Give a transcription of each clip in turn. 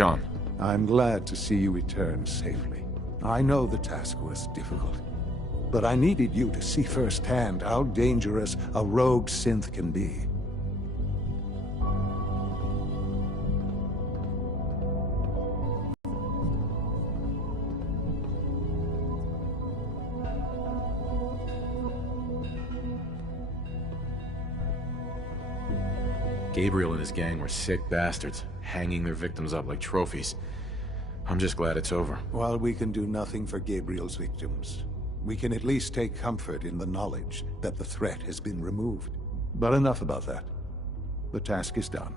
Sean. I'm glad to see you return safely. I know the task was difficult, but I needed you to see firsthand how dangerous a rogue synth can be. Gabriel and his gang were sick bastards, hanging their victims up like trophies. I'm just glad it's over. While we can do nothing for Gabriel's victims, we can at least take comfort in the knowledge that the threat has been removed. But enough about that. The task is done,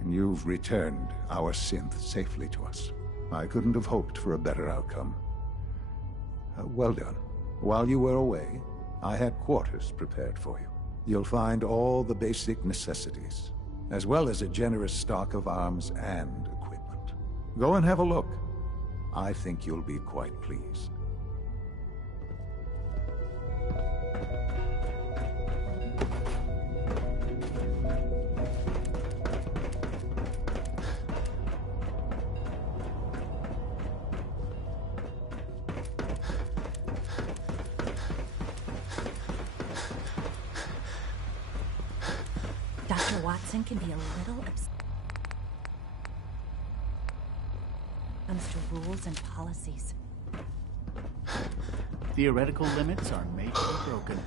and you've returned our synth safely to us. I couldn't have hoped for a better outcome. Well done. While you were away, I had quarters prepared for you. You'll find all the basic necessities, as well as a generous stock of arms and equipment. Go and have a look. I think you'll be quite pleased. Dr. Watson can be a little comes to rules and policies. Theoretical limits are made to be broken.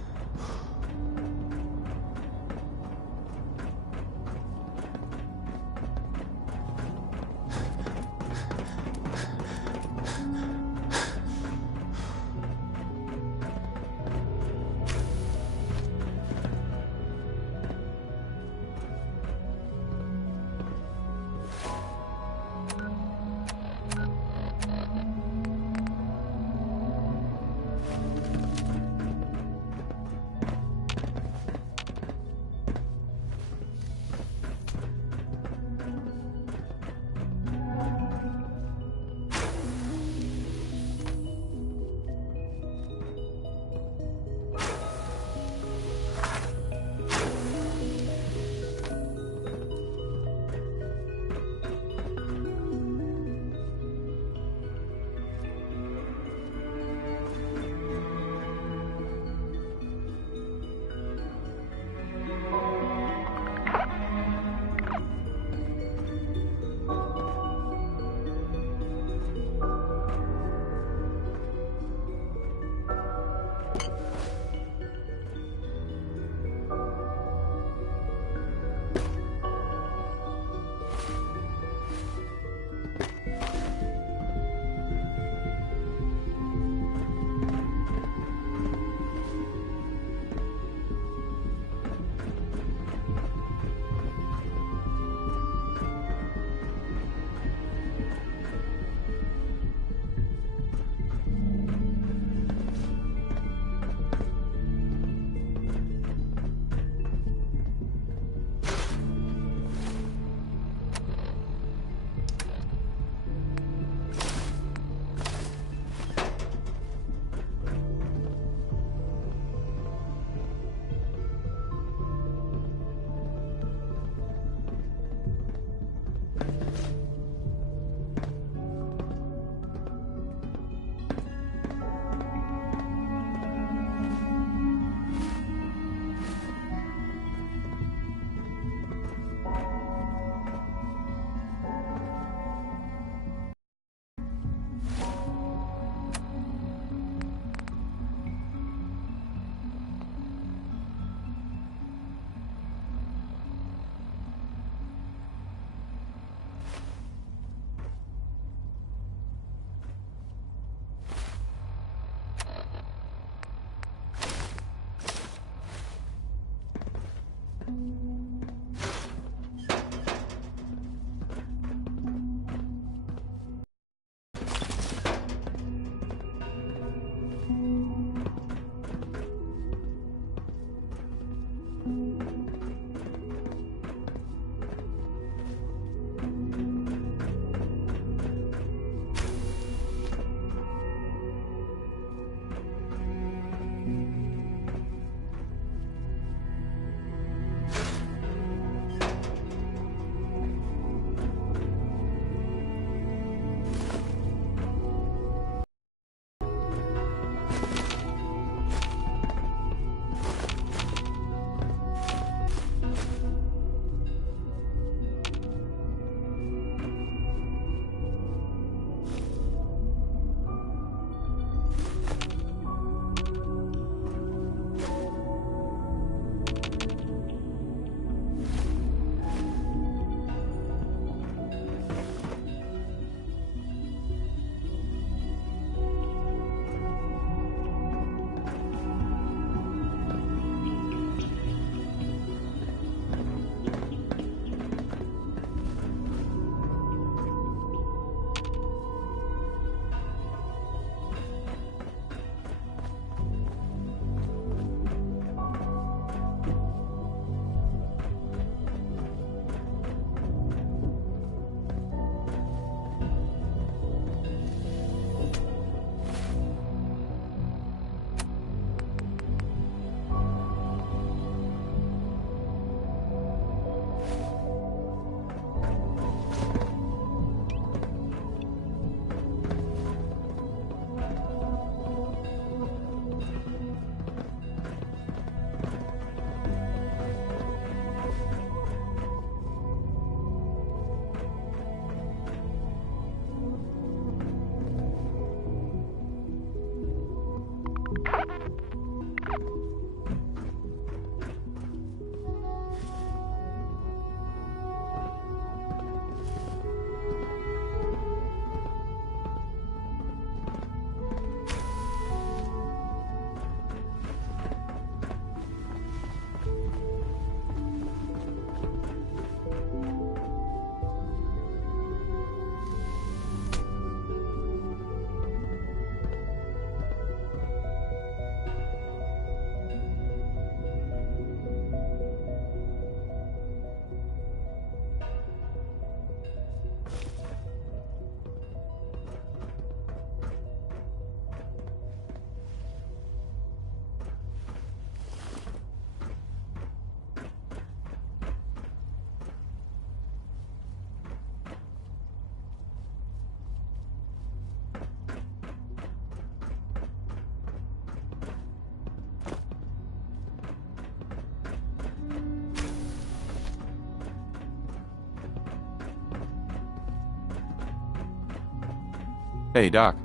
Hey, Doc.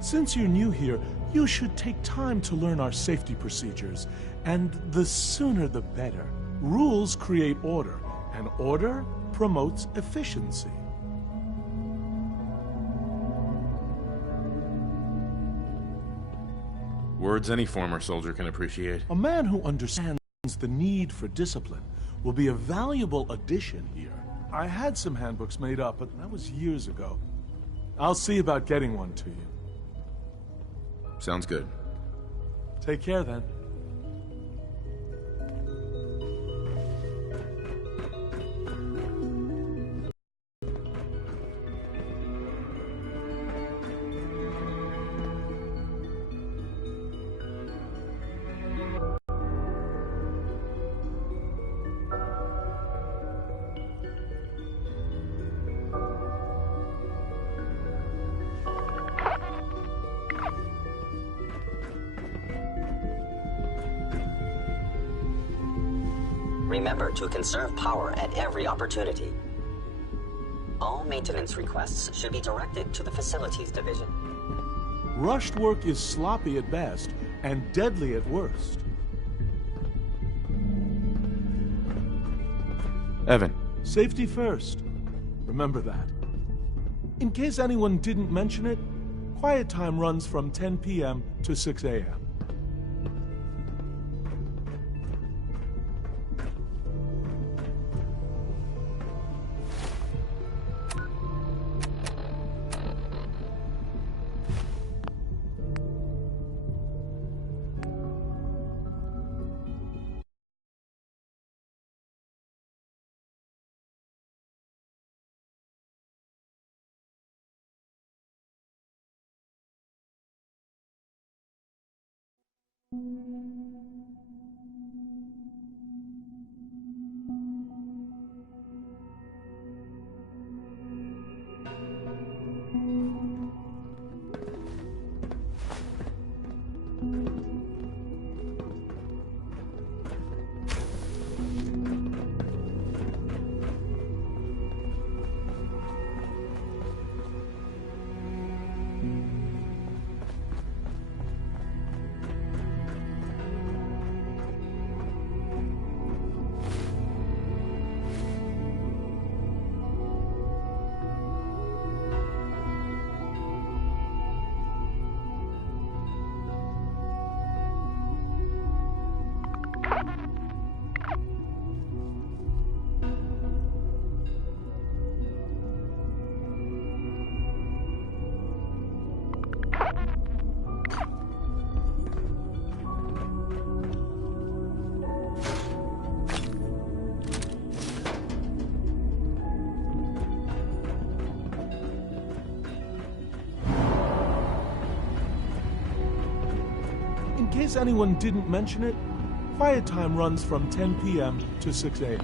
Since you're new here, you should take time to learn our safety procedures. And the sooner the better. Rules create order, and order promotes efficiency. Words any former soldier can appreciate. A man who understands the need for discipline will be a valuable addition here. I had some handbooks made up, but that was years ago. I'll see about getting one to you. Sounds good. Take care then. Remember to conserve power at every opportunity. All maintenance requests should be directed to the Facilities Division. Rushed work is sloppy at best and deadly at worst. Evan. Safety first. Remember that. In case anyone didn't mention it, quiet time runs from 10 p.m. to 6 a.m. In case anyone didn't mention it, quiet time runs from 10 p.m. to 6 a.m.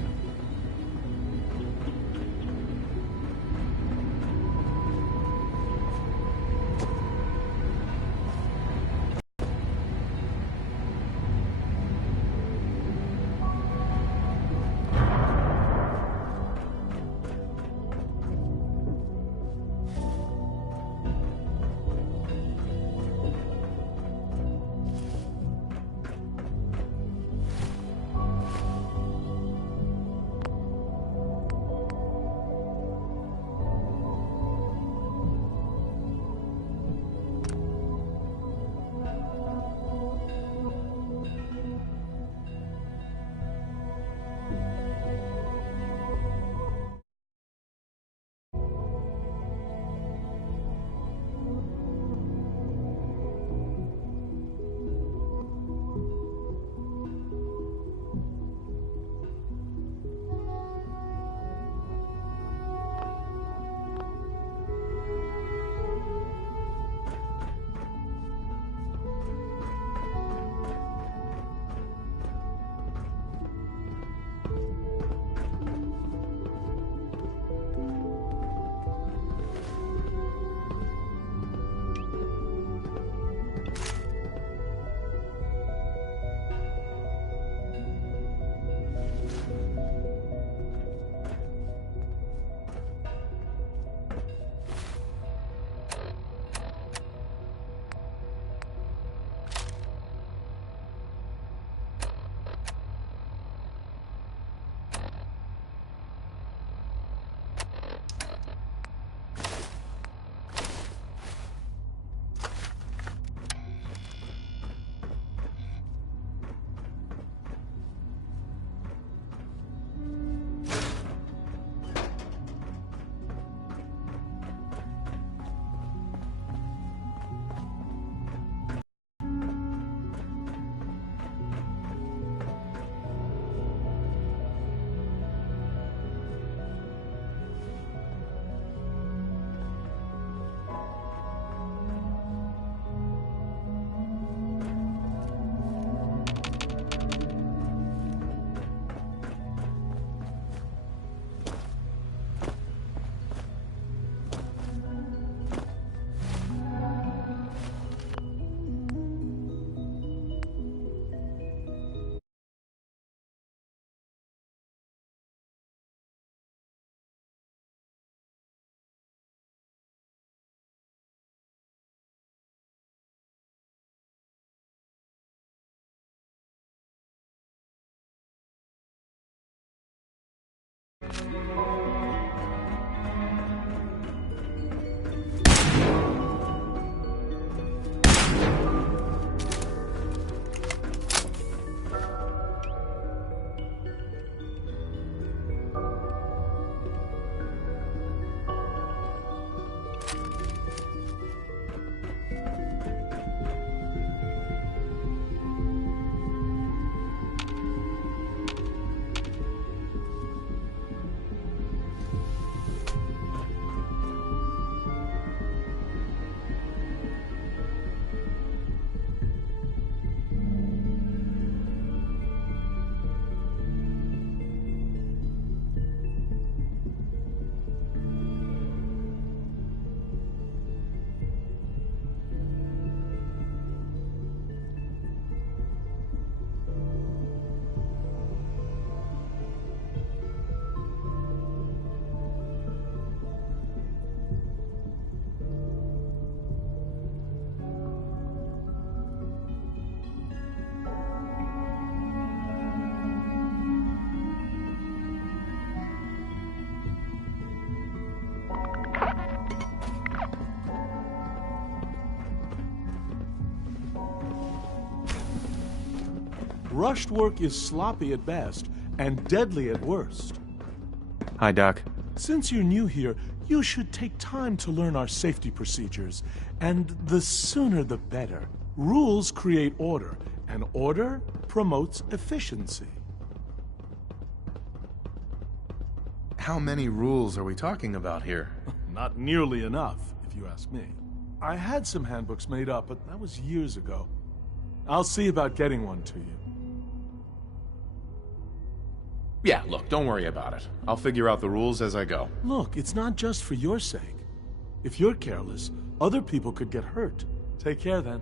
Rushed work is sloppy at best and deadly at worst. Hi, Doc. Since you're new here, you should take time to learn our safety procedures. And the sooner the better. Rules create order, and order promotes efficiency. How many rules are we talking about here? Not nearly enough, if you ask me. I had some handbooks made up, but that was years ago. I'll see about getting one to you. Yeah, look, don't worry about it. I'll figure out the rules as I go. Look, it's not just for your sake. If you're careless, other people could get hurt. Take care then.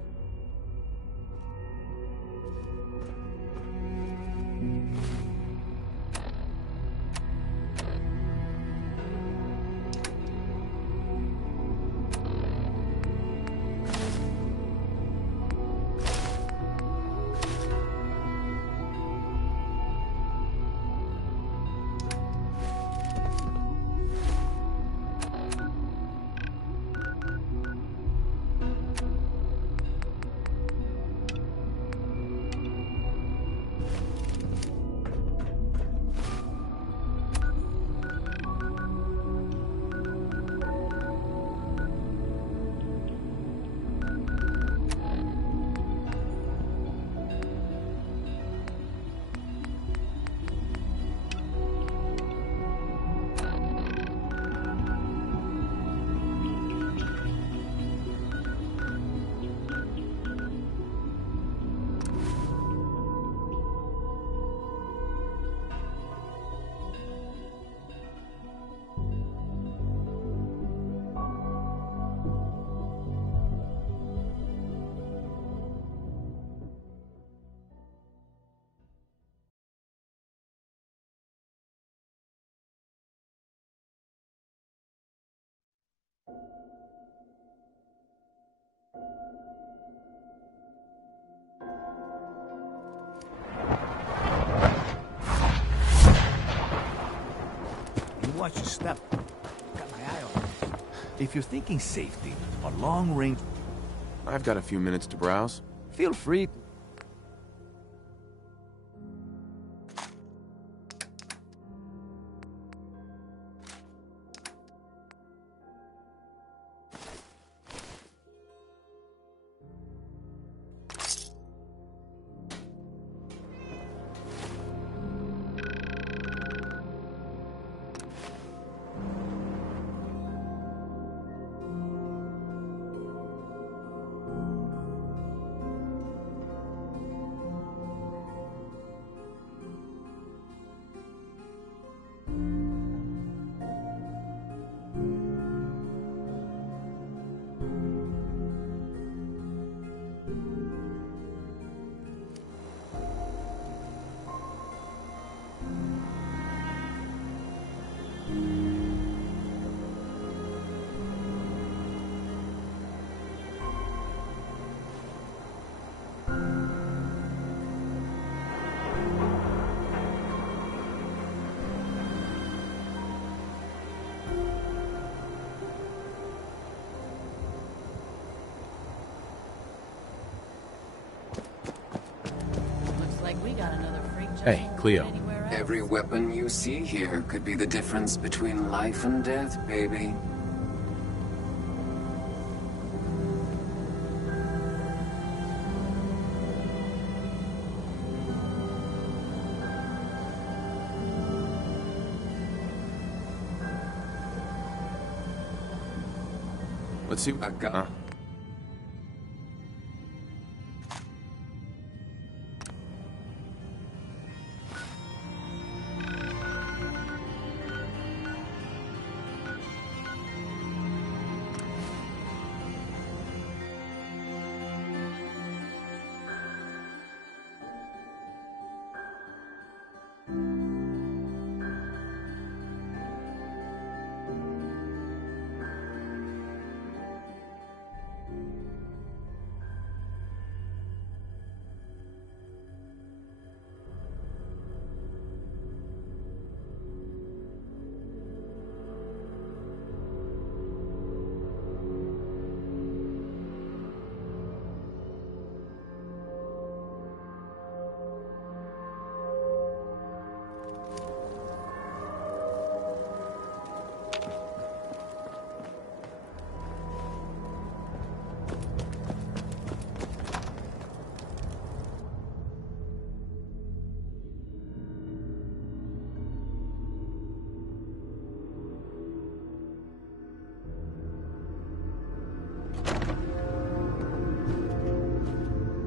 Watch your step. Got my eye on you. If you're thinking safety, a long range... I've got a few minutes to browse. Feel free. Hey, Cleo. Every weapon you see here could be the difference between life and death, baby. Let's see.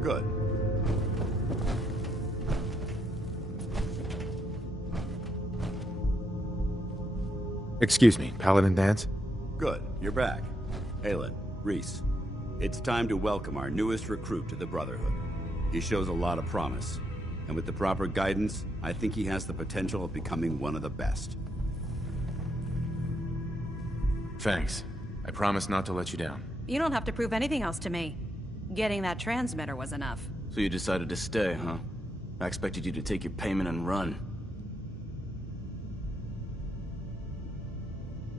Good. Excuse me, Paladin Dance? Good, you're back. Aelin, Reese, it's time to welcome our newest recruit to the Brotherhood. He shows a lot of promise, and with the proper guidance, I think he has the potential of becoming one of the best. Thanks. I promise not to let you down. You don't have to prove anything else to me. Getting that transmitter was enough. So you decided to stay, huh? I expected you to take your payment and run.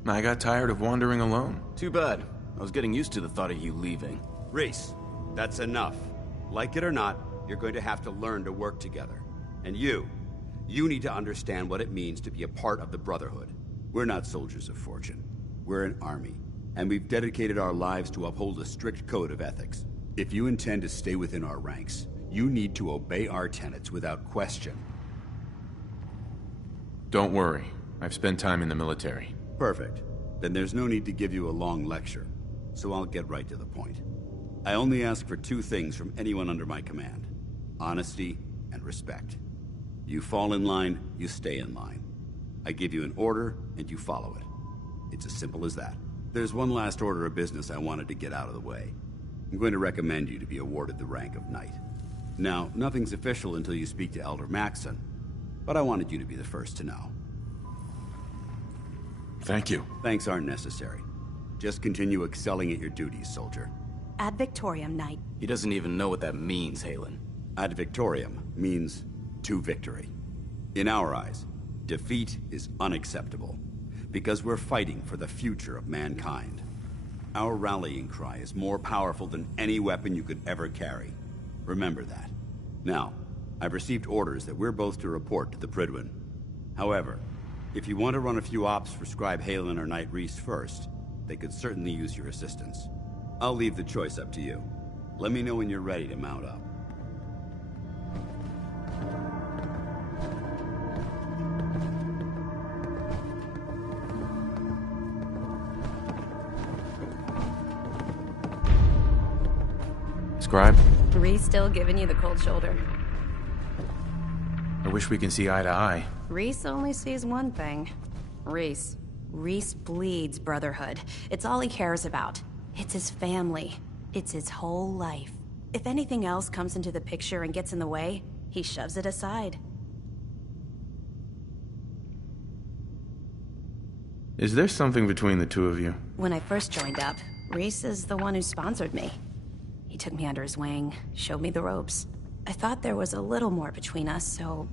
I got tired of wandering alone. Too bad. I was getting used to the thought of you leaving. Reese, that's enough. Like it or not, you're going to have to learn to work together. And you need to understand what it means to be a part of the Brotherhood. We're not soldiers of fortune. We're an army, and we've dedicated our lives to uphold a strict code of ethics. If you intend to stay within our ranks, you need to obey our tenets without question. Don't worry. I've spent time in the military. Perfect. Then there's no need to give you a long lecture, so I'll get right to the point. I only ask for two things from anyone under my command: honesty and respect. You fall in line, you stay in line. I give you an order, and you follow it. It's as simple as that. There's one last order of business I wanted to get out of the way. I'm going to recommend you to be awarded the rank of Knight. Now, nothing's official until you speak to Elder Maxson, but I wanted you to be the first to know. Thank you. Thanks aren't necessary. Just continue excelling at your duties, soldier. Ad Victoriam, Knight. He doesn't even know what that means, Halen. Ad Victoriam means to victory. In our eyes, defeat is unacceptable, because we're fighting for the future of mankind. Our rallying cry is more powerful than any weapon you could ever carry. Remember that. Now, I've received orders that we're both to report to the Pridwin. However, if you want to run a few ops for Scribe Halen or Knight Reese first, they could certainly use your assistance. I'll leave the choice up to you. Let me know when you're ready to mount up. Scribe? Reese still giving you the cold shoulder. I wish we can see eye to eye. Reese only sees one thing. Reese. Reese bleeds Brotherhood. It's all he cares about. It's his family. It's his whole life. If anything else comes into the picture and gets in the way, he shoves it aside. Is there something between the two of you? When I first joined up, Reese is the one who sponsored me. He took me under his wing, showed me the ropes. I thought there was a little more between us, so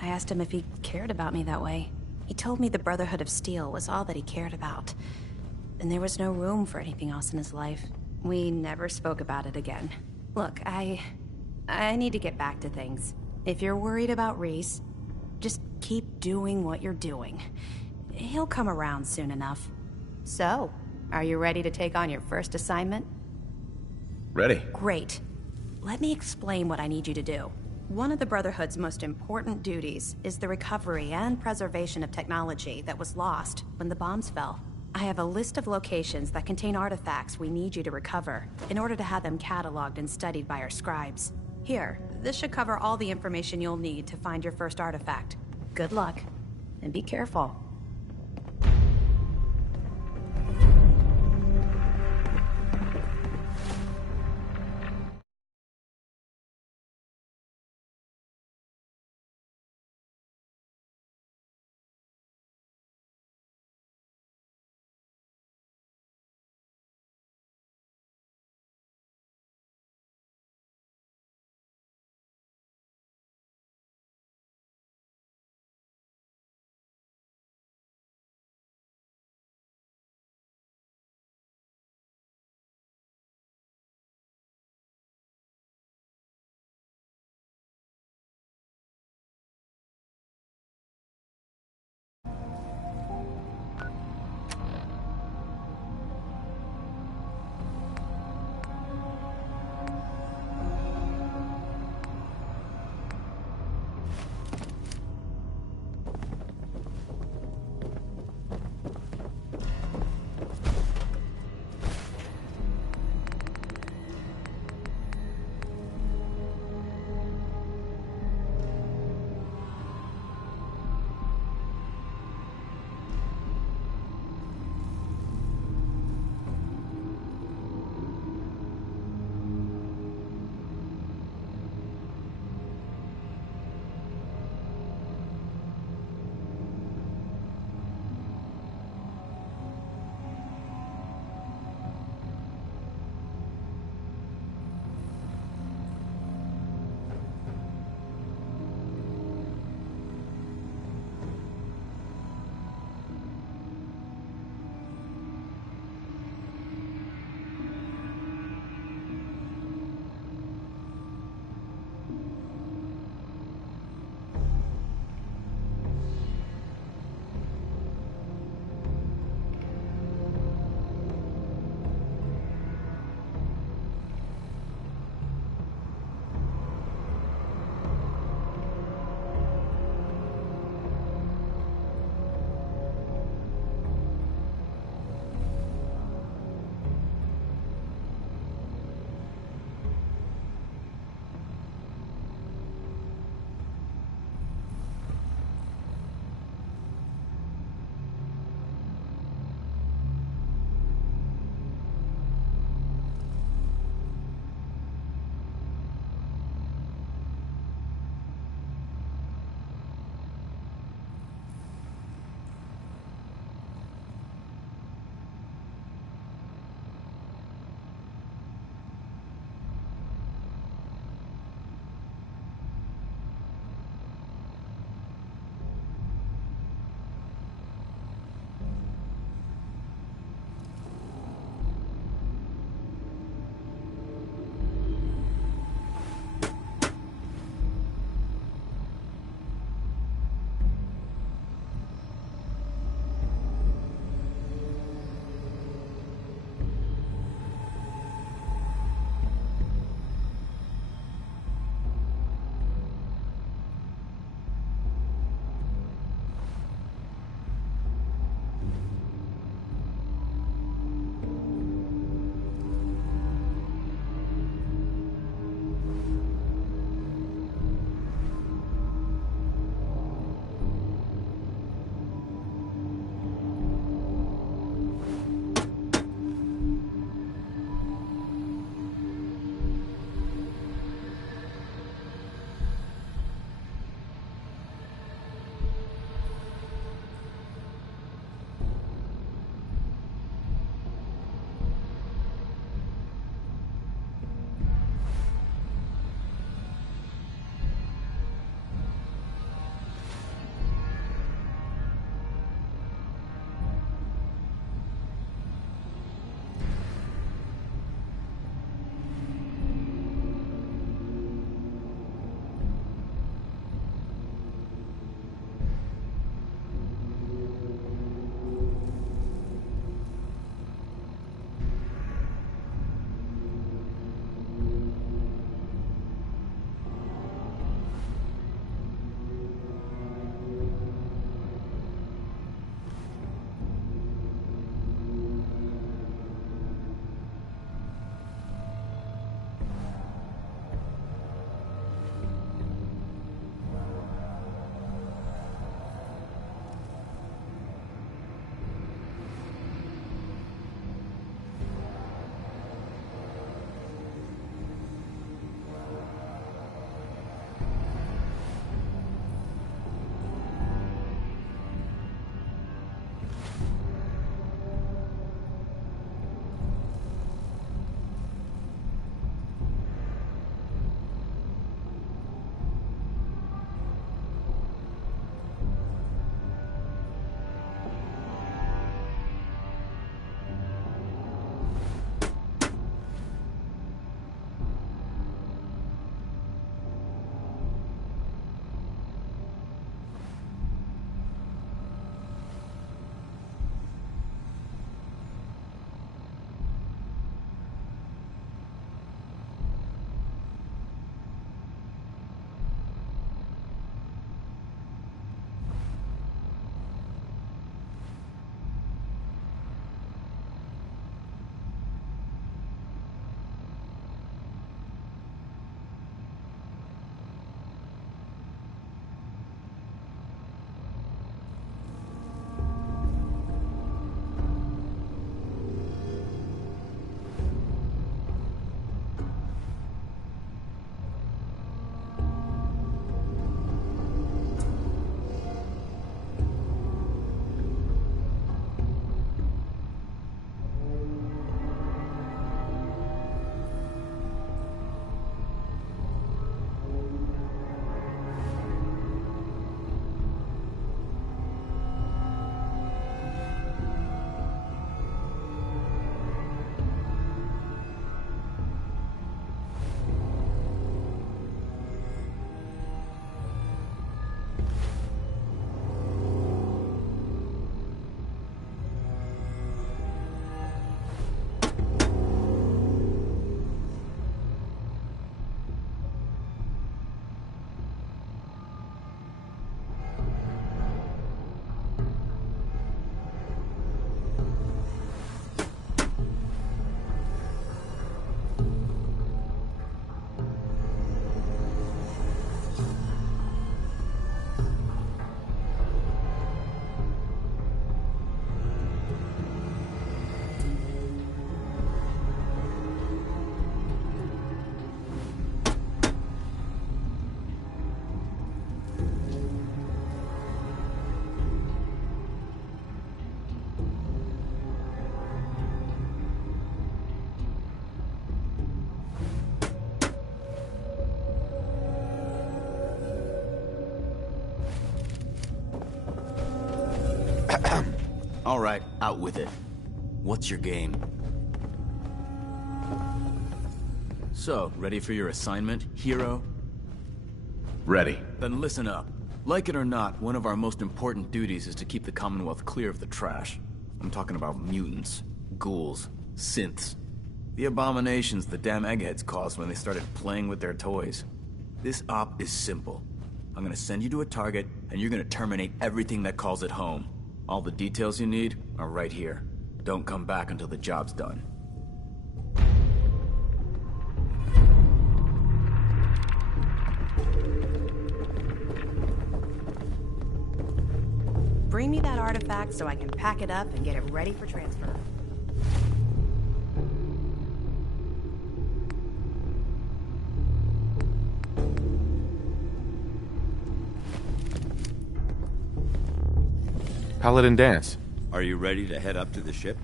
I asked him if he cared about me that way. He told me the Brotherhood of Steel was all that he cared about, and there was no room for anything else in his life. We never spoke about it again. Look, I need to get back to things. If you're worried about Reese, just keep doing what you're doing. He'll come around soon enough. So, are you ready to take on your first assignment? Ready. Great. Let me explain what I need you to do. One of the Brotherhood's most important duties is the recovery and preservation of technology that was lost when the bombs fell. I have a list of locations that contain artifacts we need you to recover in order to have them cataloged and studied by our scribes. Here, this should cover all the information you'll need to find your first artifact. Good luck, and be careful. All right, out with it. What's your game? So, ready for your assignment, hero? Ready. Then listen up. Like it or not, one of our most important duties is to keep the Commonwealth clear of the trash. I'm talking about mutants, ghouls, synths. The abominations the damn eggheads caused when they started playing with their toys. This op is simple. I'm gonna send you to a target, and you're gonna terminate everything that calls it home. All the details you need are right here. Don't come back until the job's done. Bring me that artifact so I can pack it up and get it ready for transfer. Paladin dance. Are you ready to head up to the ship?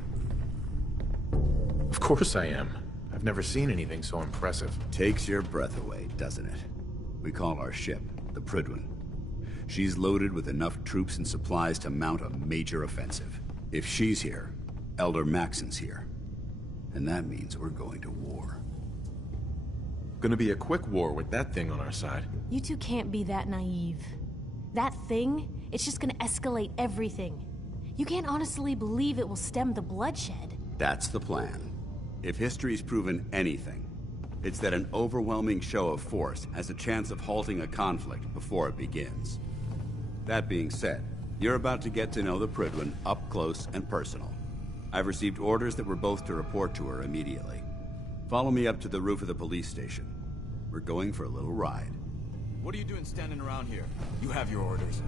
Of course I am. I've never seen anything so impressive. Takes your breath away, doesn't it? We call our ship the Prydwen. She's loaded with enough troops and supplies to mount a major offensive. If she's here, Elder Maxon's here. And that means we're going to war. Gonna be a quick war with that thing on our side. You two can't be that naive. That thing, it's just gonna escalate everything. You can't honestly believe it will stem the bloodshed. That's the plan. If history's proven anything, it's that an overwhelming show of force has a chance of halting a conflict before it begins. That being said, you're about to get to know the Prydwen up close and personal. I've received orders that we're both to report to her immediately. Follow me up to the roof of the police station. We're going for a little ride. What are you doing standing around here? You have your orders.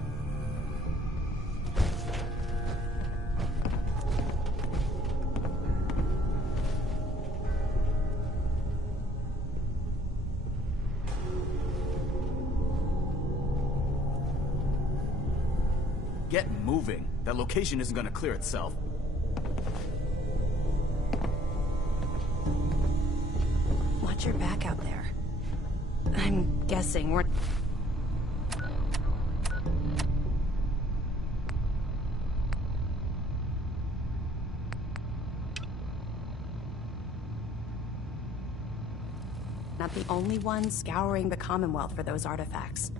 Get moving. That location isn't gonna clear itself. Watch your back out there. I'm guessing we're... not the only ones scouring the Commonwealth for those artifacts.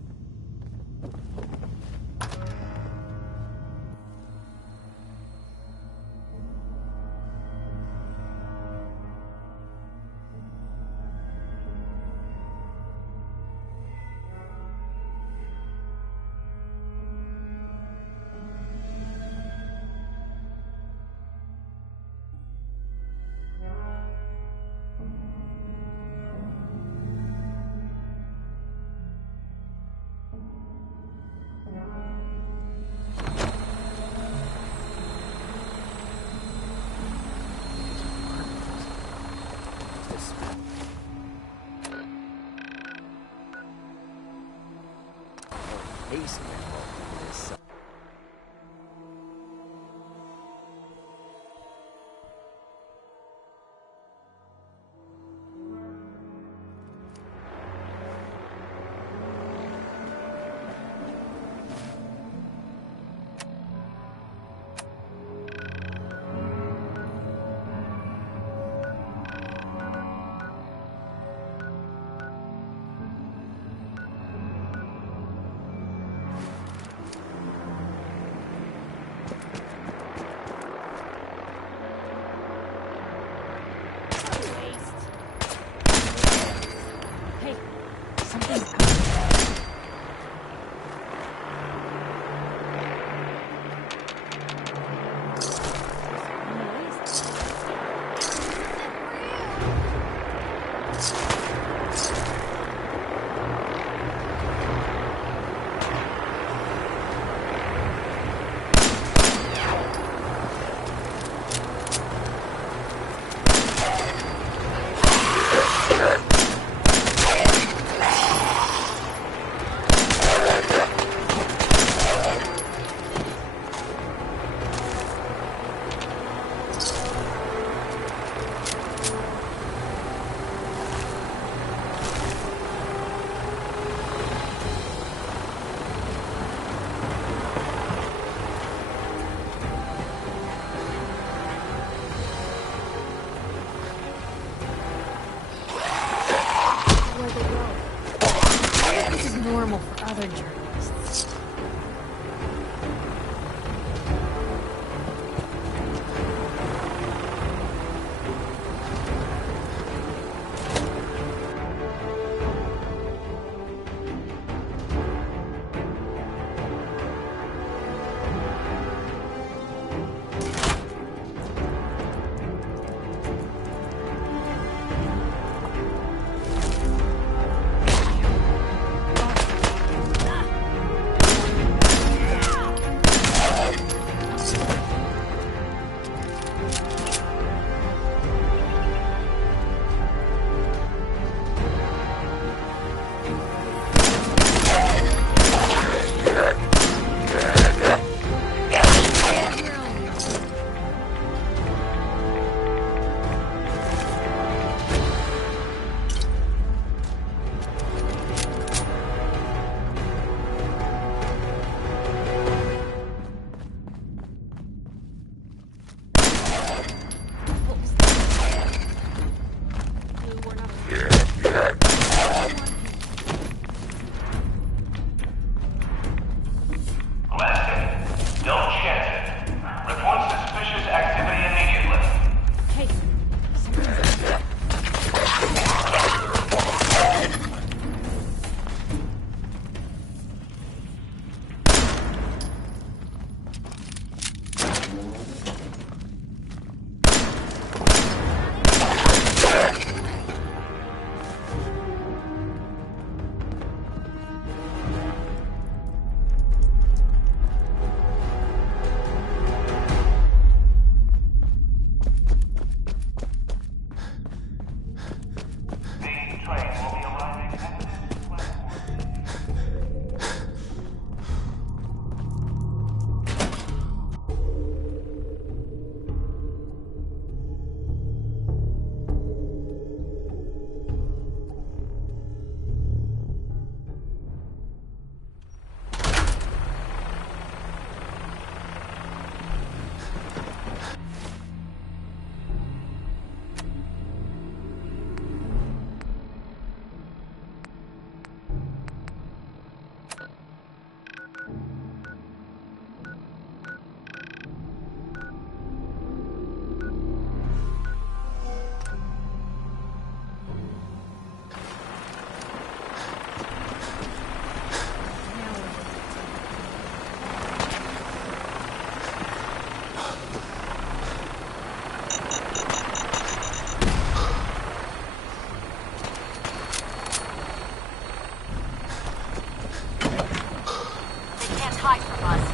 hide from us.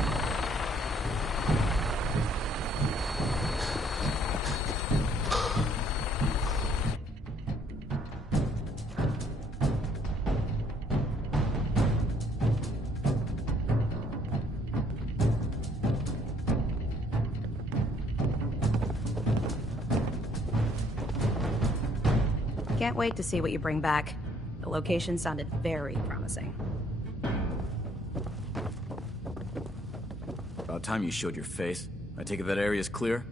Can't wait to see what you bring back. The location sounded very promising. About time you showed your face. I take it that area's clear?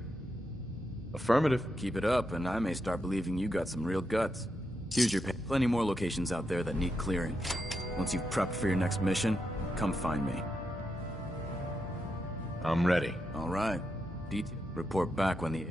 Affirmative. Keep it up, and I may start believing you got some real guts. Here's your plenty more locations out there that need clearing. Once you've prepped for your next mission, come find me. I'm ready. All right. Detail. Report back when the...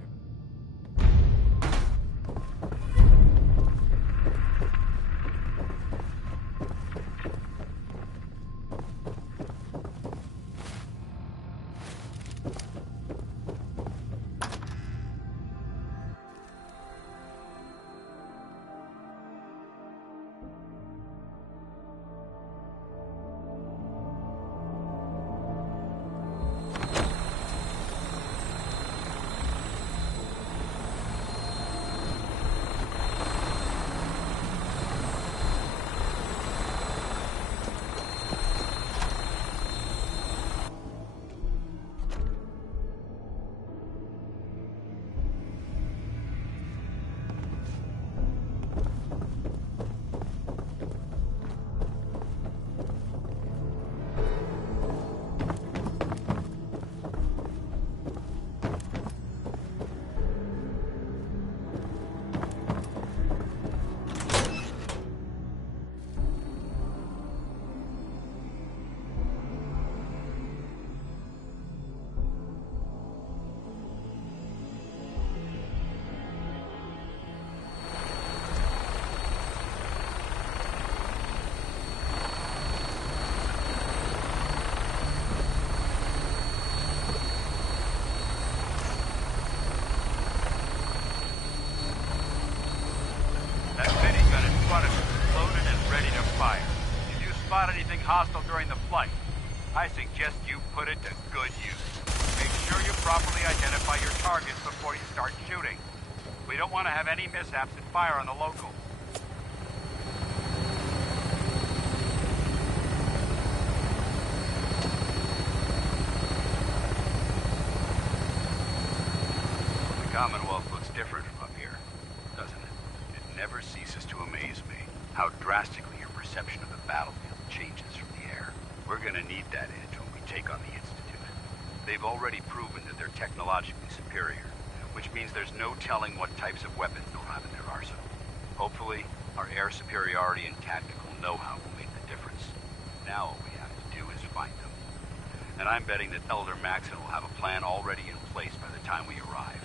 hostile during the flight. I suggest you put it to good use. Make sure you properly identify your targets before you start shooting. We don't want to have any mishaps and fire on the locals. The Commonwealth looks different from up here, doesn't it? It never ceases to amaze me how drastically your perception of the battlefield changes from the air. We're gonna need that edge when we take on the Institute. They've already proven that they're technologically superior, which means there's no telling what types of weapons they'll have in their arsenal. Hopefully, our air superiority and tactical know-how will make the difference. Now all we have to do is find them. And I'm betting that Elder Maxon will have a plan already in place by the time we arrive.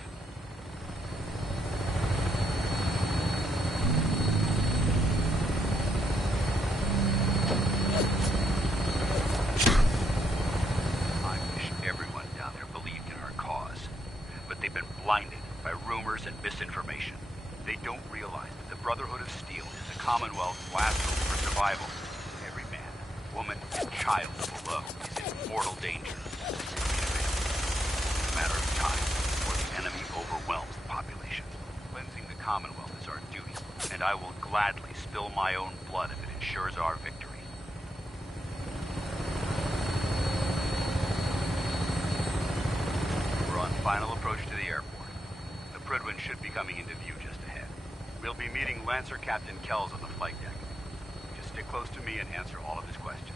Blinded by rumors and misinformation. They don't realize that the Brotherhood of Steel is the Commonwealth's last hope for survival. Every man, woman, and child below is in mortal danger. It's a matter of time before the enemy overwhelms the population. Cleansing the Commonwealth is our duty, and I will gladly spill my own blood if it ensures our victory. We're on final approach to the airport. Prydwen should be coming into view just ahead. We'll be meeting Lancer Captain Kells on the flight deck. Just stick close to me and answer all of his questions.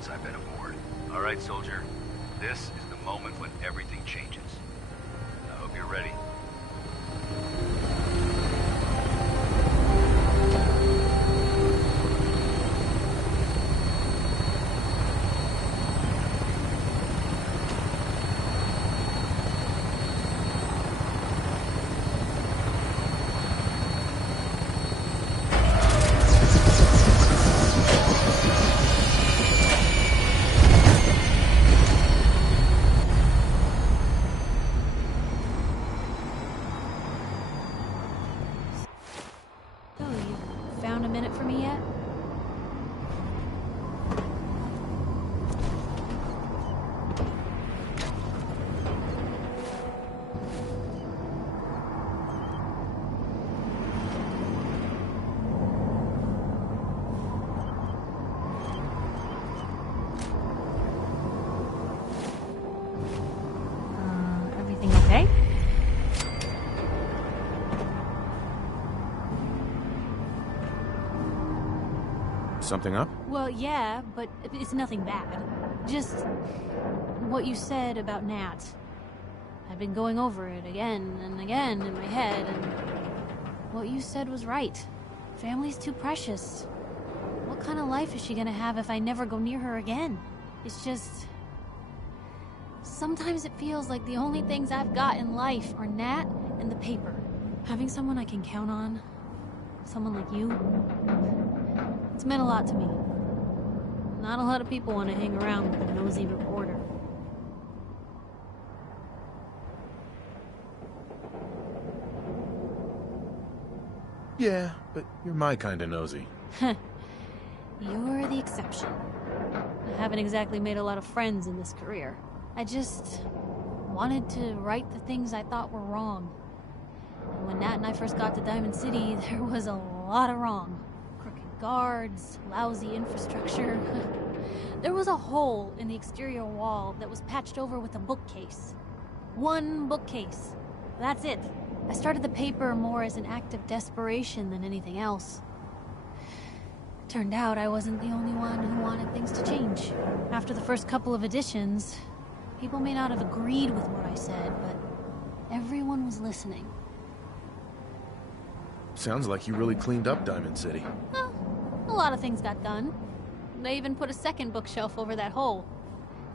since I've been aboard. All right, soldier. This is the moment when everything changes. I hope you're ready. Found a minute for me yet? Everything okay? Something up? Well, yeah, but it's nothing bad. Just what you said about Nat. I've been going over it again and again in my head, and what you said was right. Family's too precious. What kind of life is she gonna have if I never go near her again? It's just... sometimes it feels like the only things I've got in life are Nat and the paper. Having someone I can count on, someone like you, it's meant a lot to me. Not a lot of people want to hang around with a nosy reporter. Yeah, but you're my kind of nosy. You're the exception. I haven't exactly made a lot of friends in this career. I just wanted to right the things I thought were wrong. And when Nat and I first got to Diamond City, there was a lot of wrong. Guards, lousy infrastructure. There was a hole in the exterior wall that was patched over with a bookcase. One bookcase. That's it. I started the paper more as an act of desperation than anything else. Turned out I wasn't the only one who wanted things to change. After the first couple of editions, people may not have agreed with what I said, but everyone was listening. Sounds like you really cleaned up Diamond City. Well, a lot of things got done. They even put a second bookshelf over that hole.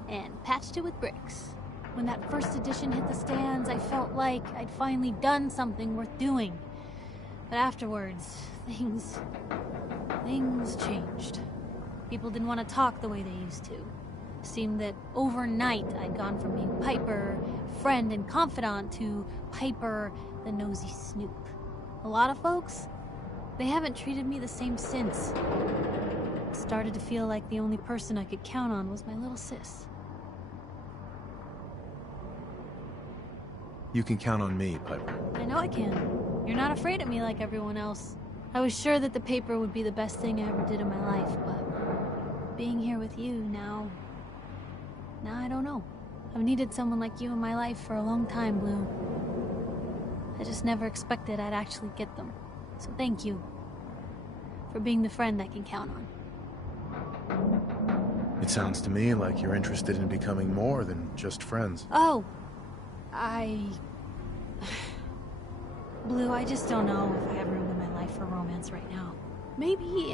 And patched it with bricks. When that first edition hit the stands, I felt like I'd finally done something worth doing. But afterwards, things changed. People didn't want to talk the way they used to. It seemed that overnight I'd gone from being Piper, friend and confidant, to Piper, the nosy snoop. A lot of folks, they haven't treated me the same since. It started to feel like the only person I could count on was my little sis. You can count on me, Piper. I know I can. You're not afraid of me like everyone else. I was sure that the paper would be the best thing I ever did in my life, but being here with you now I don't know. I've needed someone like you in my life for a long time, Blue. I just never expected I'd actually get them. So thank you for being the friend I can count on. It sounds to me like you're interested in becoming more than just friends. Oh, Blue, I just don't know if I have room in my life for romance right now. Maybe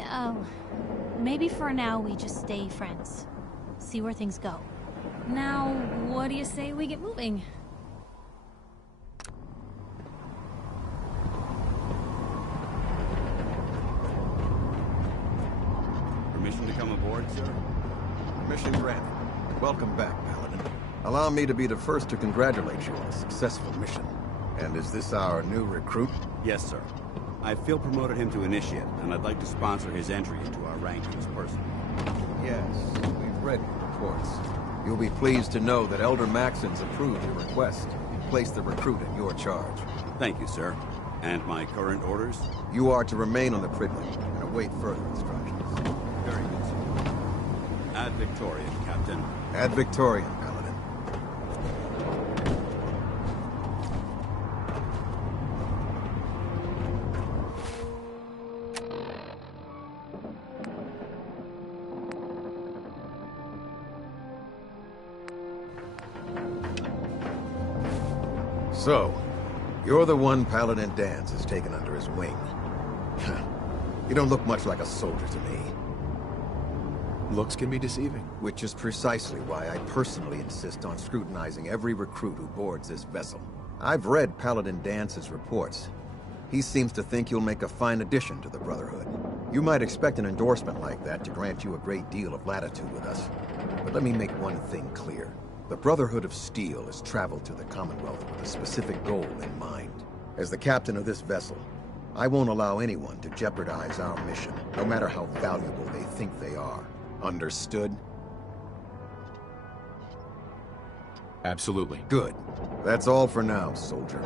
for now we just stay friends. See where things go. Now, what do you say we get moving? Permission to come aboard, sir? Mission granted. Welcome back, Paladin. Allow me to be the first to congratulate you on a successful mission. And is this our new recruit? Yes, sir. I feel promoted him to initiate, and I'd like to sponsor his entry into our rankings personally. Yes, we've read your reports. You'll be pleased to know that Elder Maxon's approved your request and placed the recruit in your charge. Thank you, sir. And my current orders? You are to remain on the Prickly and await further instructions. Very good, sir. Ad Victoriam, Captain. Ad Victoriam, Paladin. So, you're the one Paladin Danse has taken under his wing. You don't look much like a soldier to me. Looks can be deceiving. Which is precisely why I personally insist on scrutinizing every recruit who boards this vessel. I've read Paladin Dance's reports. He seems to think you'll make a fine addition to the Brotherhood. You might expect an endorsement like that to grant you a great deal of latitude with us. But let me make one thing clear. The Brotherhood of Steel has traveled to the Commonwealth with a specific goal in mind. As the captain of this vessel, I won't allow anyone to jeopardize our mission, no matter how valuable they think they are. Understood? Absolutely. Good. That's all for now, soldier.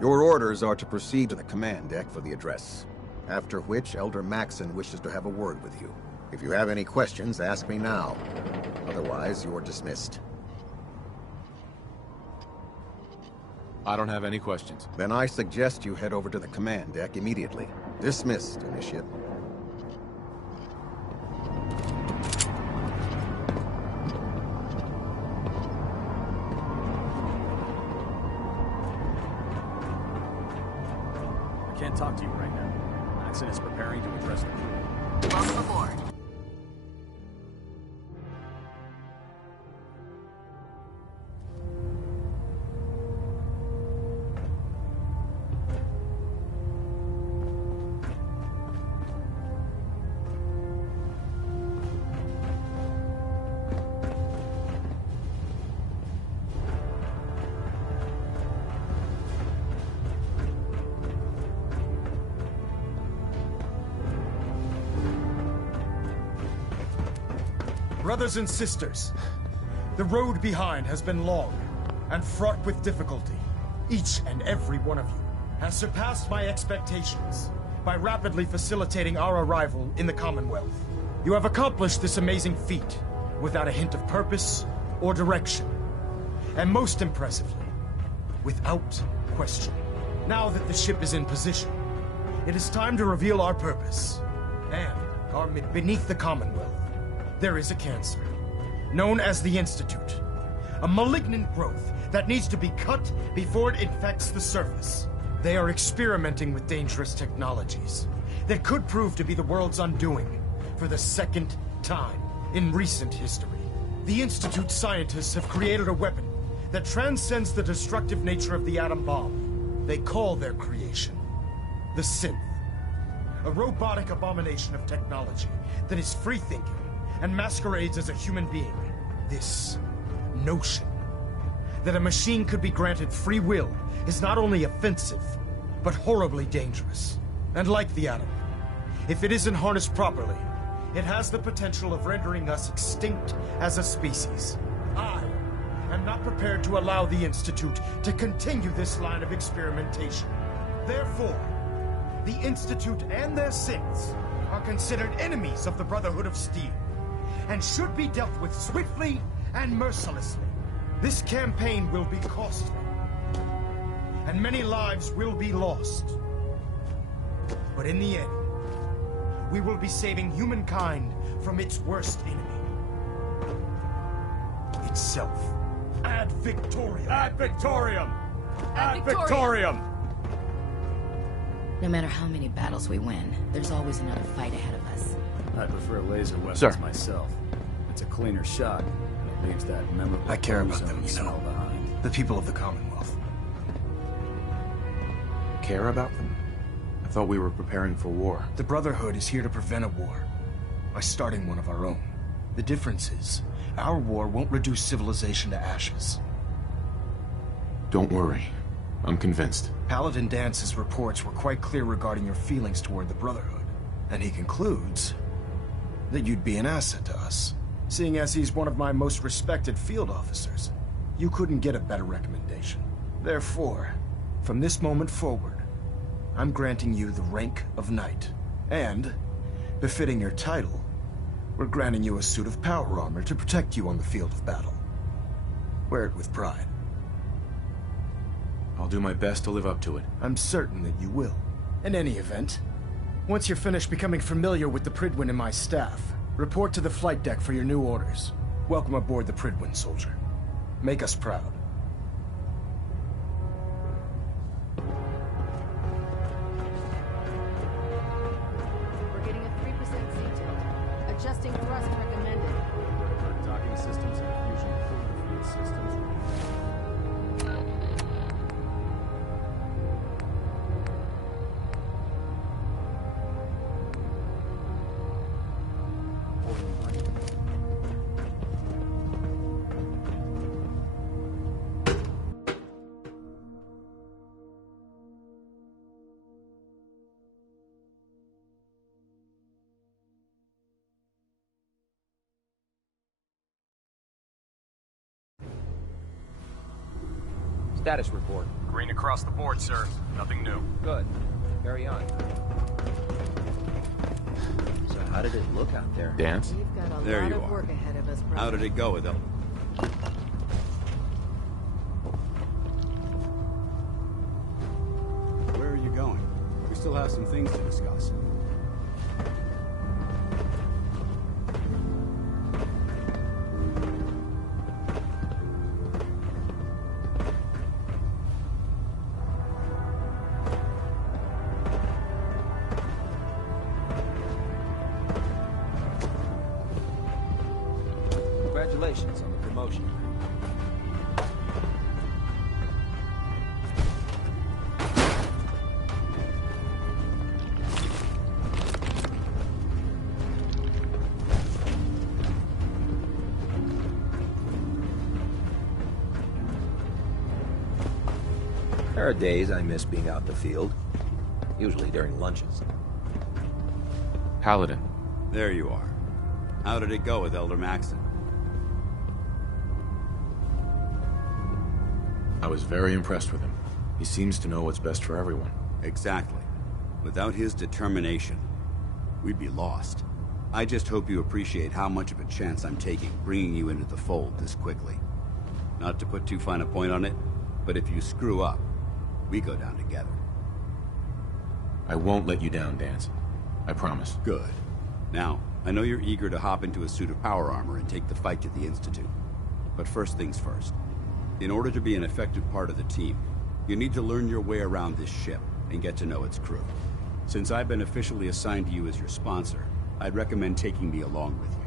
Your orders are to proceed to the command deck for the address. After which, Elder Maxon wishes to have a word with you. If you have any questions, ask me now. Otherwise, you're dismissed. I don't have any questions. Then I suggest you head over to the command deck immediately. Dismissed, Initiate. I can't talk to you right now. Maxon is preparing to address the crew. Welcome aboard. Brothers and sisters, the road behind has been long and fraught with difficulty. Each and every one of you has surpassed my expectations by rapidly facilitating our arrival in the Commonwealth. You have accomplished this amazing feat without a hint of purpose or direction. And most impressively, without question. Now that the ship is in position, it is time to reveal our purpose. And beneath the Commonwealth, there is a cancer, known as the Institute. A malignant growth that needs to be cut before it infects the surface. They are experimenting with dangerous technologies that could prove to be the world's undoing for the second time in recent history. The Institute scientists have created a weapon that transcends the destructive nature of the atom bomb. They call their creation the Synth. A robotic abomination of technology that is free-thinking and masquerades as a human being. This notion that a machine could be granted free will is not only offensive, but horribly dangerous. And like the atom, if it isn't harnessed properly, it has the potential of rendering us extinct as a species. I am not prepared to allow the Institute to continue this line of experimentation. Therefore, the Institute and their synths are considered enemies of the Brotherhood of Steel, and should be dealt with swiftly and mercilessly. This campaign will be costly, and many lives will be lost. But in the end, we will be saving humankind from its worst enemy. Itself. Ad Victoriam! Ad Victoriam! Ad Victoriam! No matter how many battles we win, there's always another fight ahead of us. I prefer laser weapons Sir. myself. It's a cleaner shot. It leaves that memorable I care about ozone them, you smell know. behind. The people of the Commonwealth. Care about them? I thought we were preparing for war. The Brotherhood is here to prevent a war by starting one of our own. The difference is, our war won't reduce civilization to ashes. Don't worry. I'm convinced. Paladin Dance's reports were quite clear regarding your feelings toward the Brotherhood. And he concludes that you'd be an asset to us. Seeing as he's one of my most respected field officers, you couldn't get a better recommendation. Therefore, from this moment forward, I'm granting you the rank of Knight. And, befitting your title, we're granting you a suit of power armor to protect you on the field of battle. Wear it with pride. I'll do my best to live up to it. I'm certain that you will. In any event, once you're finished becoming familiar with the Pridwin and my staff, report to the flight deck for your new orders. Welcome aboard the Pridwin, soldier. Make us proud. Status report. Green across the board, sir. Nothing new. Good. Carry on. So how did it look out there? Dance? We've got a There lot you of are. work ahead of us, brother. How did it go with them? Where are you going? We still have some things to discuss. Congratulations on the promotion. There are days I miss being out in the field, usually during lunches. Paladin. There you are. How did it go with Elder Maxon? I was very impressed with him. He seems to know what's best for everyone. Exactly. Without his determination, we'd be lost. I just hope you appreciate how much of a chance I'm taking bringing you into the fold this quickly. Not to put too fine a point on it, but if you screw up, we go down together. I won't let you down, Dance. I promise. Good. Now, I know you're eager to hop into a suit of power armor and take the fight to the Institute. But first things first. In order to be an effective part of the team, you need to learn your way around this ship and get to know its crew. Since I've been officially assigned to you as your sponsor, I'd recommend taking me along with you.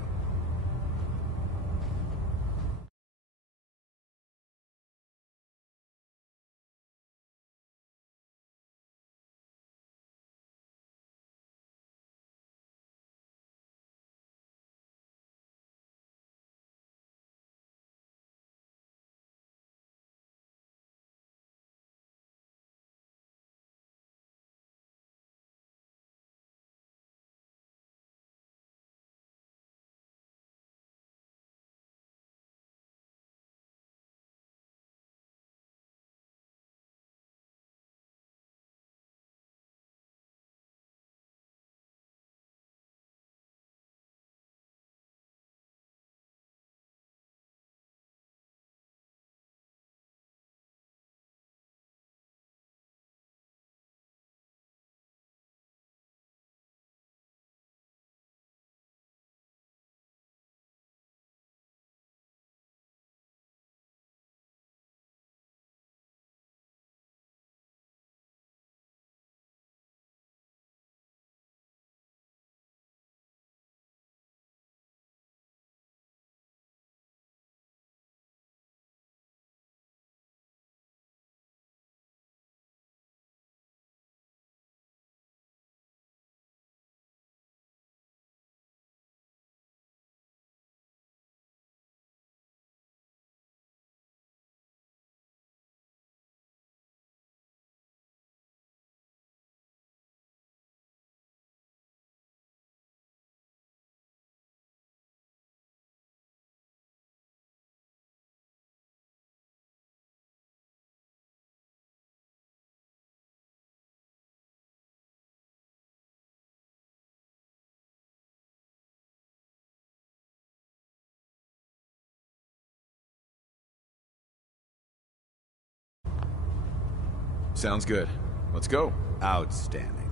Sounds good. Let's go. Outstanding.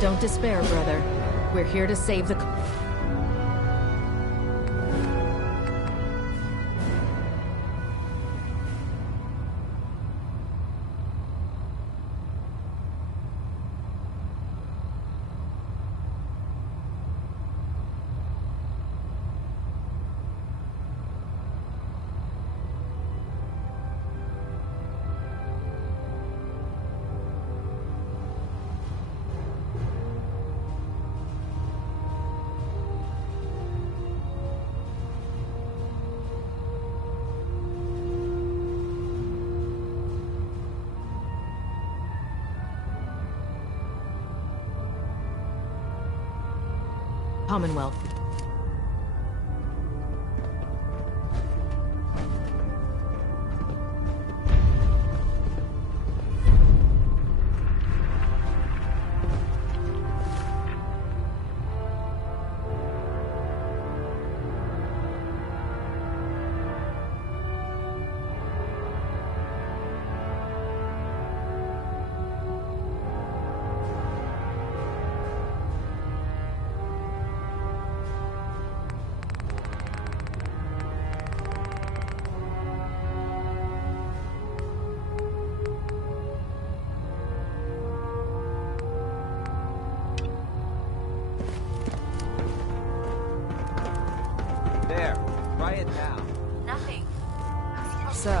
Don't despair, brother. We're here to save the... Commonwealth. So,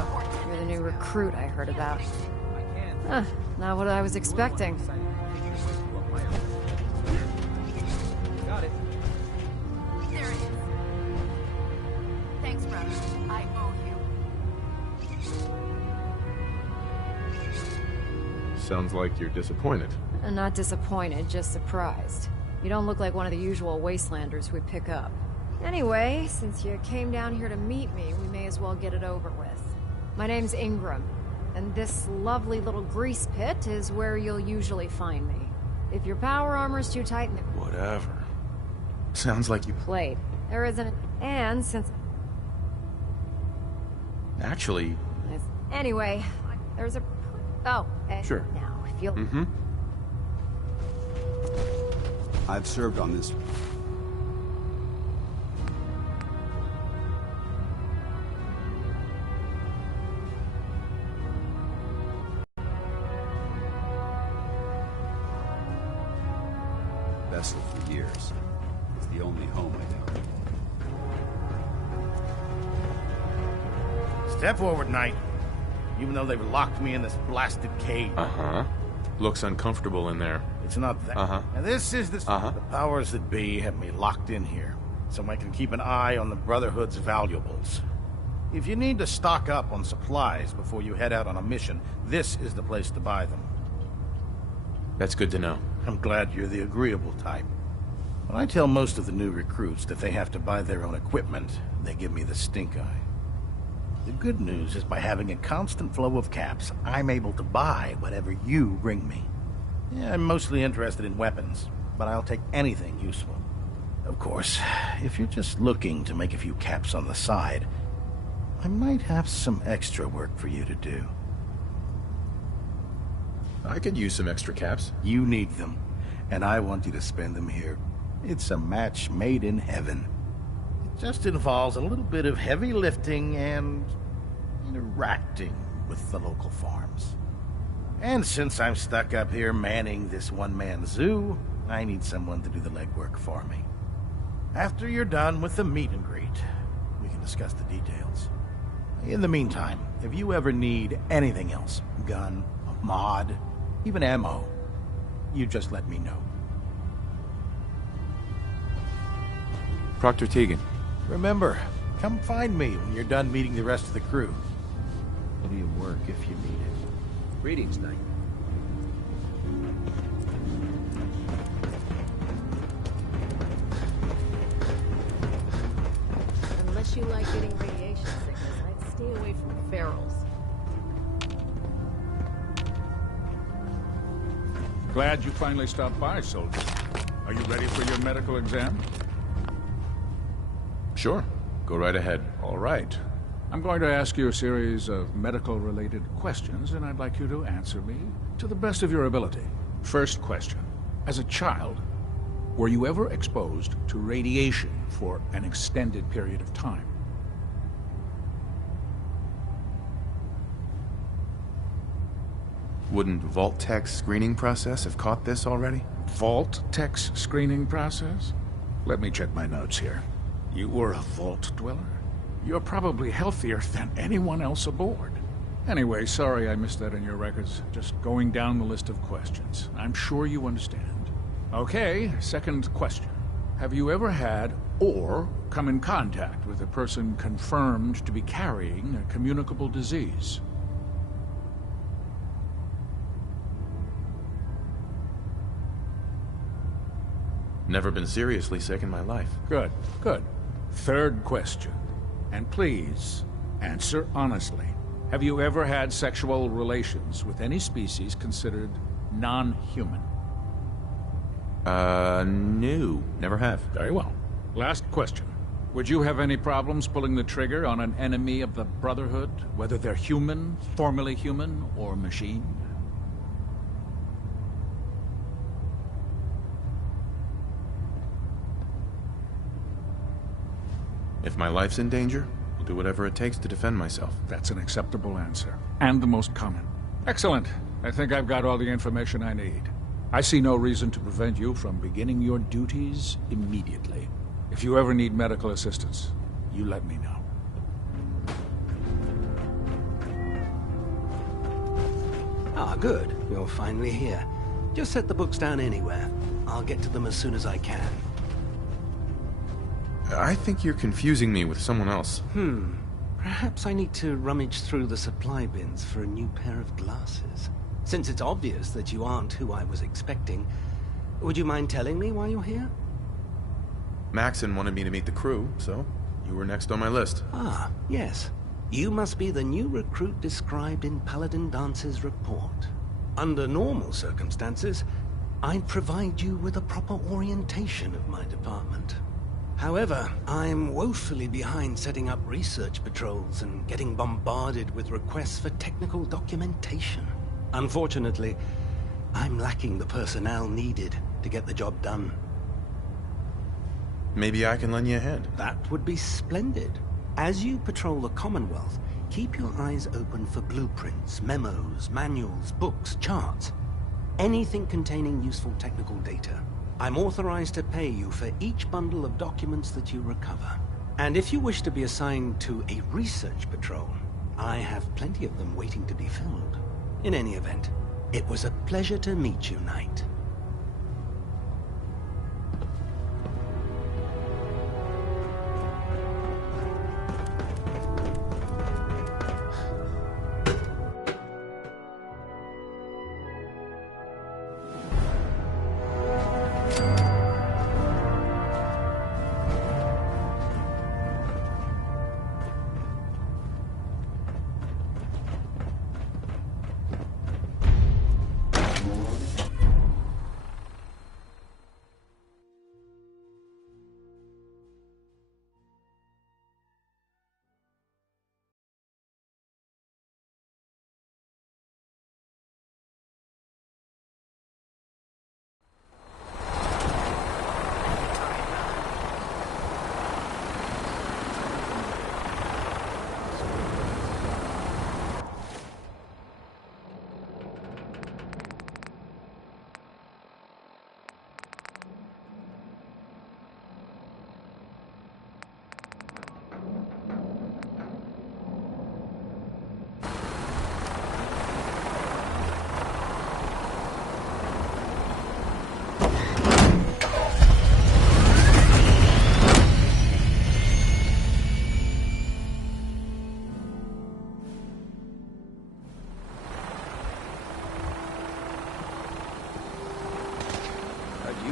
you're the new recruit I heard about. Huh, not what I was expecting. Got it. There it is. Thanks, brother. I owe you. Sounds like you're disappointed. I'm not disappointed, just surprised. You don't look like one of the usual wastelanders we pick up. Anyway, since you came down here to meet me, we may as well get it over with. My name's Ingram, and this lovely little grease pit is where you'll usually find me. If your power armor's too tight, Whatever. Sounds like you... played. There isn't... And since... Actually... Anyway, there's a... Oh, sure. Now, if you'll... Mm-hmm. I've served on this... vessel for years. It's the only home I know. Step forward, Knight. Even though they've locked me in this blasted cage. Uh-huh. Looks uncomfortable in there. It's not that. Uh-huh. Now this is the... Uh-huh. The powers that be have me locked in here, so I can keep an eye on the Brotherhood's valuables. If you need to stock up on supplies before you head out on a mission, this is the place to buy them. That's good to know. I'm glad you're the agreeable type. When I tell most of the new recruits that they have to buy their own equipment, they give me the stink eye. The good news is by having a constant flow of caps, I'm able to buy whatever you bring me. Yeah, I'm mostly interested in weapons, but I'll take anything useful. Of course, if you're just looking to make a few caps on the side, I might have some extra work for you to do. I could use some extra caps. You need them, and I want you to spend them here. It's a match made in heaven. It just involves a little bit of heavy lifting and interacting with the local farms. And since I'm stuck up here manning this one-man zoo, I need someone to do the legwork for me. After you're done with the meet and greet, we can discuss the details. In the meantime, if you ever need anything else, gun, a mod, even ammo, you just let me know. Proctor Tegan. Remember, come find me when you're done meeting the rest of the crew. Plenty of work if you need it. Greetings, Knight. Unless you like getting radiation sickness, I'd stay away from ferals. Glad you finally stopped by, soldier. Are you ready for your medical exam? Sure. Go right ahead. All right. I'm going to ask you a series of medical-related questions, and I'd like you to answer me to the best of your ability. First question. As a child, were you ever exposed to radiation for an extended period of time? Wouldn't Vault-Tech's screening process have caught this already? Vault-Tech's screening process? Let me check my notes here. You were a Vault Dweller? You're probably healthier than anyone else aboard. Anyway, sorry I missed that in your records. Just going down the list of questions. I'm sure you understand. Okay, second question. Have you ever had or come in contact with a person confirmed to be carrying a communicable disease? Never been seriously sick in my life. Good, good. Third question. And please, answer honestly. Have you ever had sexual relations with any species considered non-human? No. Never have. Very well. Last question. Would you have any problems pulling the trigger on an enemy of the Brotherhood, whether they're human, formerly human, or machine? If my life's in danger, I'll do whatever it takes to defend myself. That's an acceptable answer, and the most common. Excellent. I think I've got all the information I need. I see no reason to prevent you from beginning your duties immediately. If you ever need medical assistance, you let me know. Ah, good. You're finally here. Just set the books down anywhere. I'll get to them as soon as I can. I think you're confusing me with someone else. Perhaps I need to rummage through the supply bins for a new pair of glasses. Since it's obvious that you aren't who I was expecting, would you mind telling me why you're here? Maxon wanted me to meet the crew, so you were next on my list. Ah, yes. You must be the new recruit described in Paladin Dance's report. Under normal circumstances, I'd provide you with a proper orientation of my department. However, I'm woefully behind setting up research patrols and getting bombarded with requests for technical documentation. Unfortunately, I'm lacking the personnel needed to get the job done. Maybe I can lend you a hand. That would be splendid. As you patrol the Commonwealth, keep your eyes open for blueprints, memos, manuals, books, charts. Anything containing useful technical data. I'm authorized to pay you for each bundle of documents that you recover. And if you wish to be assigned to a research patrol, I have plenty of them waiting to be filled. In any event, it was a pleasure to meet you, Knight.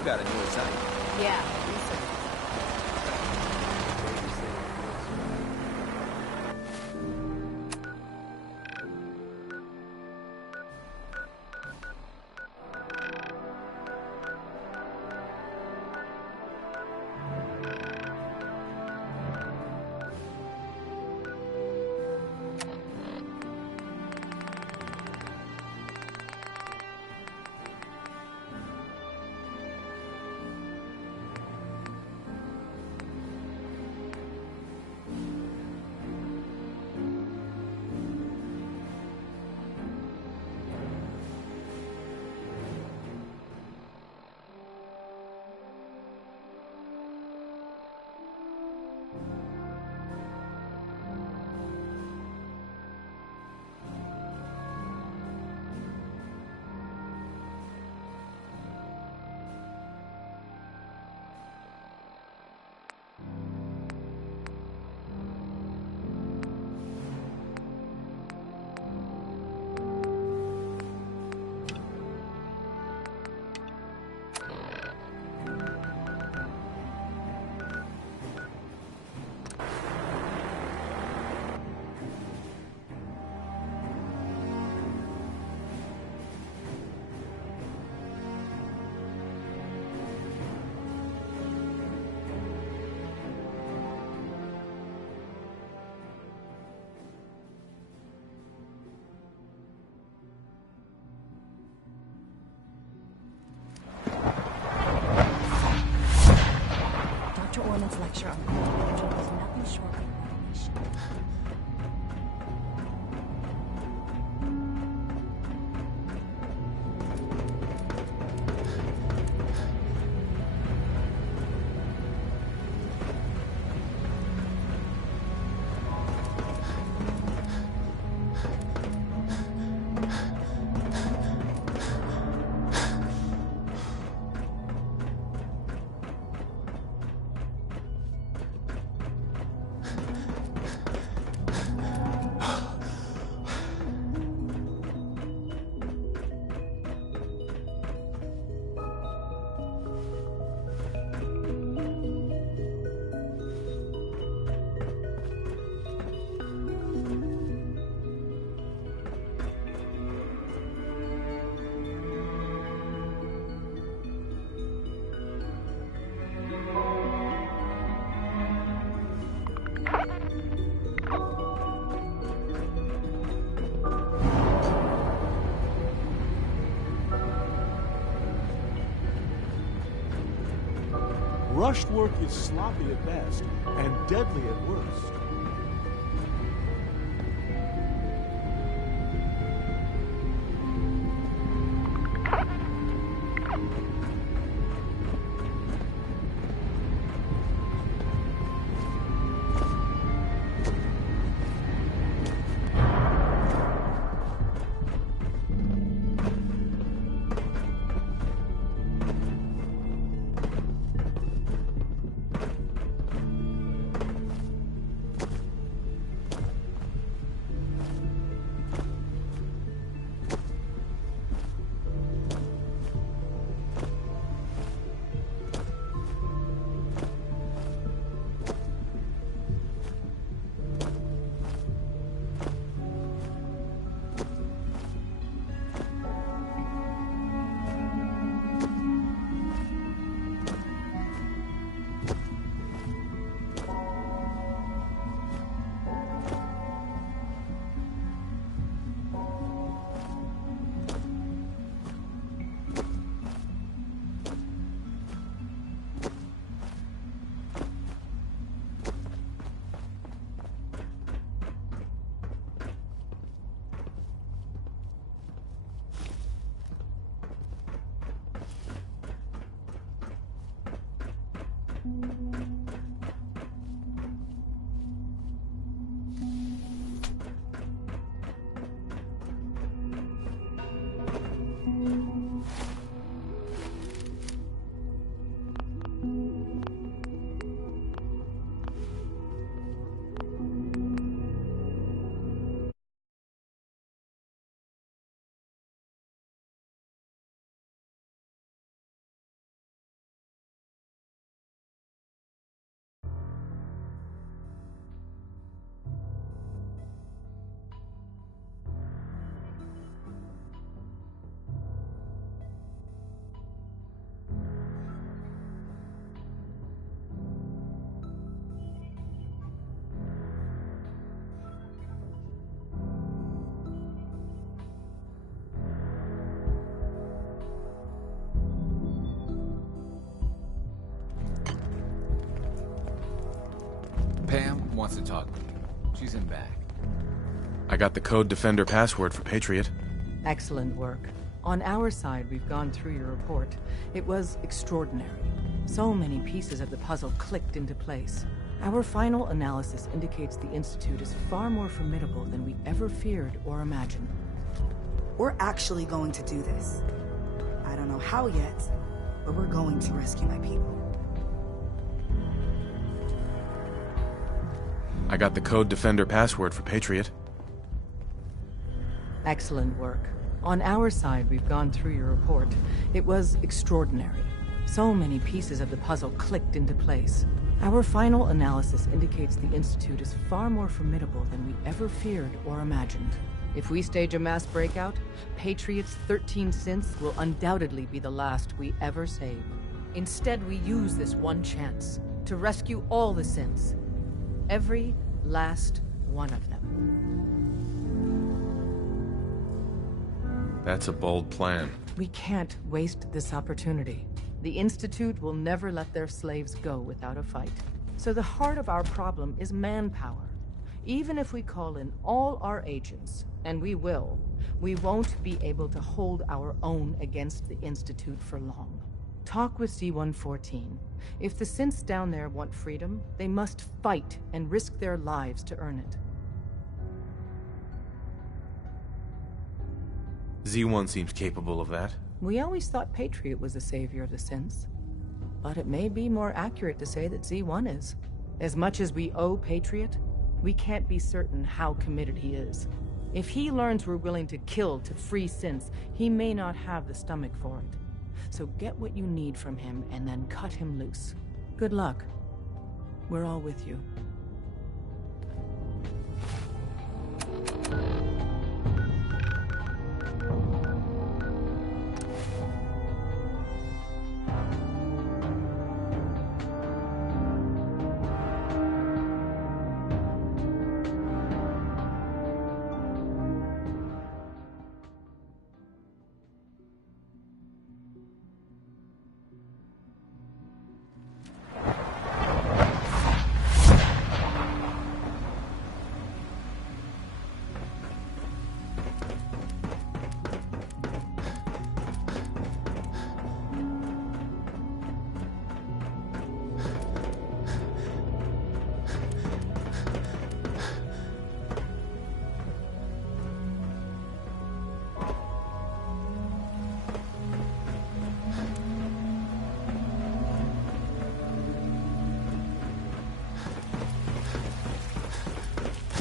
Got a new assignment. Yeah. Rushed work is sloppy at best and deadly at worst. Pam wants to talk with you. She's in back. I got the Code Defender password for Patriot. Excellent work. On our side, we've gone through your report. It was extraordinary. So many pieces of the puzzle clicked into place. Our final analysis indicates the Institute is far more formidable than we ever feared or imagined. We're actually going to do this. I don't know how yet, but we're going to rescue my people. I got the Code Defender password for Patriot. Excellent work. On our side, we've gone through your report. It was extraordinary. So many pieces of the puzzle clicked into place. Our final analysis indicates the Institute is far more formidable than we ever feared or imagined. If we stage a mass breakout, Patriot's 13 synths will undoubtedly be the last we ever save. Instead, we use this one chance to rescue all the synths. Every last one of them. That's a bold plan. We can't waste this opportunity. The Institute will never let their slaves go without a fight. So the heart of our problem is manpower. Even if we call in all our agents, and we will, we won't be able to hold our own against the Institute for long. Talk with C-114. If the synths down there want freedom, they must fight and risk their lives to earn it. Z1 seems capable of that. We always thought Patriot was the savior of the synths. But it may be more accurate to say that Z1 is. As much as we owe Patriot, we can't be certain how committed he is. If he learns we're willing to kill to free synths, he may not have the stomach for it. So get what you need from him and then cut him loose. Good luck. We're all with you.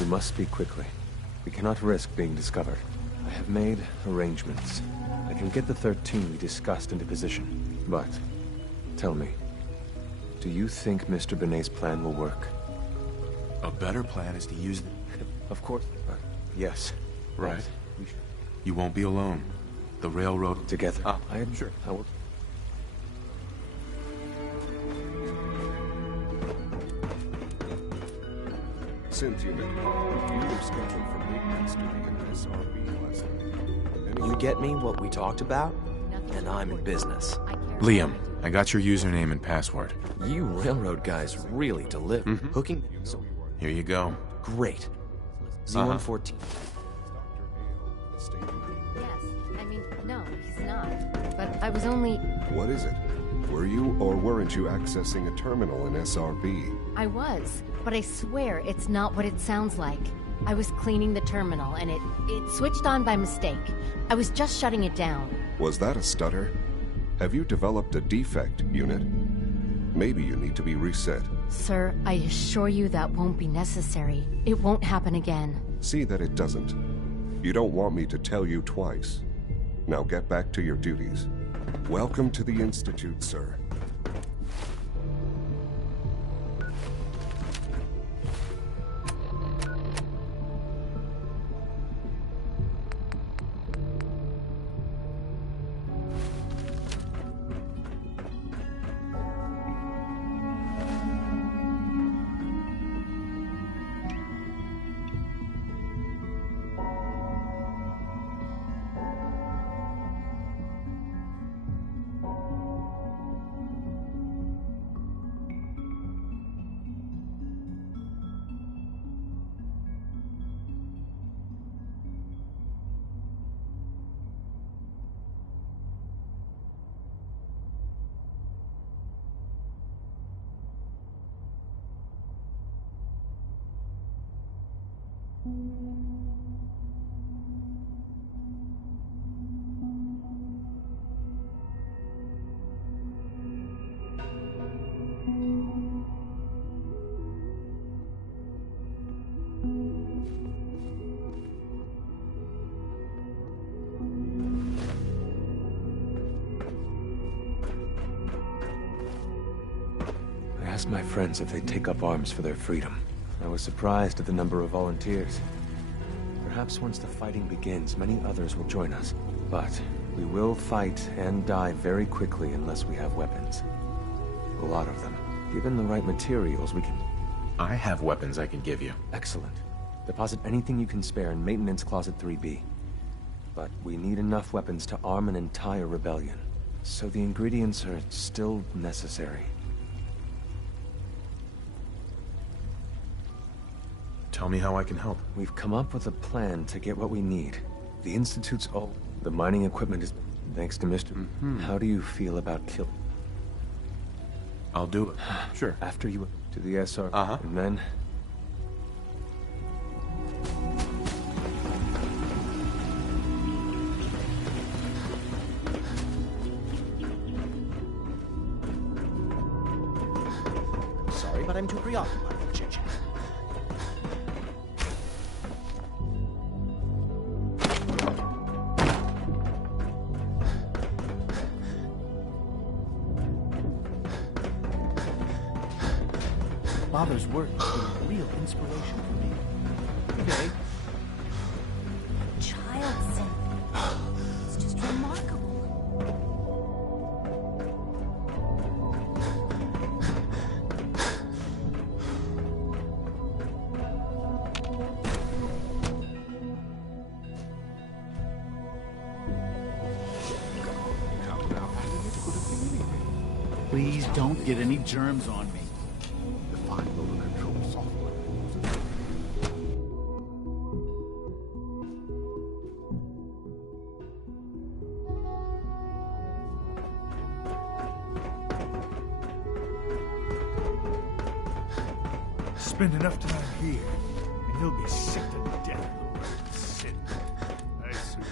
We must speak quickly. We cannot risk being discovered. I have made arrangements. I can get the 13 we discussed into position. But, tell me, do you think Mr. Benet's plan will work? A better plan is to use the... Of course. Yes. Right. You won't be alone. The railroad... Together. I am sure. I will... Cynthia, you were scheduled for maintenance duty in this RV last night. You get me what we talked about? Then I'm in business. Liam, I got your username and password. You railroad guys really deliver. Hooking... So here you go. Great. Z-114. Yes. I mean, no, he's not. But I was only... What is it? Were you or weren't you accessing a terminal in SRB? I was, but I swear it's not what it sounds like. I was cleaning the terminal and it switched on by mistake. I was just shutting it down. Was that a stutter? Have you developed a defect, Unit? Maybe you need to be reset. Sir, I assure you that won't be necessary. It won't happen again. See that it doesn't. You don't want me to tell you twice. Now get back to your duties. Welcome to the Institute, sir. I asked my friends if they'd take up arms for their freedom. I was surprised at the number of volunteers. Perhaps once the fighting begins, many others will join us. But we will fight and die very quickly unless we have weapons. A lot of them. Given the right materials, we can... I have weapons I can give you. Excellent. Deposit anything you can spare in Maintenance Closet 3B. But we need enough weapons to arm an entire rebellion. So the ingredients are still necessary. Tell me how I can help. We've come up with a plan to get what we need. The Institute's all... The mining equipment is... Thanks to Mr. How do you feel about kill... I'll do it. Sure. After you... To the SR... And then... Sorry, but I'm too preoccupied with chit-chat. Father's work has been a real inspiration for me. Okay. Child sin. It's just remarkable. Please don't get any germs on me. Define loader control software. Spend enough time here, and you'll be sick to death. Sit. Nice Superman.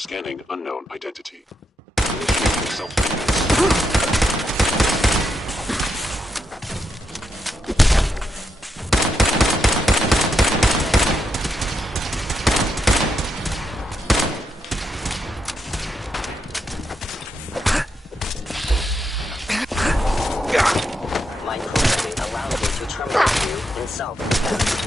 Scanning unknown identity. Initiating self-defense. My programming allows me to terminate you in self-defense.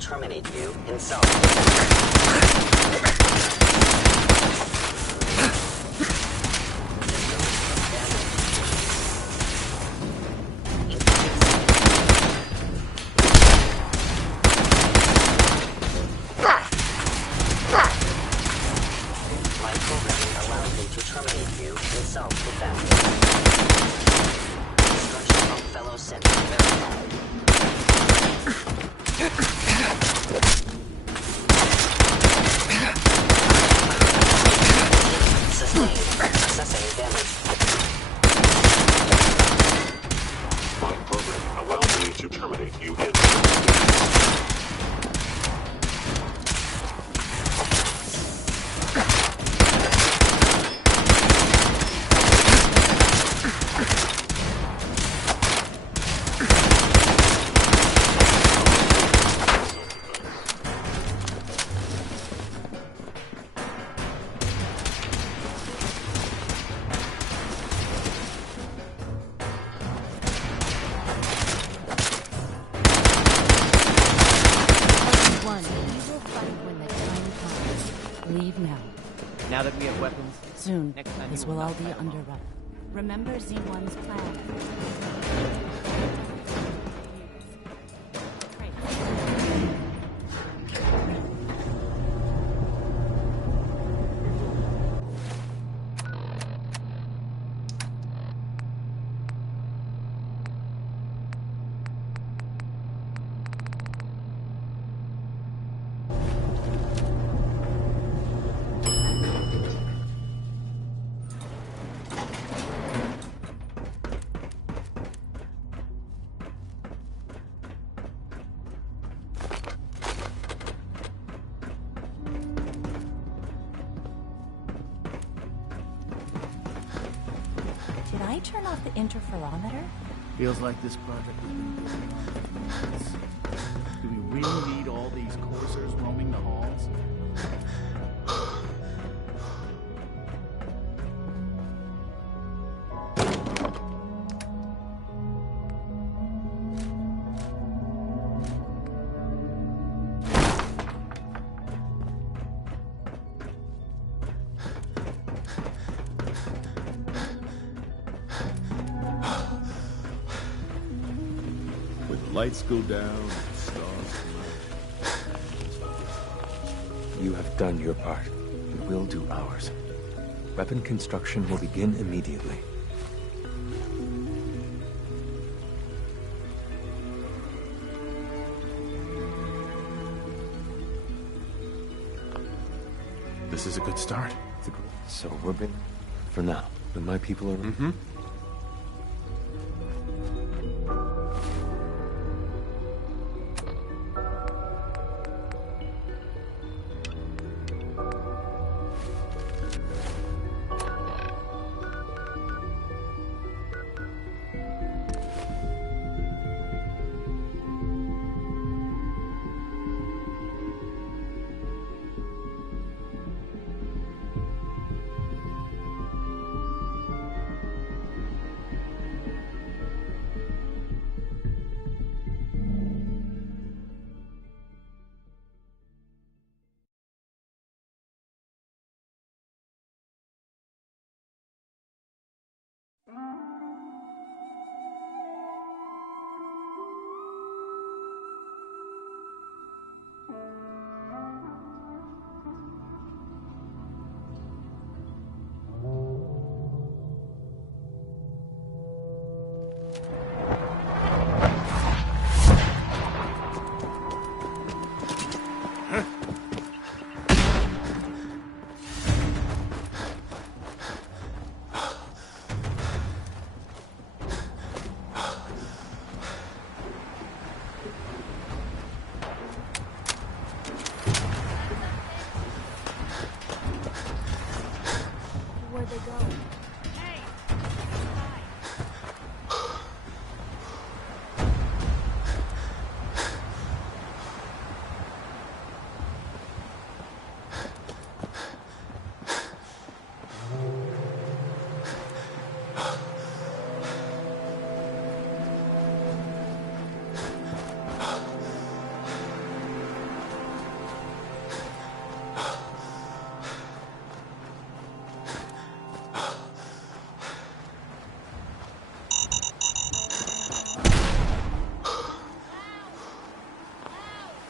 Terminate you in self-defense. My programming allows me to terminate you in self-defense. Destruction of fellow center verified. Assessing damage. My program allows me to terminate you in self-defense. Leave now. Now that we have weapons, soon, next time this will all be under wrap. Remember Z1's plan. Did I turn off the interferometer? Feels like this project has been going on for months. Do we really need all these coursers roaming the halls? Lights go down, and stars come out. You have done your part. We will do ours. Weapon construction will begin immediately. This is a good start. So we're big for now. When my people are... Mm-hmm.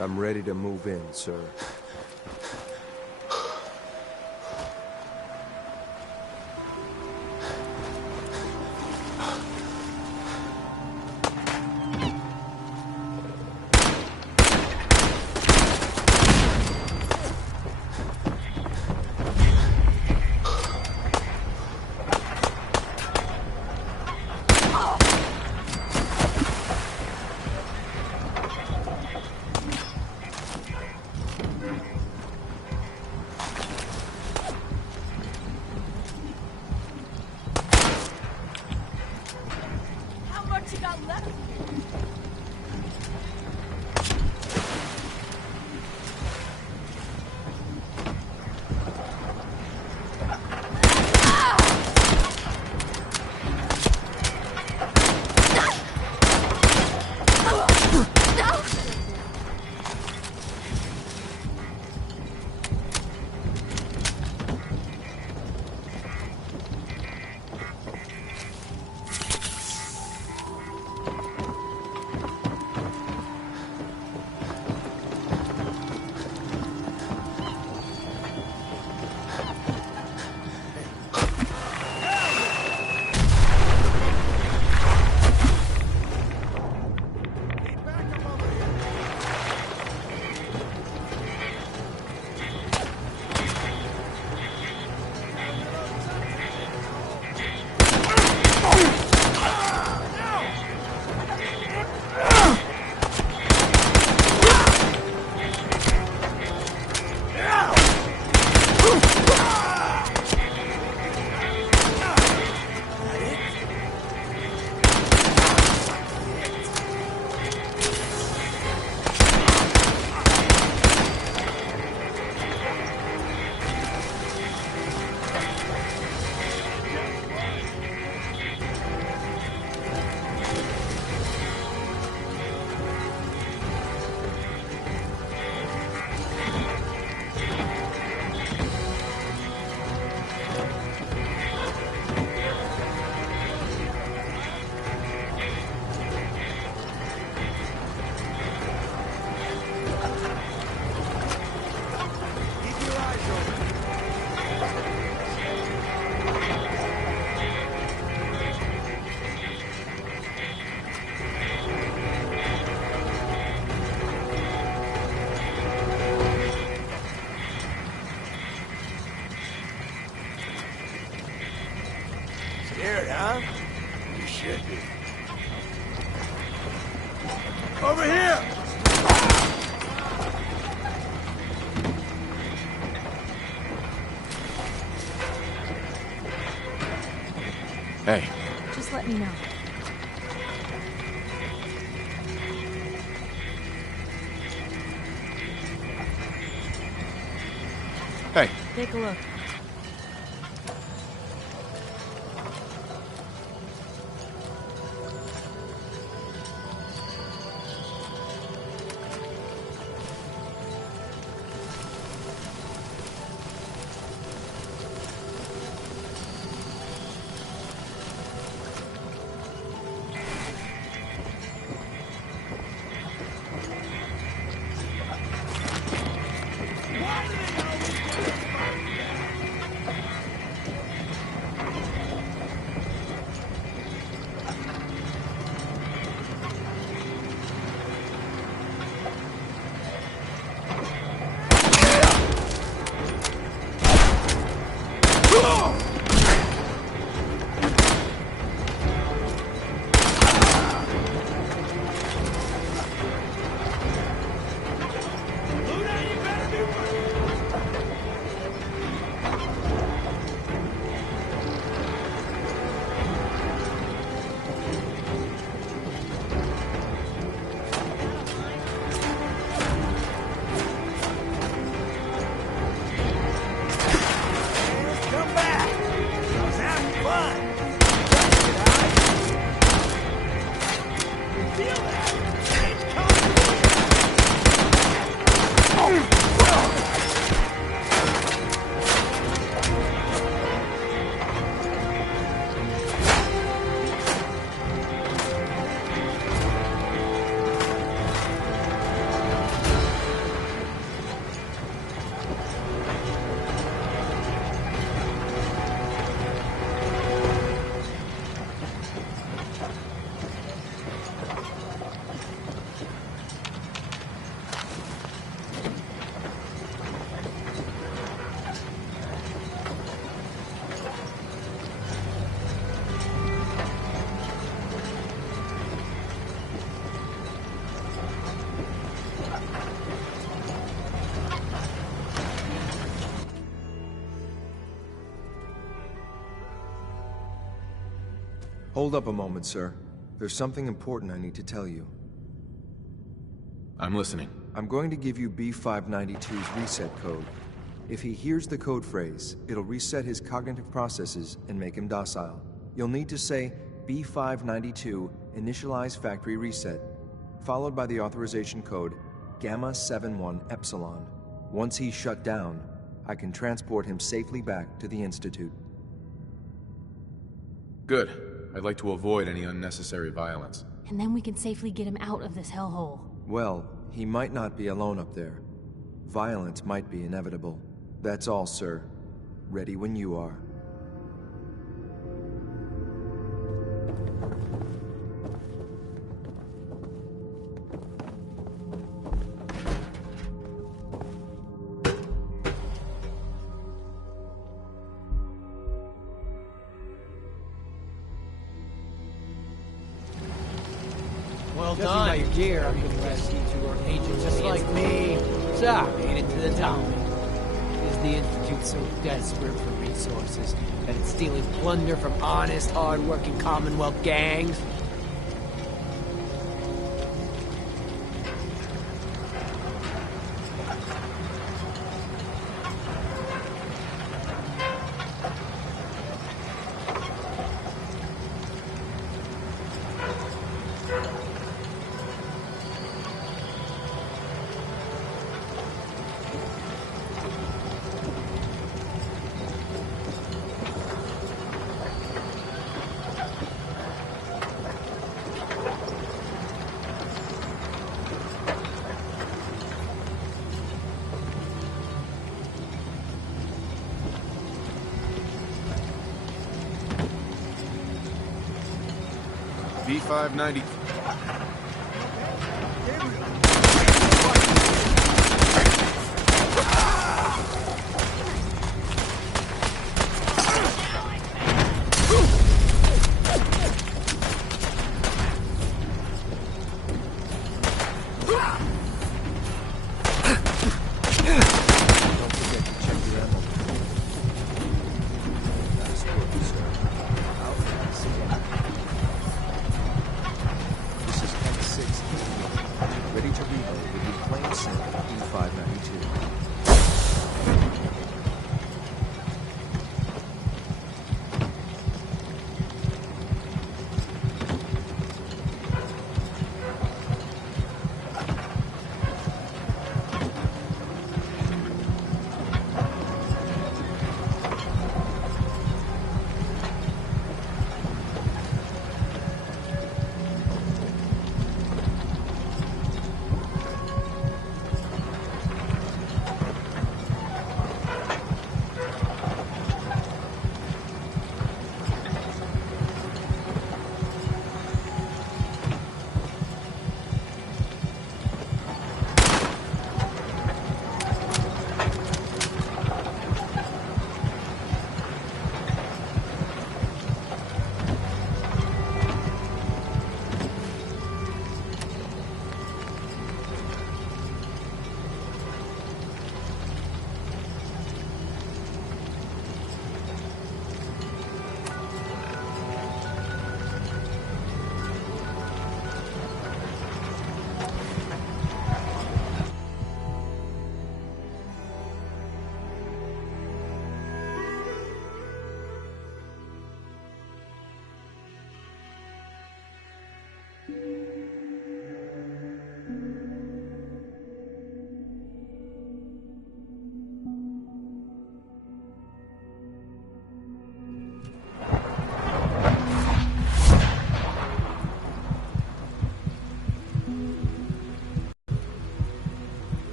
I'm ready to move in, sir. Scared, huh? You should be. Over here! Hey. Just let me know. Hey. Take a look. Hold up a moment, sir. There's something important I need to tell you. I'm listening. I'm going to give you B592's reset code. If he hears the code phrase, it'll reset his cognitive processes and make him docile. You'll need to say B592 initialize factory reset, followed by the authorization code Gamma 71 Epsilon. Once he's shut down, I can transport him safely back to the Institute. Good. I'd like to avoid any unnecessary violence. And then we can safely get him out of this hellhole. Well, he might not be alone up there. Violence might be inevitable. That's all, sir. Ready when you are. Well Jesse done. got your gear. I'm You've rescued your agent just like me. So, made it to the top. Is the Institute so desperate for resources that it's stealing plunder from honest, hard-working Commonwealth gangs? B590.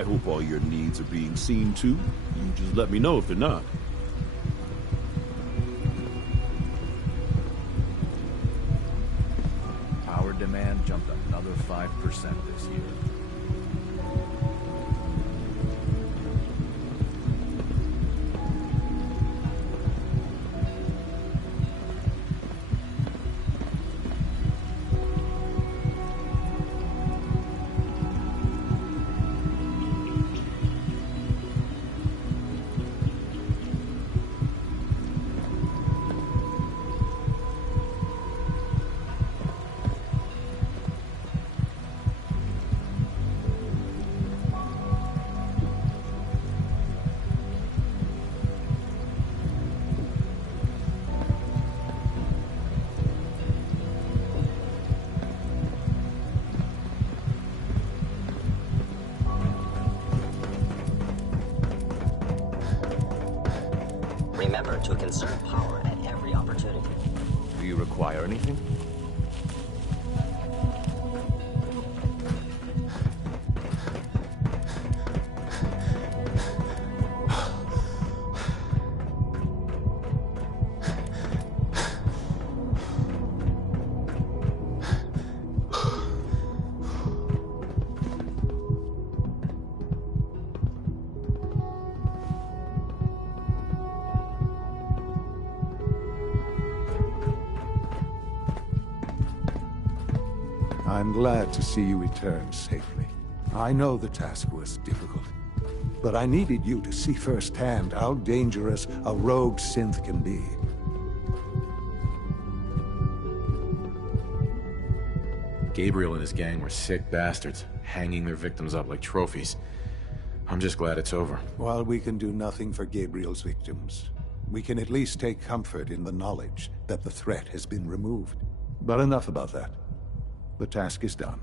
I hope all your needs are being seen to. You just let me know if they're not. demand jumped another 5% this year. Remember to conserve power at every opportunity. Do you require anything? I'm glad to see you return safely. I know the task was difficult, but I needed you to see firsthand how dangerous a rogue synth can be. Gabriel and his gang were sick bastards, hanging their victims up like trophies. I'm just glad it's over. While we can do nothing for Gabriel's victims, we can at least take comfort in the knowledge that the threat has been removed. But enough about that. The task is done,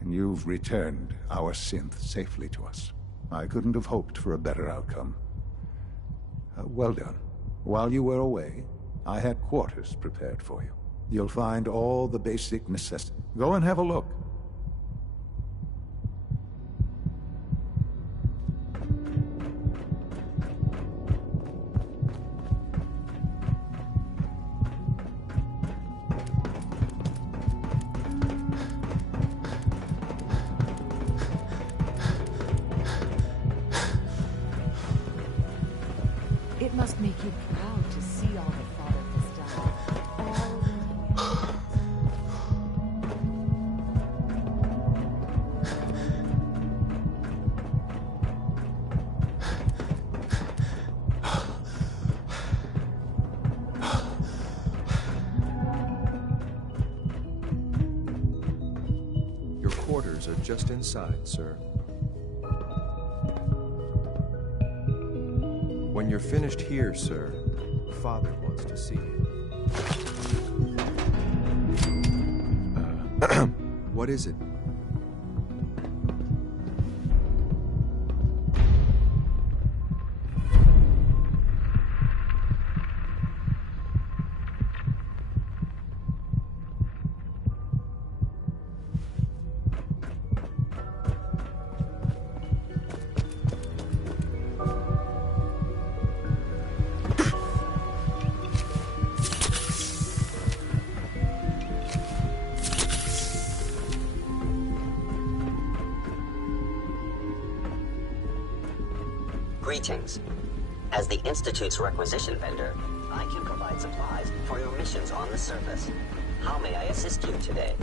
and you've returned our synth safely to us. I couldn't have hoped for a better outcome. Well done. While you were away, I had quarters prepared for you. You'll find all the basic necessities. Go and have a look. It must make you proud to see all the Father has done. All Your quarters are just inside, sir. When you're finished here, sir, Father wants to see you. What is it? Greetings. As the Institute's requisition vendor, I can provide supplies for your missions on the surface. How may I assist you today?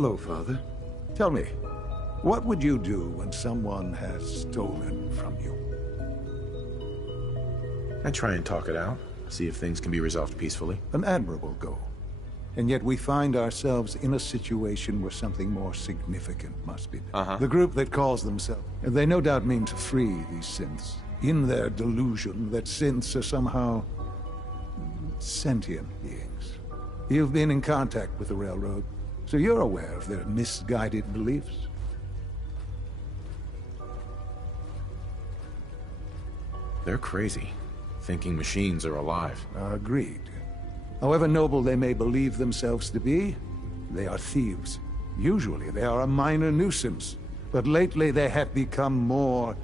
Hello, Father. Tell me, what would you do when someone has stolen from you? I try and talk it out, see if things can be resolved peacefully. An admirable goal. And yet we find ourselves in a situation where something more significant must be done. The group that calls themselves, they no doubt mean to free these synths, in their delusion that synths are somehow sentient beings. You've been in contact with the Railroad, so you're aware of their misguided beliefs. They're crazy, thinking machines are alive. Agreed. However noble they may believe themselves to be, they are thieves. Usually they are a minor nuisance, but lately they have become more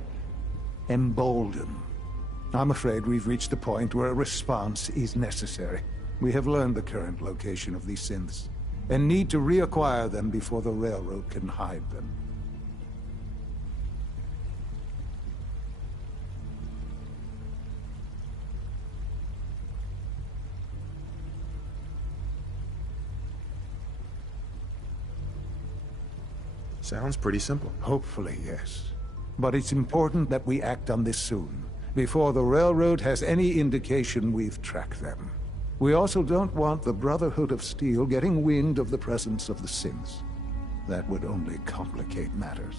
emboldened. I'm afraid we've reached a point where a response is necessary. We have learned the current location of these synths, and need to reacquire them before the railroad can hide them. Sounds pretty simple. Hopefully, yes. But it's important that we act on this soon, before the railroad has any indication we've tracked them. We also don't want the Brotherhood of Steel getting wind of the presence of the synths. That would only complicate matters.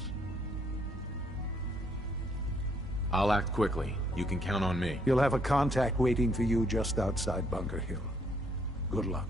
I'll act quickly. You can count on me. You'll have a contact waiting for you just outside Bunker Hill. Good luck.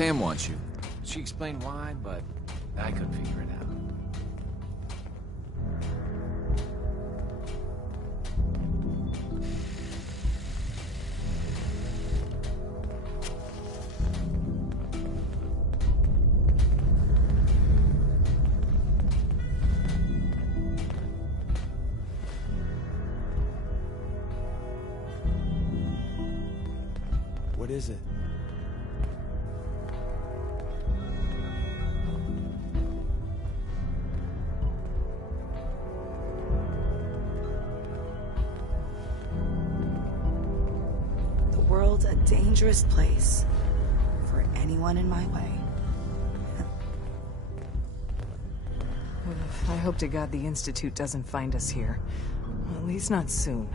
Pam wants you. She explained why, but I couldn't figure it out. What is it? The world's a dangerous place for anyone in my way. I hope to God the Institute doesn't find us here. At least not soon.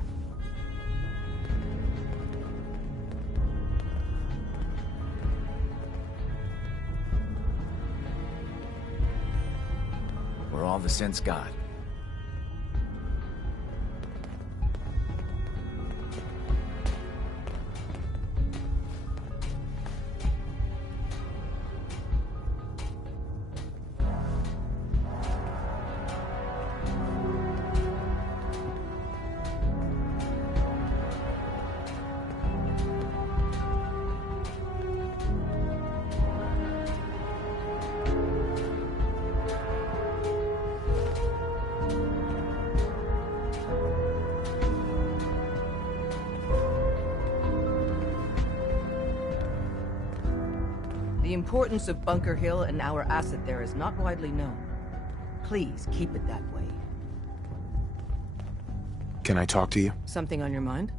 We're all the sense got. The importance of Bunker Hill and our asset there is not widely known. Please keep it that way. Can I talk to you? Something on your mind?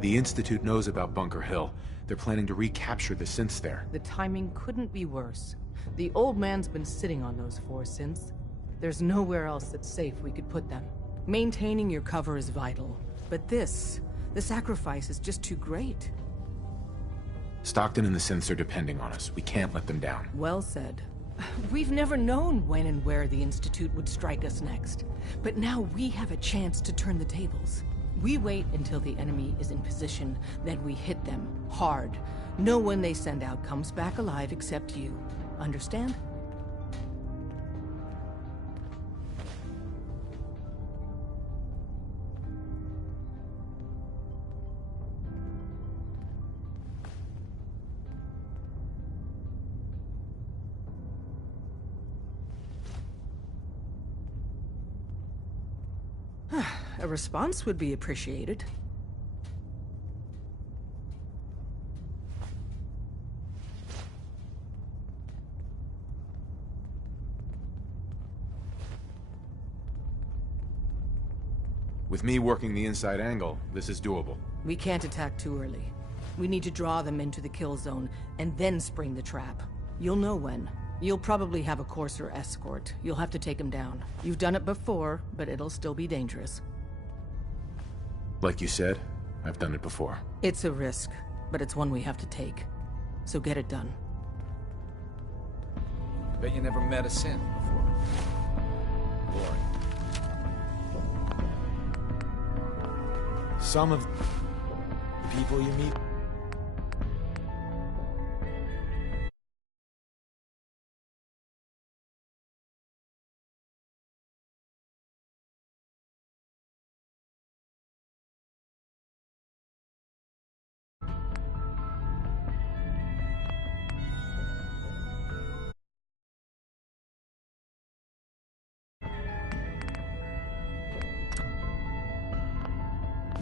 The Institute knows about Bunker Hill. They're planning to recapture the synths there. The timing couldn't be worse. The old man's been sitting on those 4 synths. There's nowhere else that's safe we could put them. Maintaining your cover is vital. But the sacrifice is just too great. Stockton and the synths are depending on us. We can't let them down. Well said. We've never known when and where the Institute would strike us next. But now we have a chance to turn the tables. We wait until the enemy is in position, then we hit them hard. No one they send out comes back alive except you. Understand? A response would be appreciated. With me working the inside angle, this is doable. We can't attack too early. We need to draw them into the kill zone, and then spring the trap. You'll know when. You'll probably have a Courser escort. You'll have to take them down. You've done it before, but it'll still be dangerous. Like you said, I've done it before. It's a risk, but it's one we have to take. So get it done. Bet you never met a synth before. Boring. Some of the people you meet.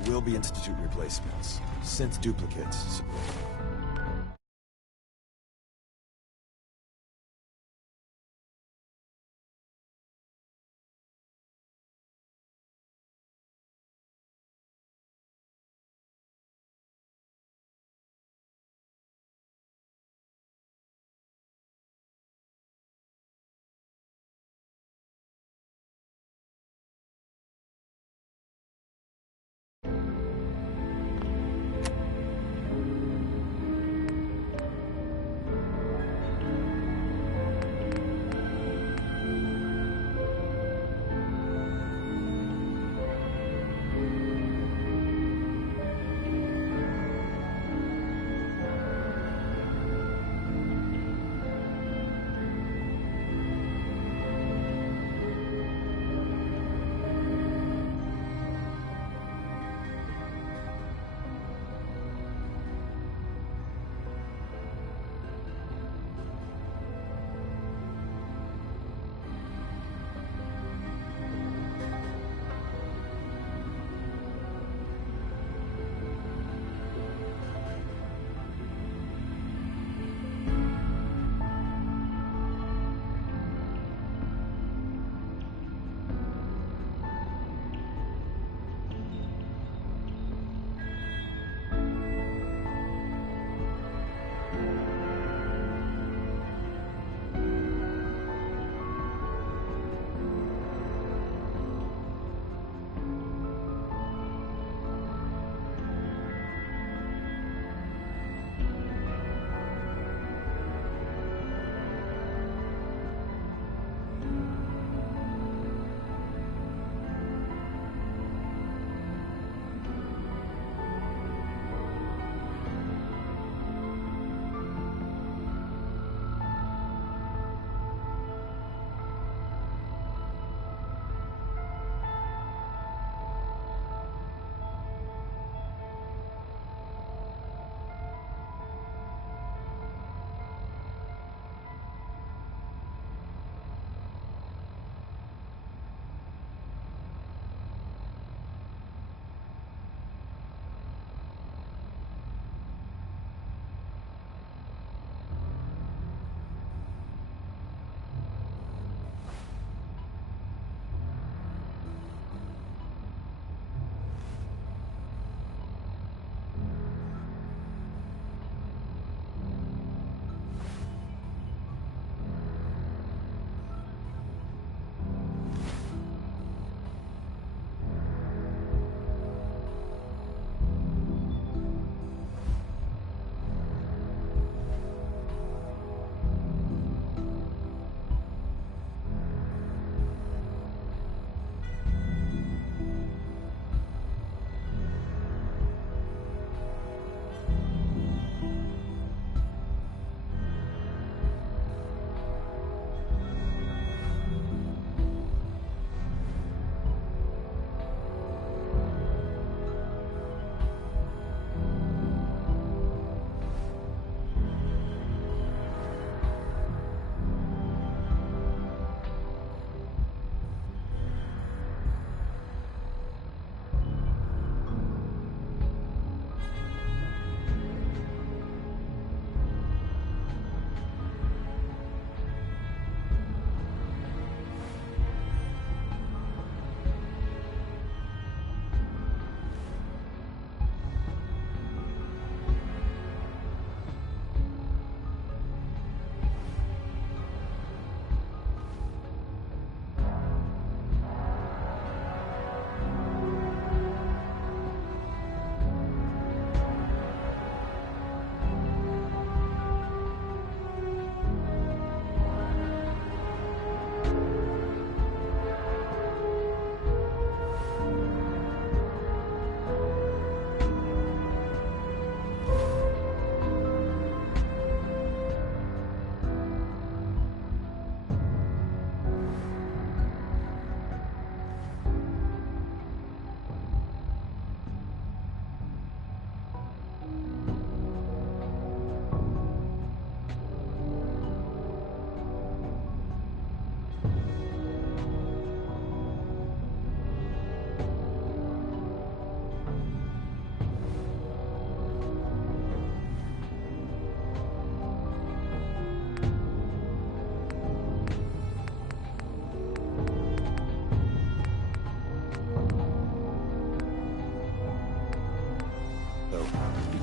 Will be Institute replacements, synth duplicates.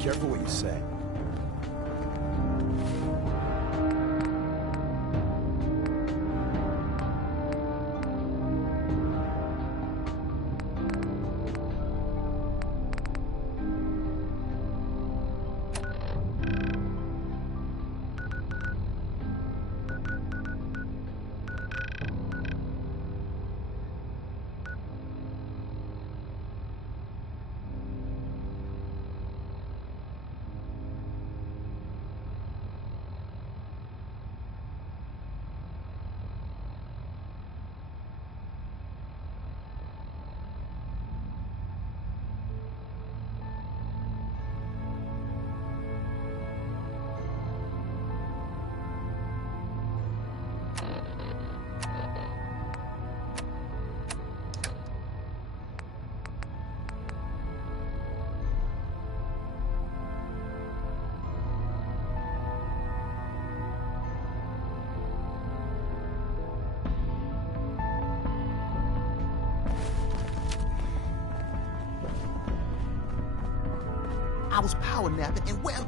Careful what you say. I was power napping and well...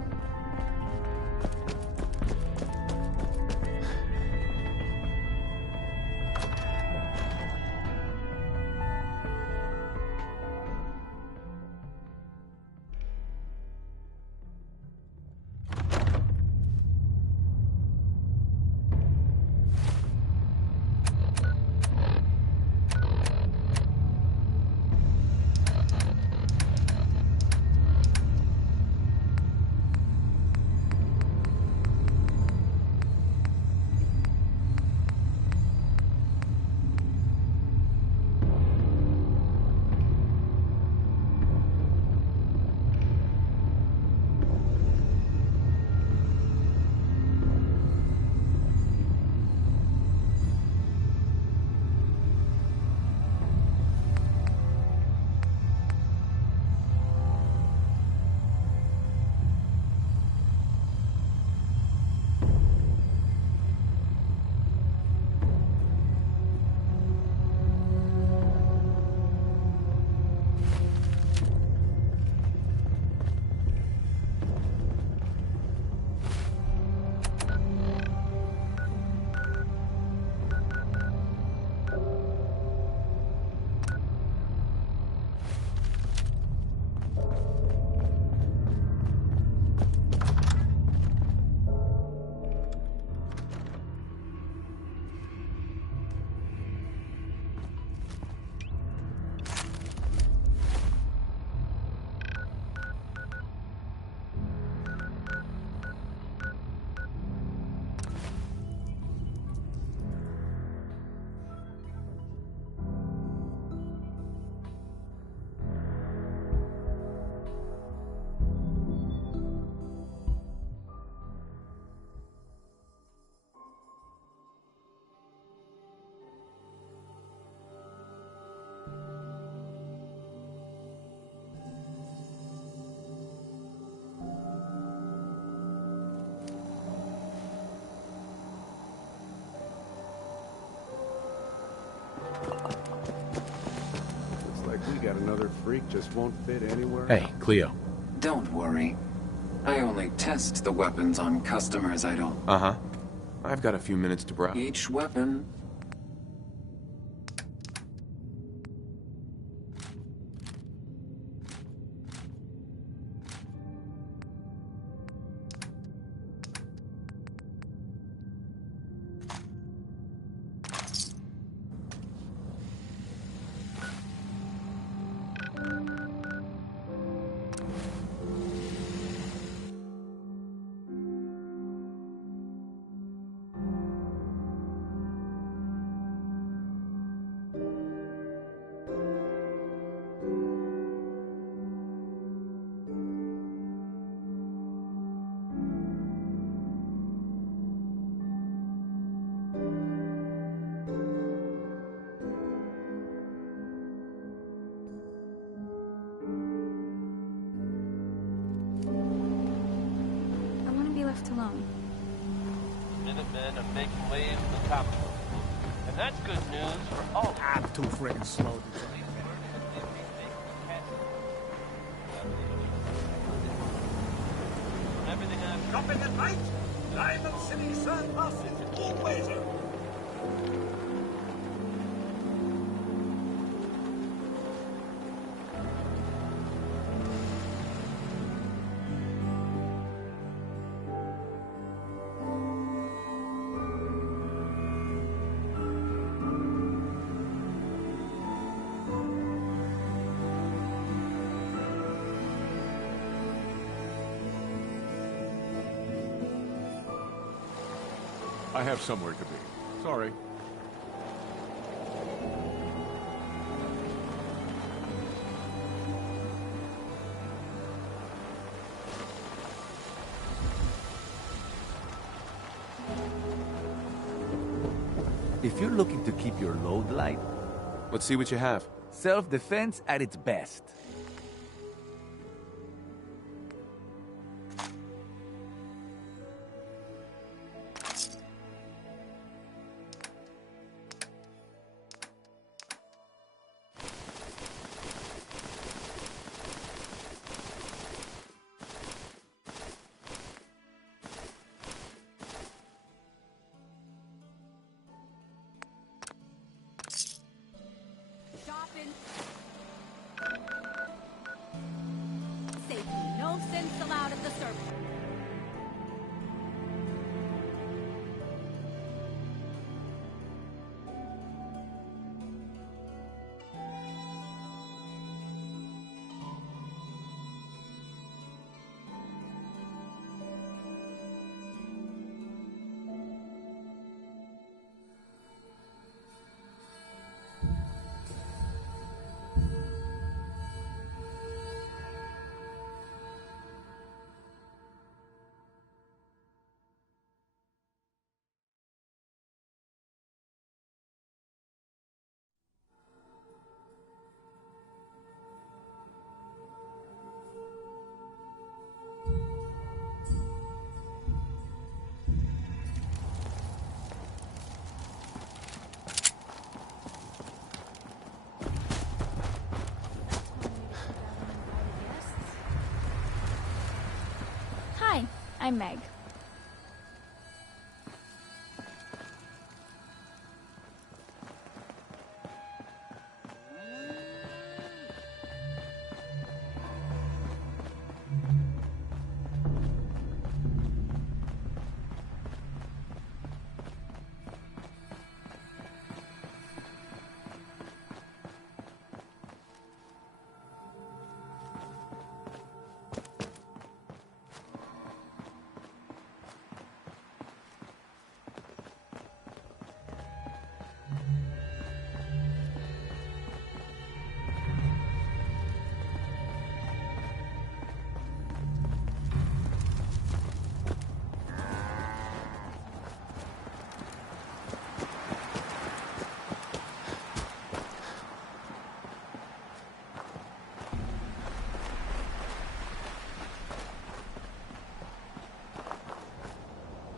We got another freak just won't fit anywhere. Hey, Cleo. Don't worry. I only test the weapons on customers I don't... Uh-huh. I've got a few minutes to browse. Each weapon... left alone. Minutemen are making waves in the top. And that's good news for all. I'm too friggin' slow to I have somewhere to be. Sorry. If you're looking to keep your load light, Let's see what you have. self-defense at its best. Safety, no sense allowed at the surface. Hi, I'm Meg.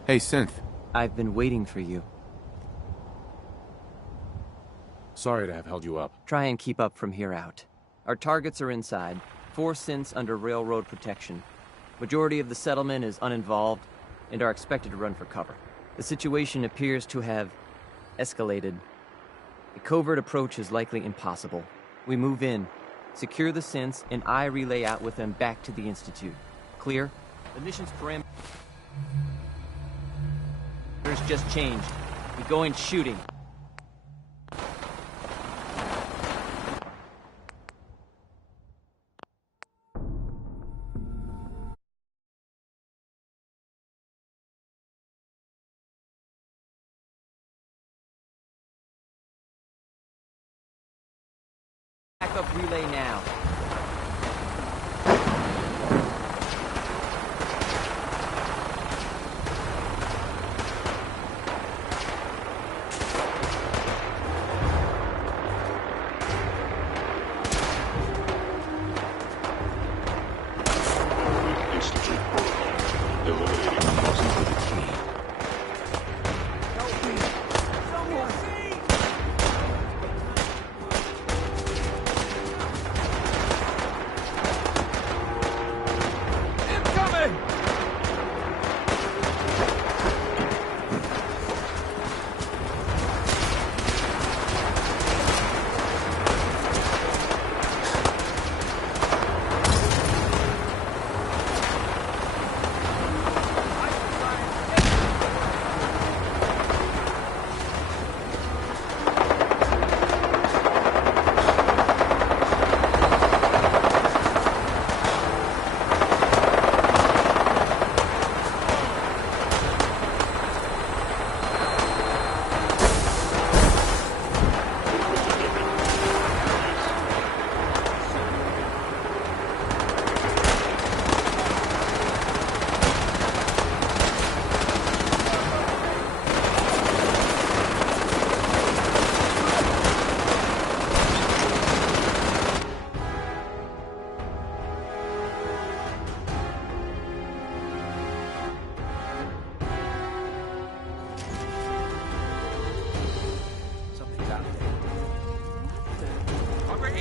Hey, Synth. I've been waiting for you. Sorry to have held you up. Try and keep up from here out. Our targets are inside, 4 synths under railroad protection. Majority of the settlement is uninvolved and are expected to run for cover. The situation appears to have escalated. A covert approach is likely impossible. We move in, secure the synths, and I relay out with them back to the Institute. Clear? The mission's parameters just changed. We go in shooting. Backup relay now.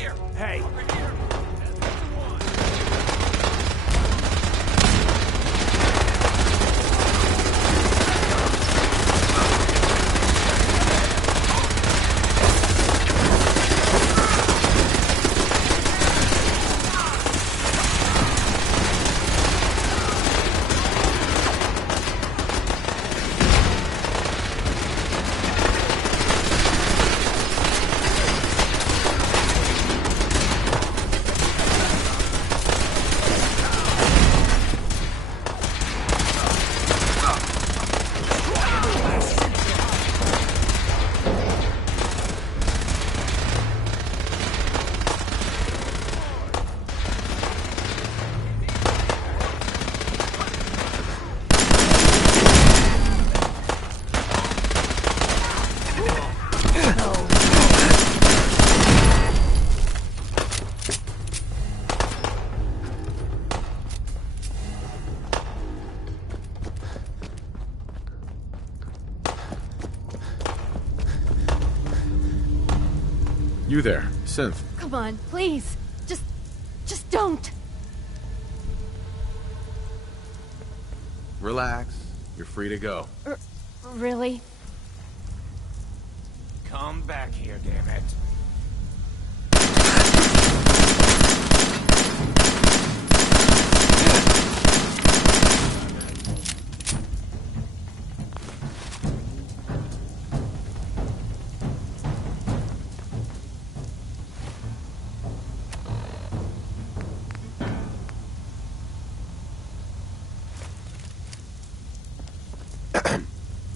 here! Hey! Over here! You there, Synth. Come on, please. Just don't. Relax. You're free to go. Really? Come back here, damn it.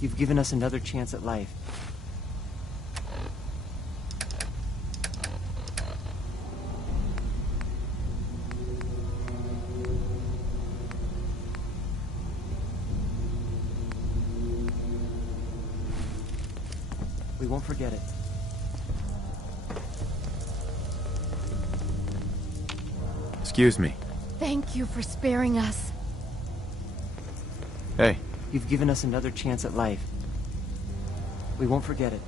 You've given us another chance at life. We won't forget it. Excuse me. Thank you for sparing us. Hey. You've given us another chance at life. We won't forget it.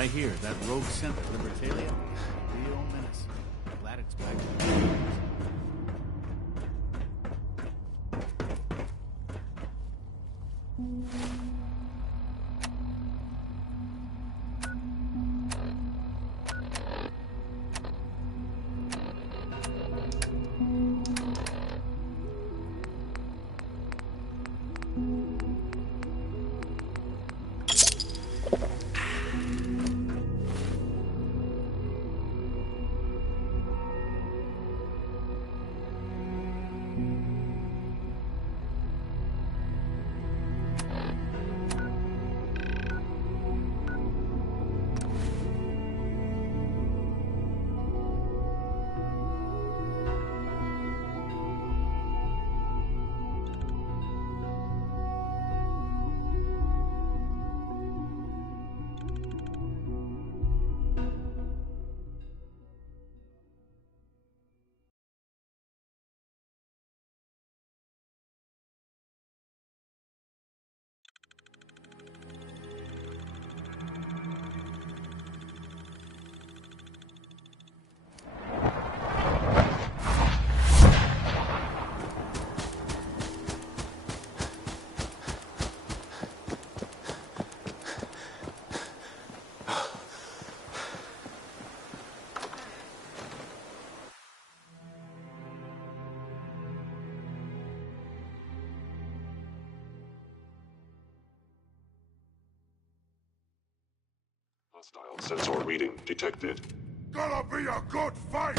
I hear. That rogue scent at Libertalia? Real menace. Glad it's back. Hostile sensor reading detected. Gonna be a good fight!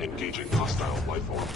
Engaging hostile life form.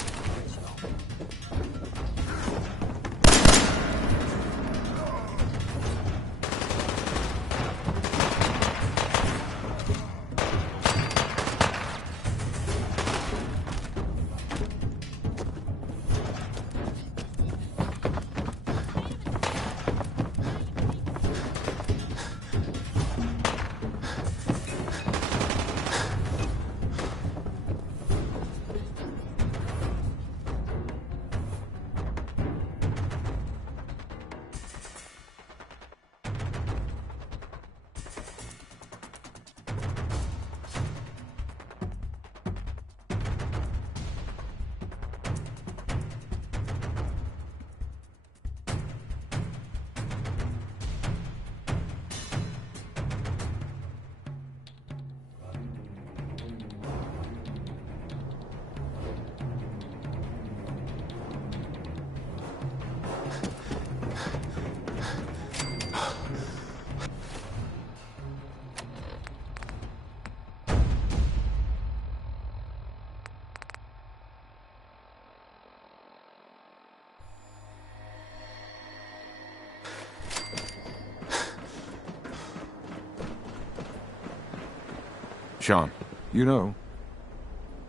Sean. You know,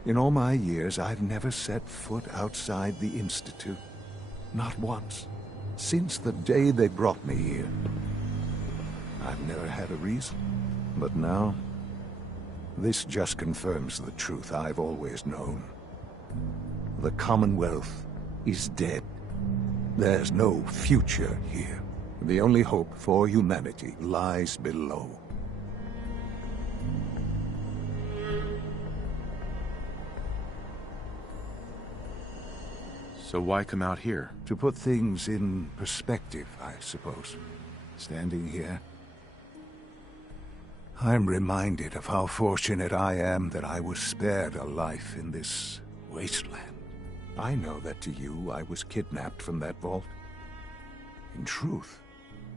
in all my years, I've never set foot outside the Institute. Not once. Since the day they brought me here. I've never had a reason. But now, this just confirms the truth I've always known. The Commonwealth is dead. There's no future here. The only hope for humanity lies below. So why come out here? To put things in perspective, I suppose. Standing here, I'm reminded of how fortunate I am that I was spared a life in this wasteland. I know that to you, I was kidnapped from that vault. In truth,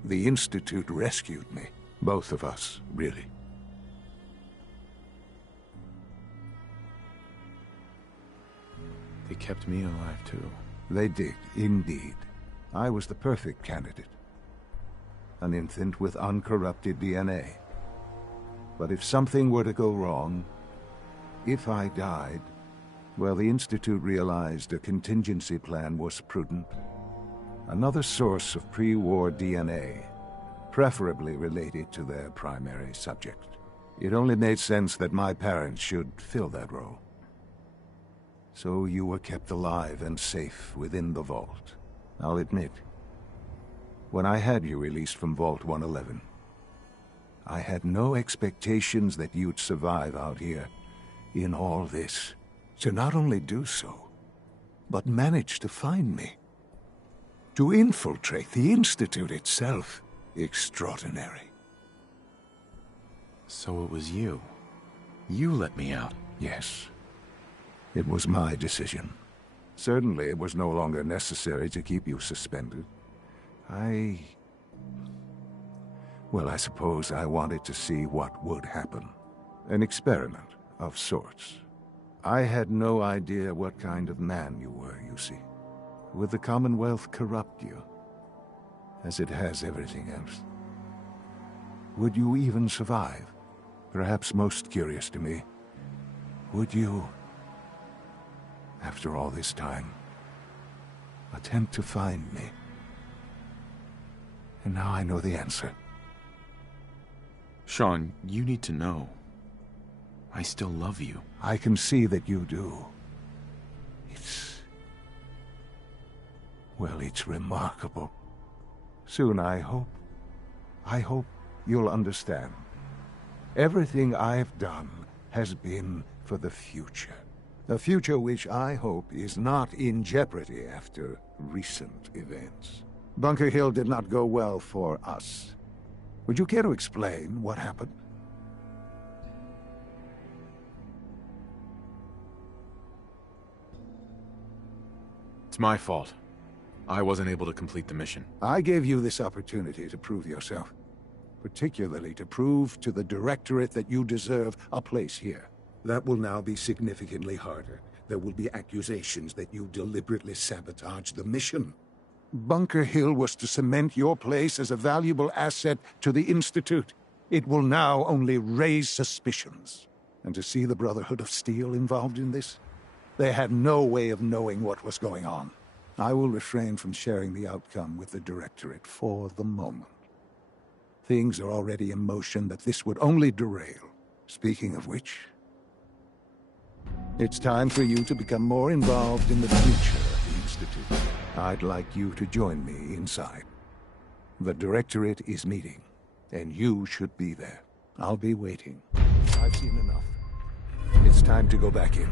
the Institute rescued me. Both of us, really. They kept me alive, too. They did, indeed. I was the perfect candidate. An infant with uncorrupted DNA. But if something were to go wrong, If I died, well, the Institute realized a contingency plan was prudent. Another source of pre-war DNA, preferably related to their primary subject. It only made sense that my parents should fill that role. So you were kept alive and safe within the vault. I'll admit, when I had you released from Vault 111, I had no expectations that you'd survive out here in all this. To not only do so, but manage to find me. To infiltrate the Institute itself. Extraordinary. So it was you. You let me out. Yes. It was my decision. Certainly it was no longer necessary to keep you suspended. Well, I suppose I wanted to see what would happen. An experiment of sorts. I had no idea what kind of man you were, you see. Would the Commonwealth corrupt you, as it has everything else? Would you even survive? Perhaps most curious to me, would you, after all this time, attempt to find me? And now I know the answer. Sean, you need to know. I still love you. I can see that you do. Well, it's remarkable. Soon, I hope you'll understand. Everything I've done has been for the future. A future which I hope is not in jeopardy after recent events. Bunker Hill did not go well for us. Would you care to explain what happened? It's my fault. I wasn't able to complete the mission. I gave you this opportunity to prove yourself. Particularly to prove to the Directorate that you deserve a place here. That will now be significantly harder. There will be accusations that you deliberately sabotaged the mission. Bunker Hill was to cement your place as a valuable asset to the Institute. It will now only raise suspicions. And to see the Brotherhood of Steel involved in this? They had no way of knowing what was going on. I will refrain from sharing the outcome with the Directorate for the moment. Things are already in motion that this would only derail. Speaking of which, it's time for you to become more involved in the future of the Institute. I'd like you to join me inside. The Directorate is meeting, and you should be there. I'll be waiting. I've seen enough. It's time to go back in.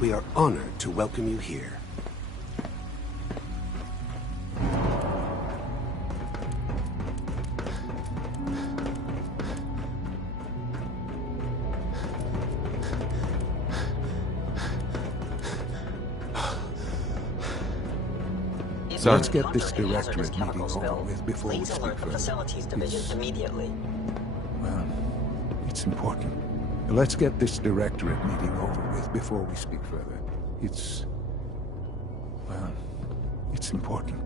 We are honored to welcome you here. So let's get this Directorate meeting over with before we speak further. Facilities Division immediately. Well, it's important. Let's get this Directorate meeting over with before we speak further. It's important.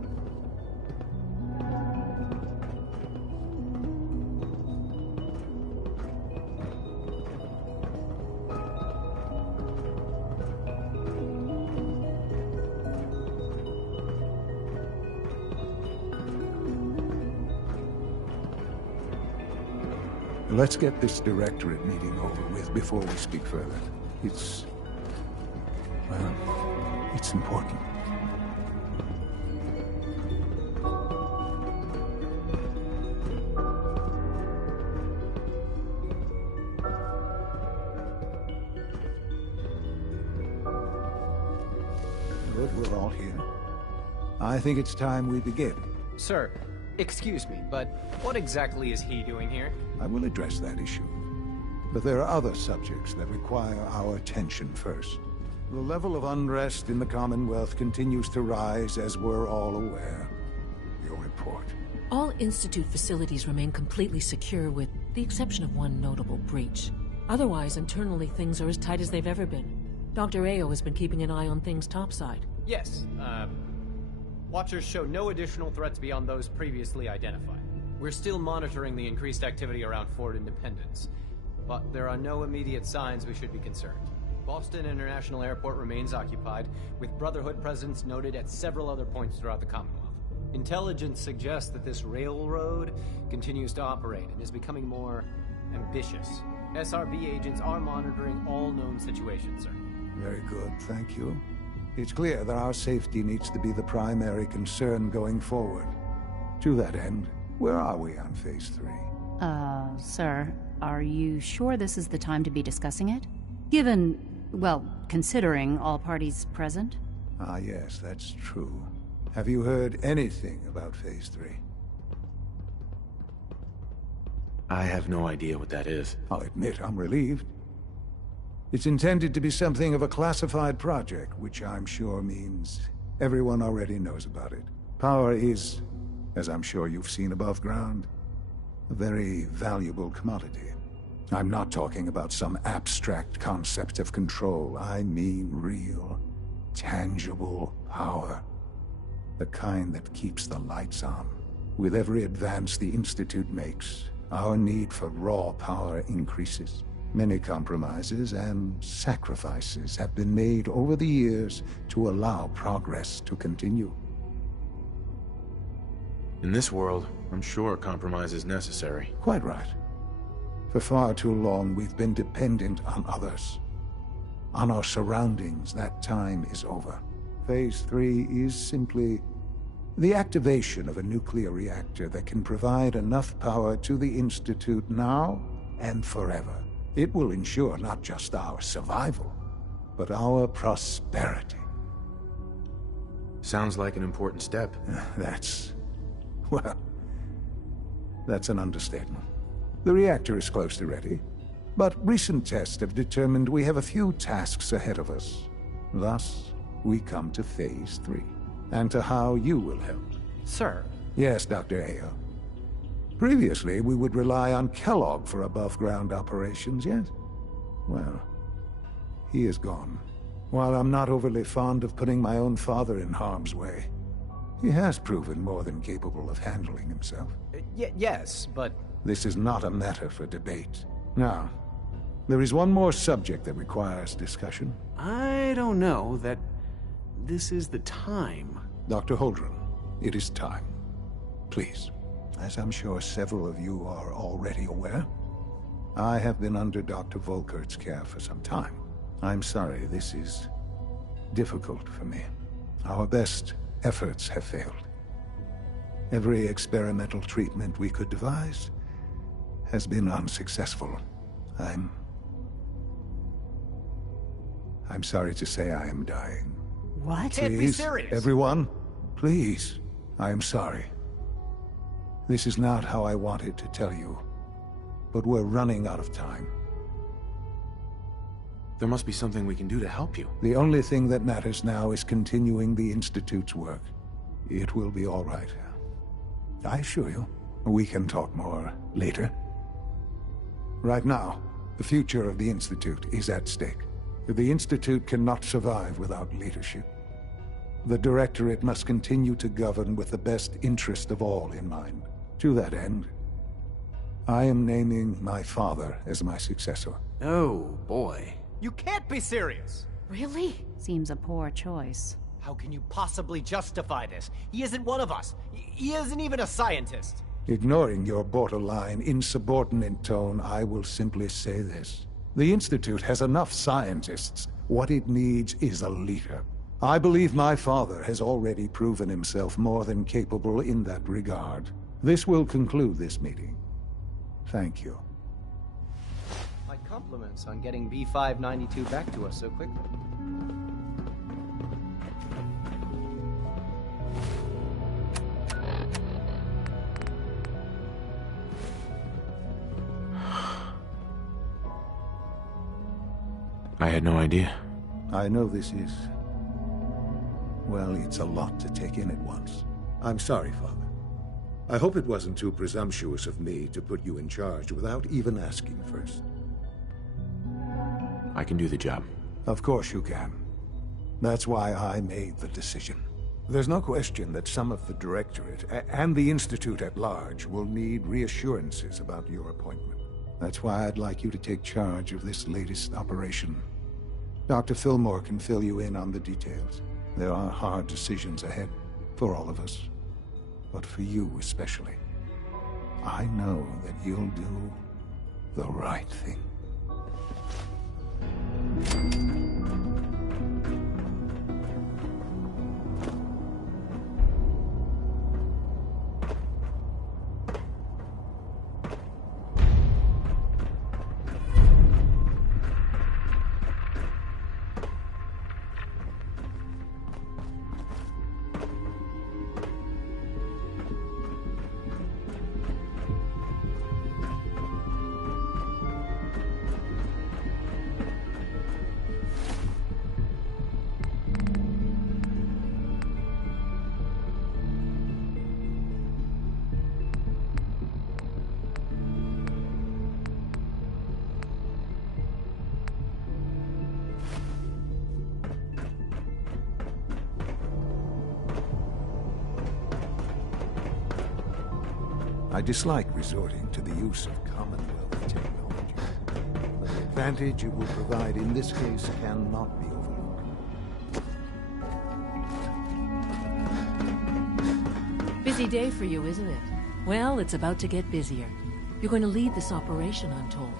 Let's get this directorate meeting over with before we speak further. It's important. Good, we're all here. I think it's time we begin. Sir, excuse me, but what exactly is he doing here? I will address that issue. But there are other subjects that require our attention first. The level of unrest in the Commonwealth continues to rise, as we're all aware. Your report. All Institute facilities remain completely secure, with the exception of one notable breach. Otherwise, internally, things are as tight as they've ever been. Dr. Ayo has been keeping an eye on things topside. Yes, Watchers show no additional threats beyond those previously identified. We're still monitoring the increased activity around Fort Independence, but there are no immediate signs we should be concerned. Boston International Airport remains occupied, with Brotherhood presence noted at several other points throughout the Commonwealth. Intelligence suggests that this railroad continues to operate and is becoming more ambitious. SRB agents are monitoring all known situations, sir. Very good, thank you. It's clear that our safety needs to be the primary concern going forward. To that end, where are we on Phase 3? Sir, are you sure this is the time to be discussing it? Given, well, considering all parties present? Ah, yes, that's true. Have you heard anything about Phase 3? I have no idea what that is. I'll admit I'm relieved. It's intended to be something of a classified project, which I'm sure means everyone already knows about it. Power is, as I'm sure you've seen above ground, a very valuable commodity. I'm not talking about some abstract concept of control. I mean real, tangible power. The kind that keeps the lights on. With every advance the Institute makes, our need for raw power increases. Many compromises and sacrifices have been made over the years to allow progress to continue. In this world, I'm sure compromise is necessary. Quite right. For far too long, we've been dependent on others. On our surroundings. That time is over. Phase 3 is simply the activation of a nuclear reactor that can provide enough power to the Institute now and forever. It will ensure not just our survival, but our prosperity. Sounds like an important step. That's an understatement. The reactor is close to ready, but recent tests have determined we have a few tasks ahead of us. Thus, we come to Phase 3, and to how you will help. Sir? Yes, Dr. Ayo. Previously, we would rely on Kellogg for above-ground operations, yes? Well, he is gone. While I'm not overly fond of putting my own father in harm's way, he has proven more than capable of handling himself. Yes, but... This is not a matter for debate. Now, there is one more subject that requires discussion. I don't know that this is the time. Dr. Holdren, it is time. Please. As I'm sure several of you are already aware, I have been under Dr. Volkert's care for some time. I'm sorry, this is difficult for me. Our best efforts have failed. Every experimental treatment we could devise has been unsuccessful. I'm sorry to say I am dying. What? Can't be serious. Everyone, please. I am sorry. This is not how I wanted to tell you, but we're running out of time. There must be something we can do to help you. The only thing that matters now is continuing the Institute's work. It will be all right. I assure you. We can talk more later. Right now, the future of the Institute is at stake. The Institute cannot survive without leadership. The Directorate must continue to govern with the best interest of all in mind. To that end, I am naming my father as my successor. Oh, boy. You can't be serious! Really? Seems a poor choice. How can you possibly justify this? He isn't one of us. He isn't even a scientist. Ignoring your borderline, insubordinate tone, I will simply say this. The Institute has enough scientists. What it needs is a leader. I believe my father has already proven himself more than capable in that regard. This will conclude this meeting. Thank you. My compliments on getting B592 back to us so quickly. I had no idea. I know this is... well, it's a lot to take in at once. I'm sorry, Father. I hope it wasn't too presumptuous of me to put you in charge without even asking first. I can do the job. Of course you can. That's why I made the decision. There's no question that some of the Directorate and the Institute at large will need reassurances about your appointment. That's why I'd like you to take charge of this latest operation. Dr. Fillmore can fill you in on the details. There are hard decisions ahead for all of us, but for you especially. I know that you'll do the right thing. I dislike resorting to the use of Commonwealth technology. But the advantage it will provide in this case cannot be overlooked. Busy day for you, isn't it? Well, it's about to get busier. You're going to lead this operation, I'm told.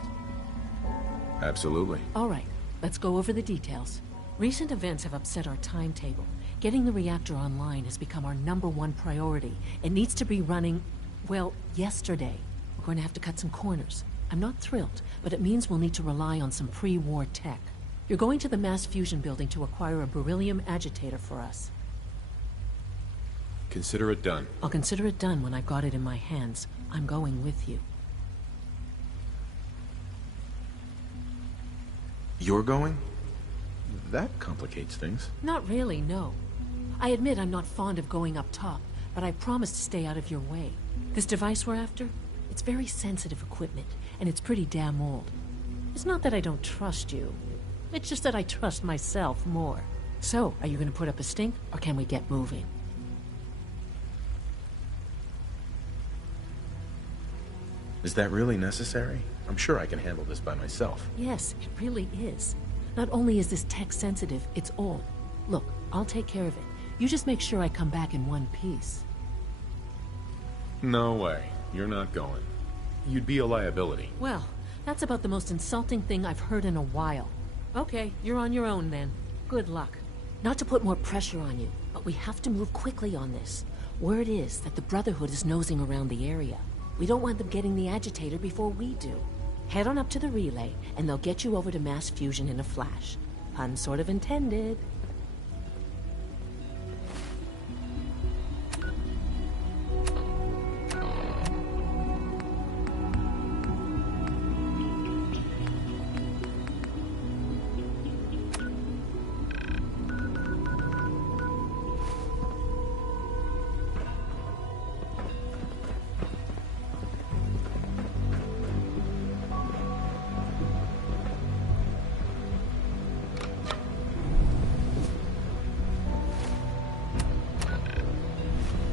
Absolutely. All right, let's go over the details. Recent events have upset our timetable. Getting the reactor online has become our #1 priority. It needs to be running... well, yesterday. We're going to have to cut some corners. I'm not thrilled, but it means we'll need to rely on some pre-war tech. You're going to the mass fusion building to acquire a beryllium agitator for us. Consider it done. I'll consider it done when I've got it in my hands. I'm going with you. You're going? That complicates things. Not really, no. I admit I'm not fond of going up top, but I promise to stay out of your way. This device we're after, it's very sensitive equipment, and it's pretty damn old. It's not that I don't trust you. It's just that I trust myself more. So, are you going to put up a stink, or can we get moving? Is that really necessary? I'm sure I can handle this by myself. Yes, it really is. Not only is this tech sensitive, it's old. Look, I'll take care of it. You just make sure I come back in one piece. No way. You're not going. You'd be a liability. Well, that's about the most insulting thing I've heard in a while. Okay, you're on your own then. Good luck. Not to put more pressure on you, but we have to move quickly on this. Word is that the Brotherhood is nosing around the area. We don't want them getting the agitator before we do. Head on up to the relay, and they'll get you over to mass fusion in a flash. Pun sort of intended.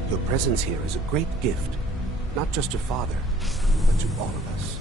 Your presence here is a great gift, not just to Father, but to all of us.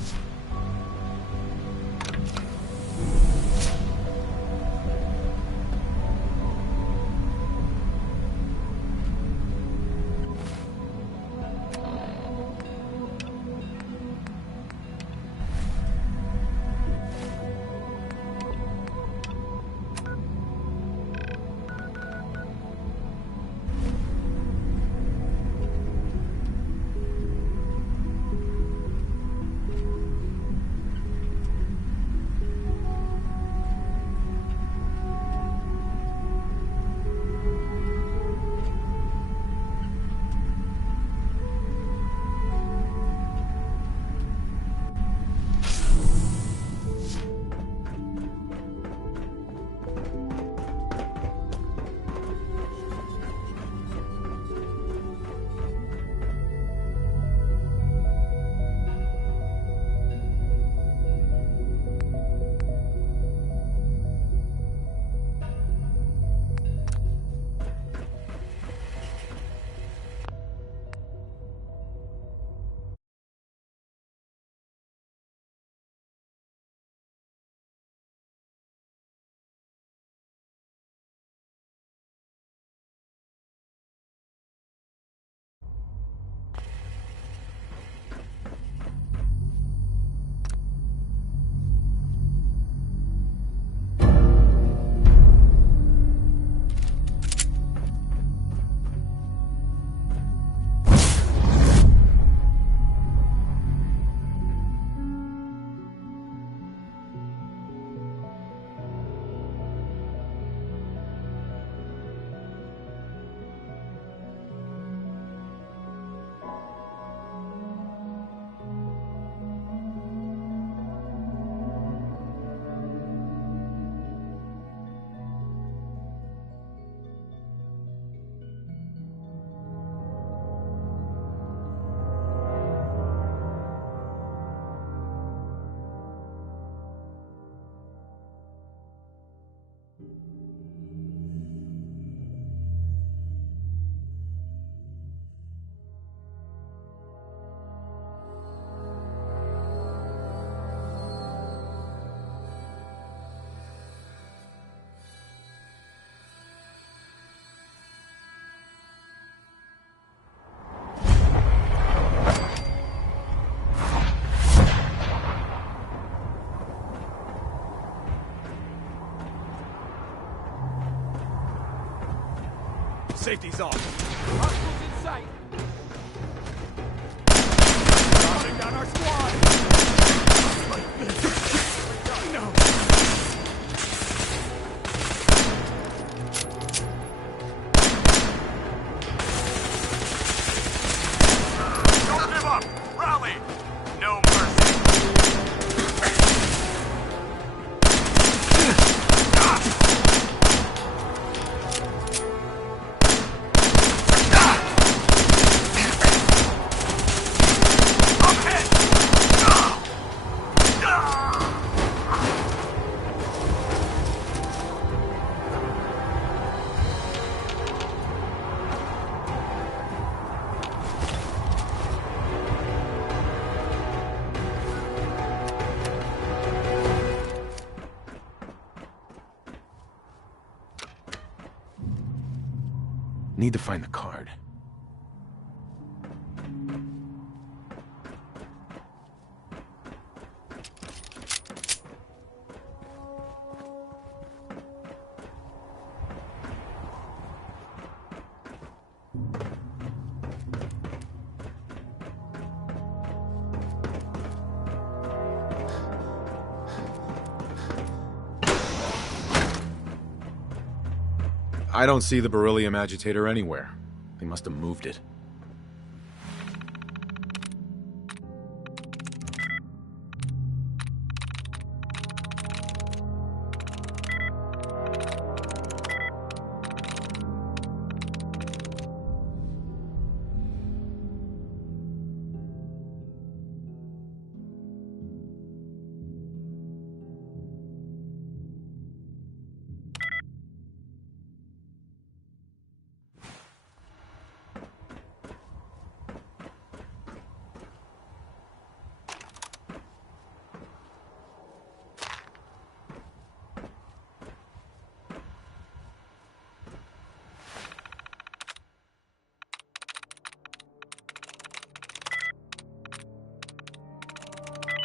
safety's off. Hostiles in sight. Dropping down our squad. No. Don't give up. Rally. No mercy. Need to find the card. I don't see the beryllium agitator anywhere. They must have moved it.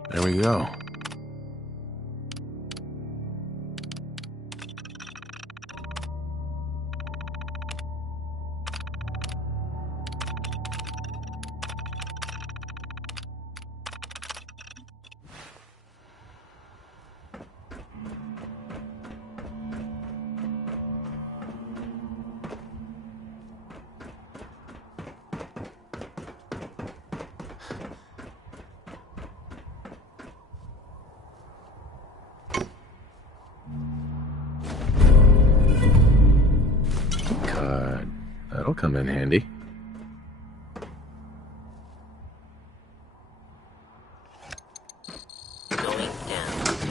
There we go. That'll come in handy. Going down.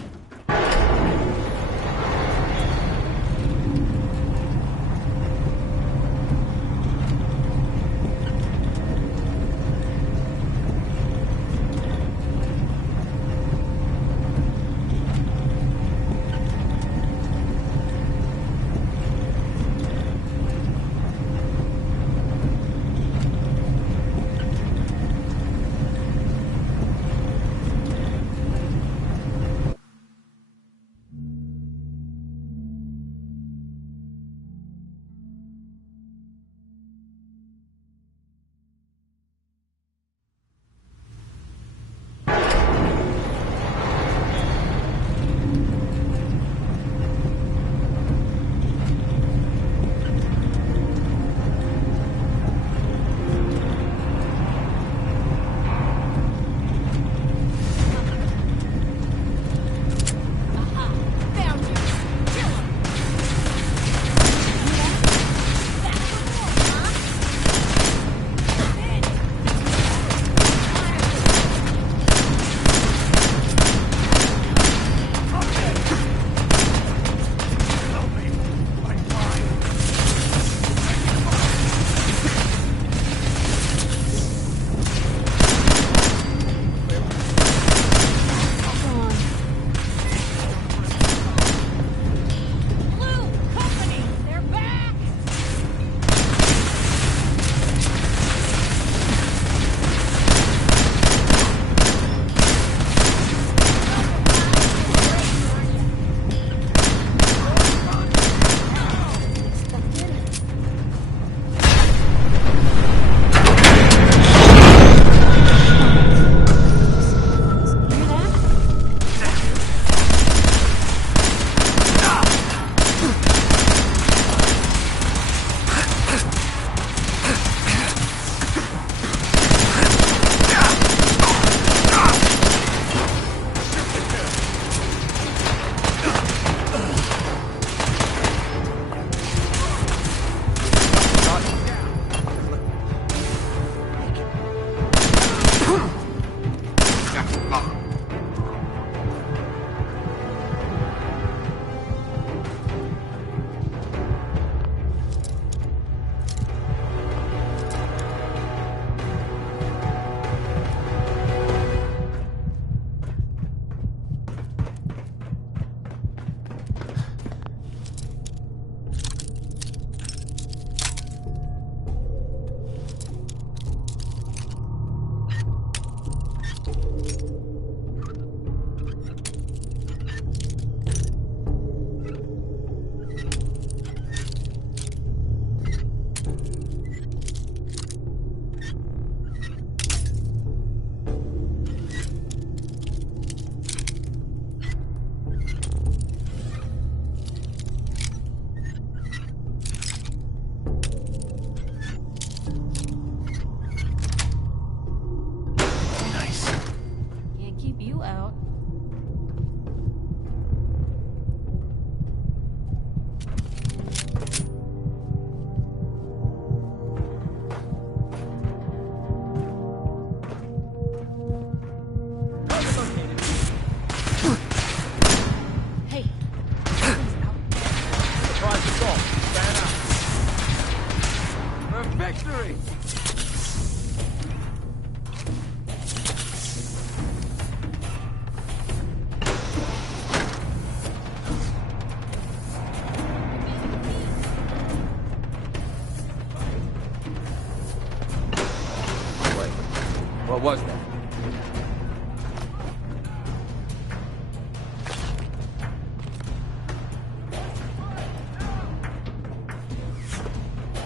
What was that?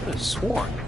Could have sworn.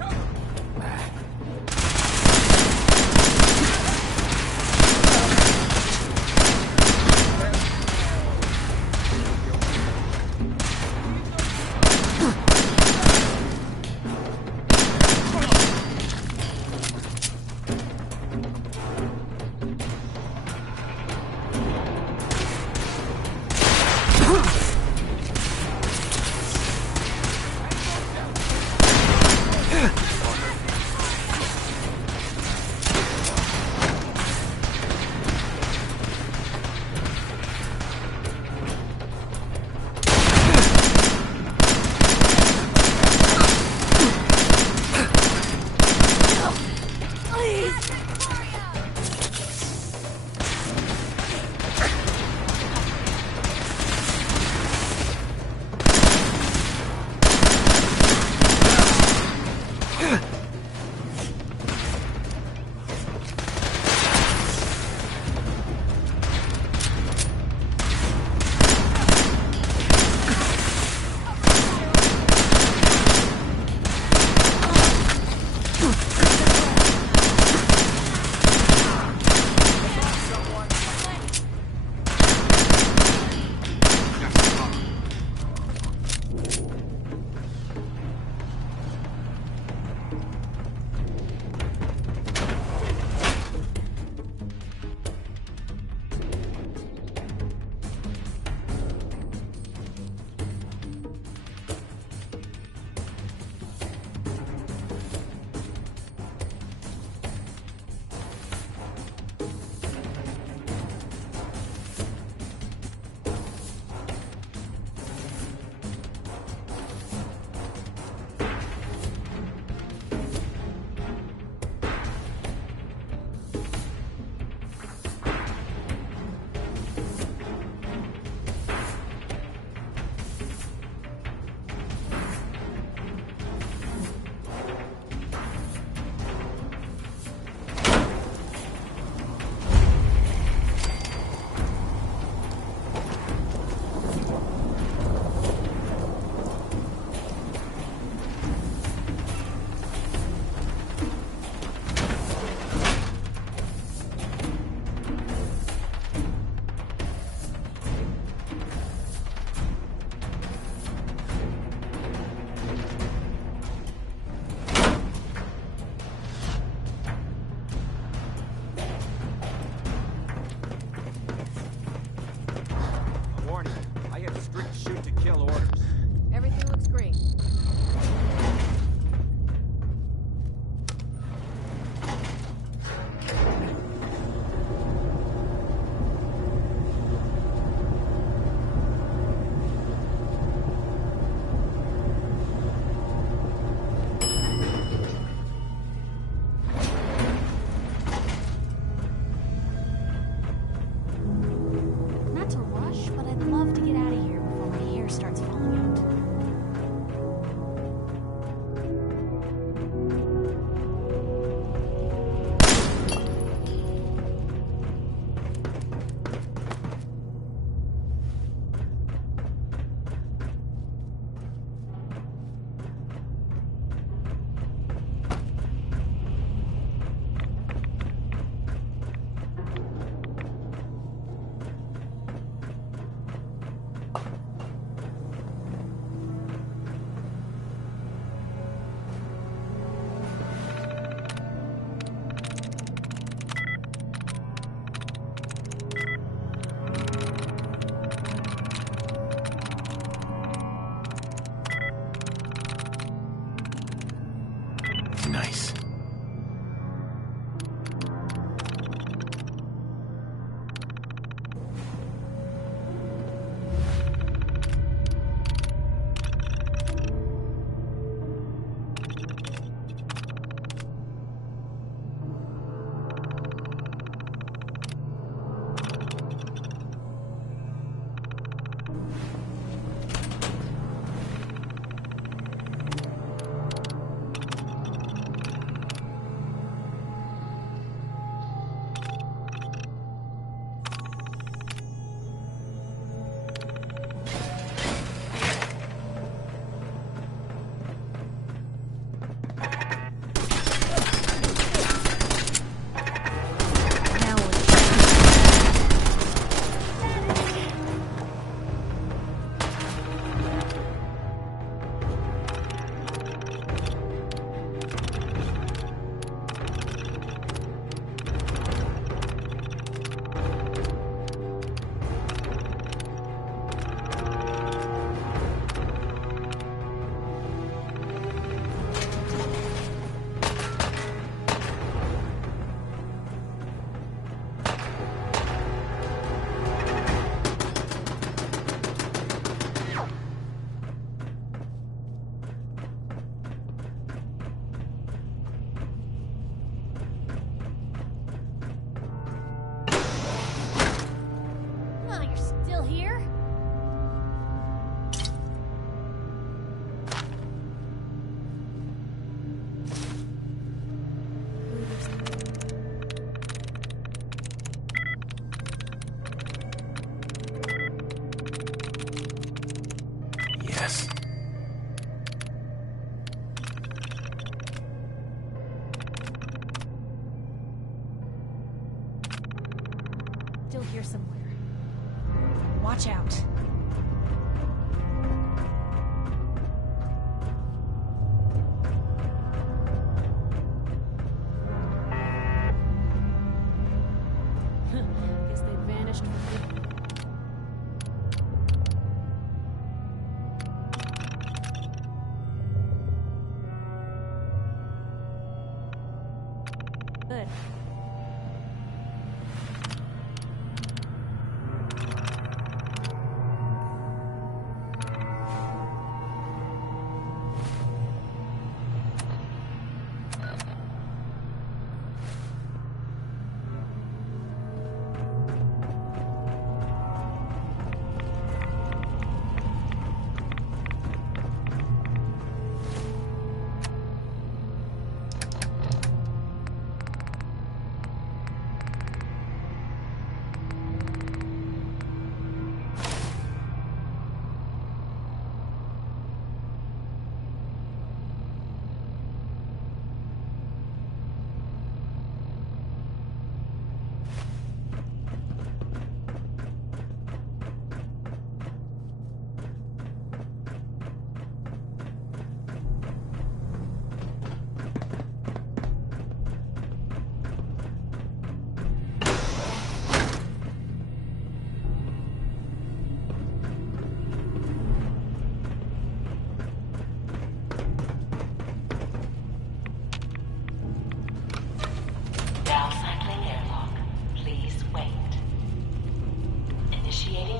still here somewhere. Watch out. Guess they vanished from here. Good.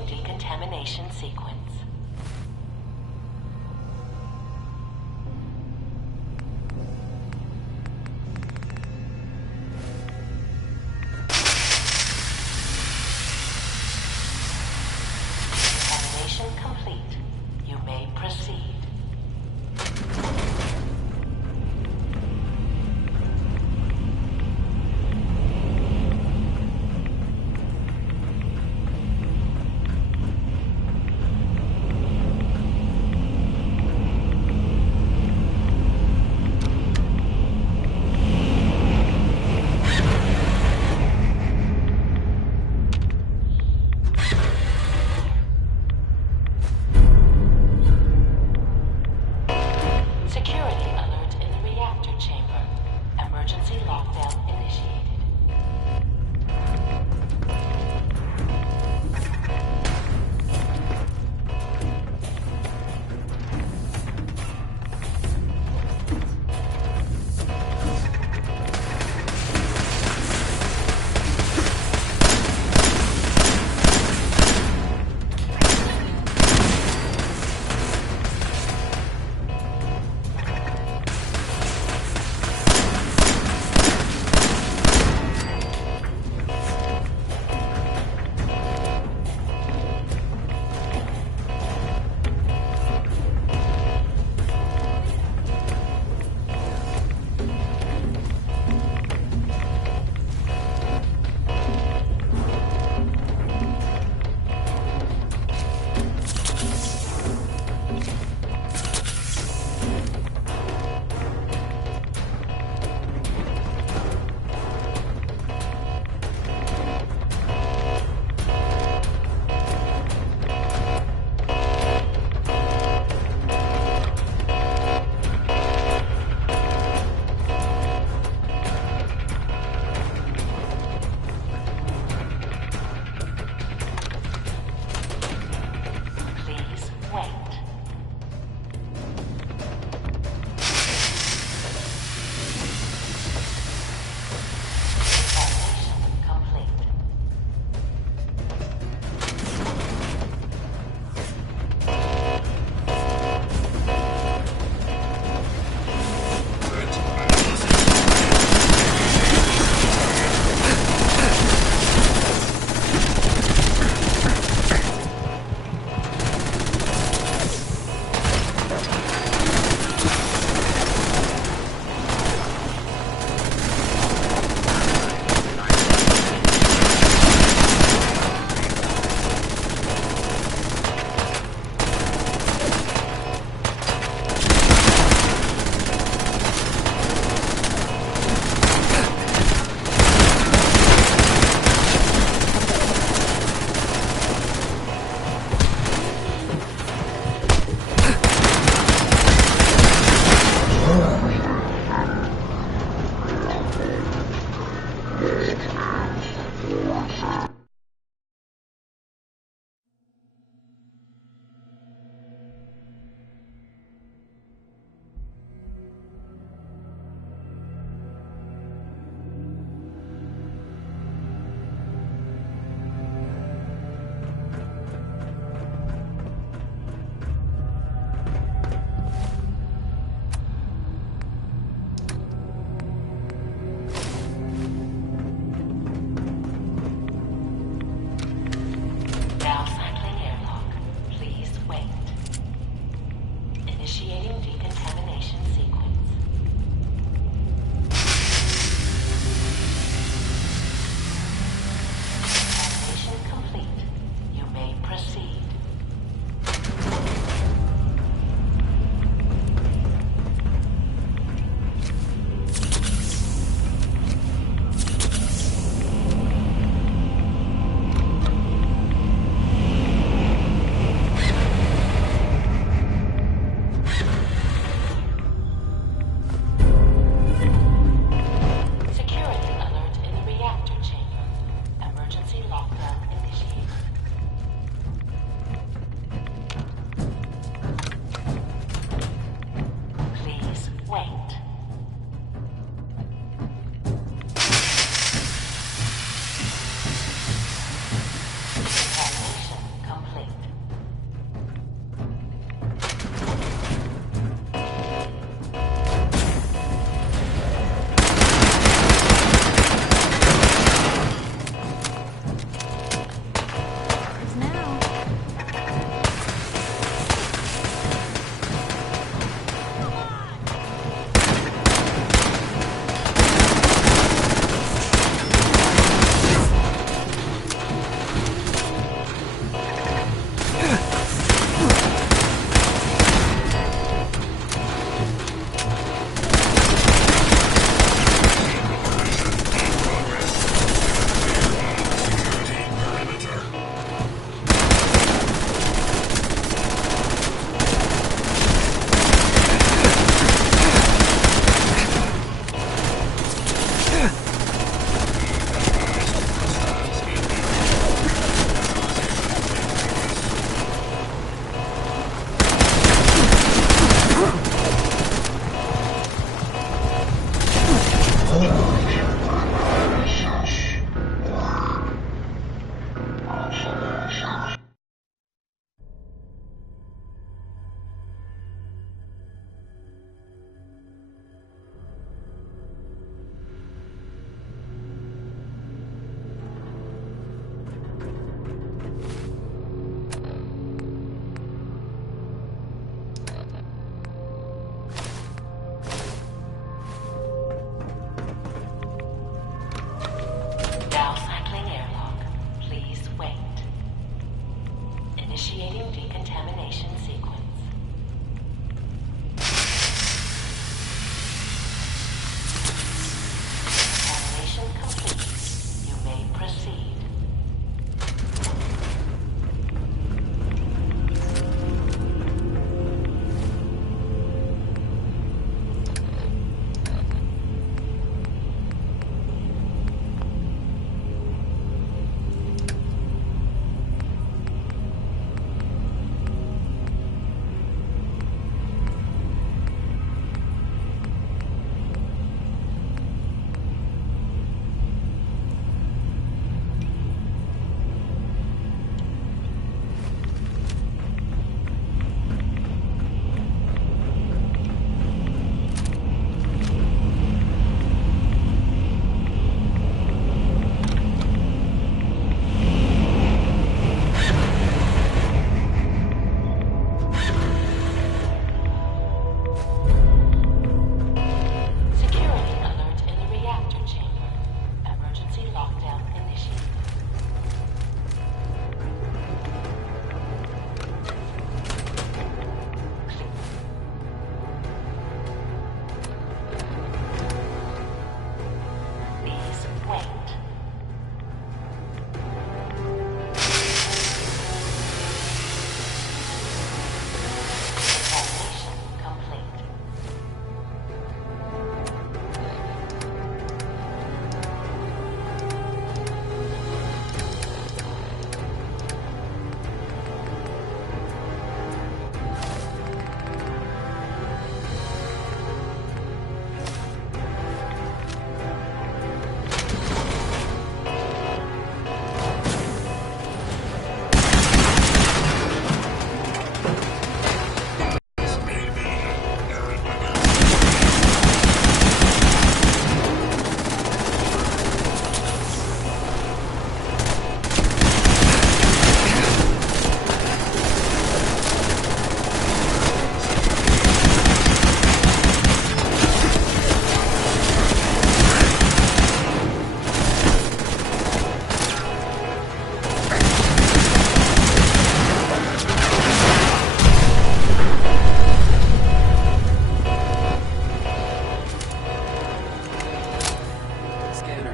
Decontamination sequence. Decontamination complete. You may proceed.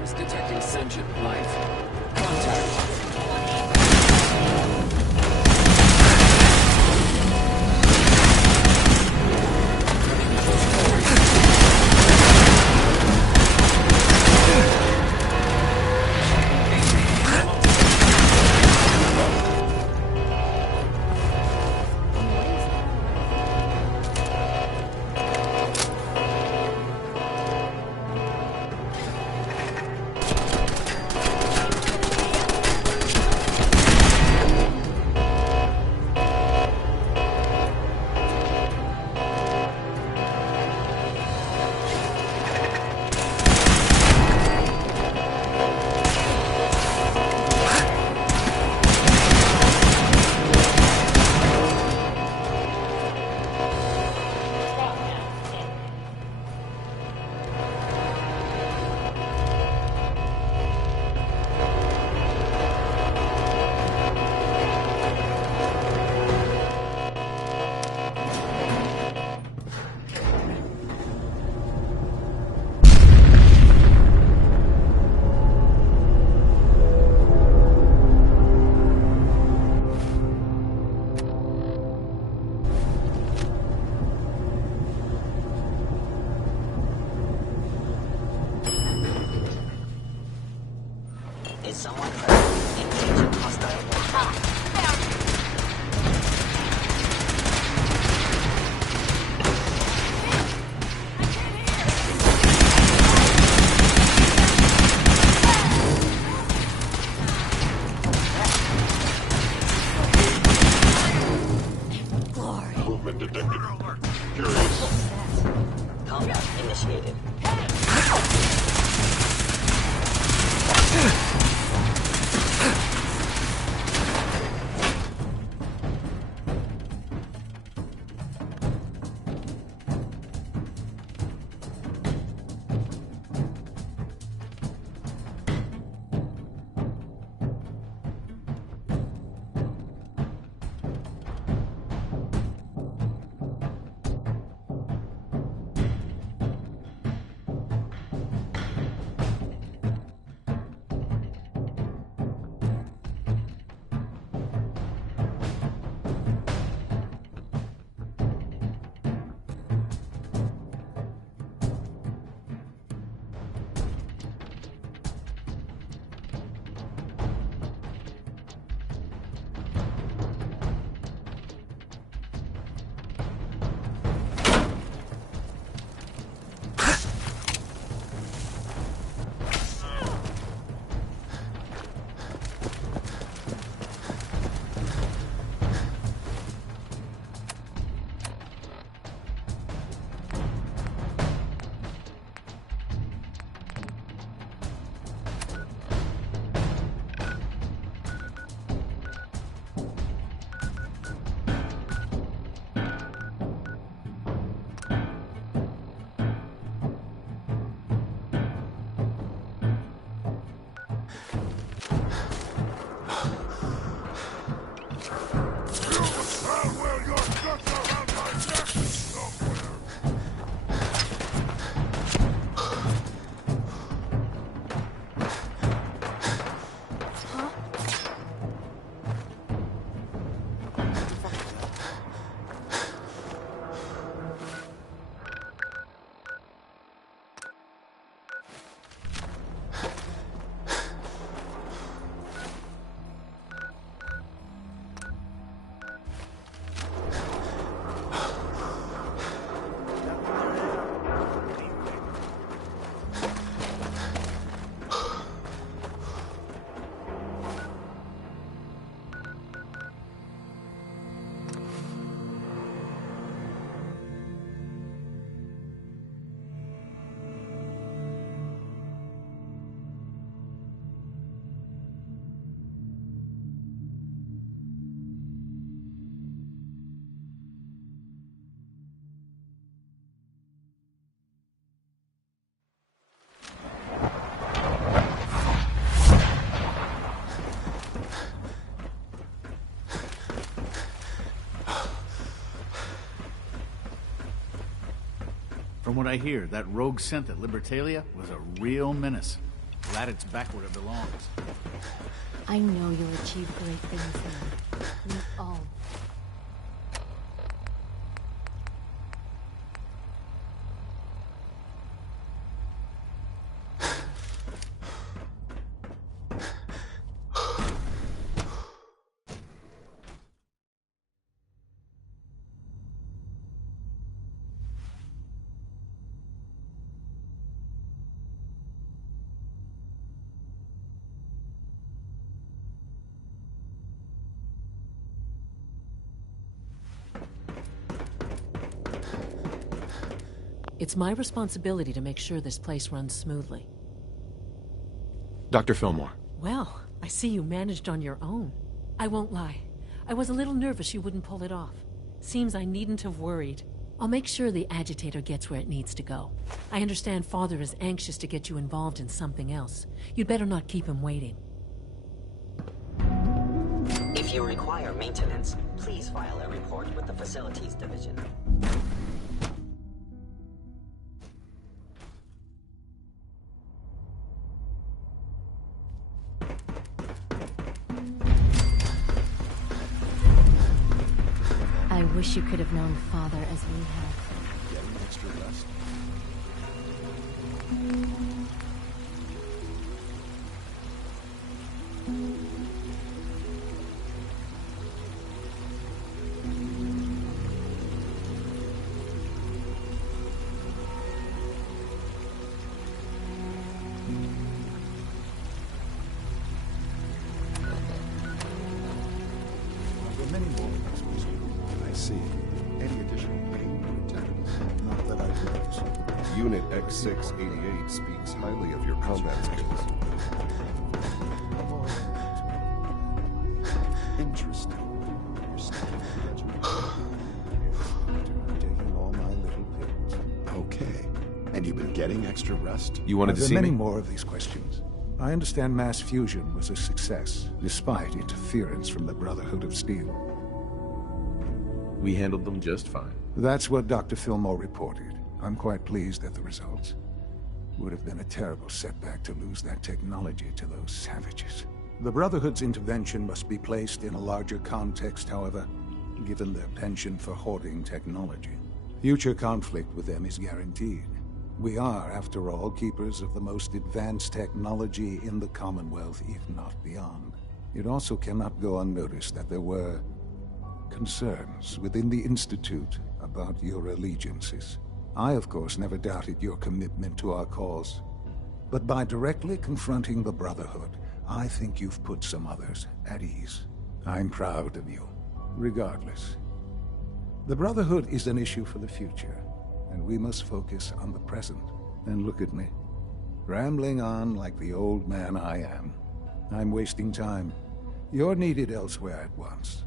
systems detecting sentient life. Contact. Is someone hurt? Engaging hostile. Glory. Movement detected. Curious. Combat initiated. From what I hear, that rogue scent at Libertalia was a real menace. Glad it's back where it belongs. I know you'll achieve great things now. We all. It's my responsibility to make sure this place runs smoothly. Dr. Fillmore. Well, I see you managed on your own. I won't lie. I was a little nervous you wouldn't pull it off. Seems I needn't have worried. I'll make sure the agitator gets where it needs to go. I understand Father is anxious to get you involved in something else. You'd better not keep him waiting. If you require maintenance, please file a report with the Facilities Division. I wish you could have known Father as we have. Getting extra rest. There are many more questions. I see. Any additional pain or attacks? Not that I've noticed. Unit X688 speaks highly of your combat skills. Interesting. You're standing at the edge of taking all my little pills. Okay. And you've been getting extra rest? You wanted to see me? There are many more of these questions. I understand mass fusion was a success, despite interference from the Brotherhood of Steel. We handled them just fine. That's what Dr. Fillmore reported. I'm quite pleased at the results. Would have been a terrible setback to lose that technology to those savages. The Brotherhood's intervention must be placed in a larger context, however, given their penchant for hoarding technology. Future conflict with them is guaranteed. We are, after all, keepers of the most advanced technology in the Commonwealth, if not beyond. It also cannot go unnoticed that there were concerns within the Institute about your allegiances. I, of course, never doubted your commitment to our cause. But by directly confronting the Brotherhood, I think you've put some others at ease. I'm proud of you, regardless. The Brotherhood is an issue for the future, and we must focus on the present. And look at me, rambling on like the old man I am. I'm wasting time. You're needed elsewhere at once.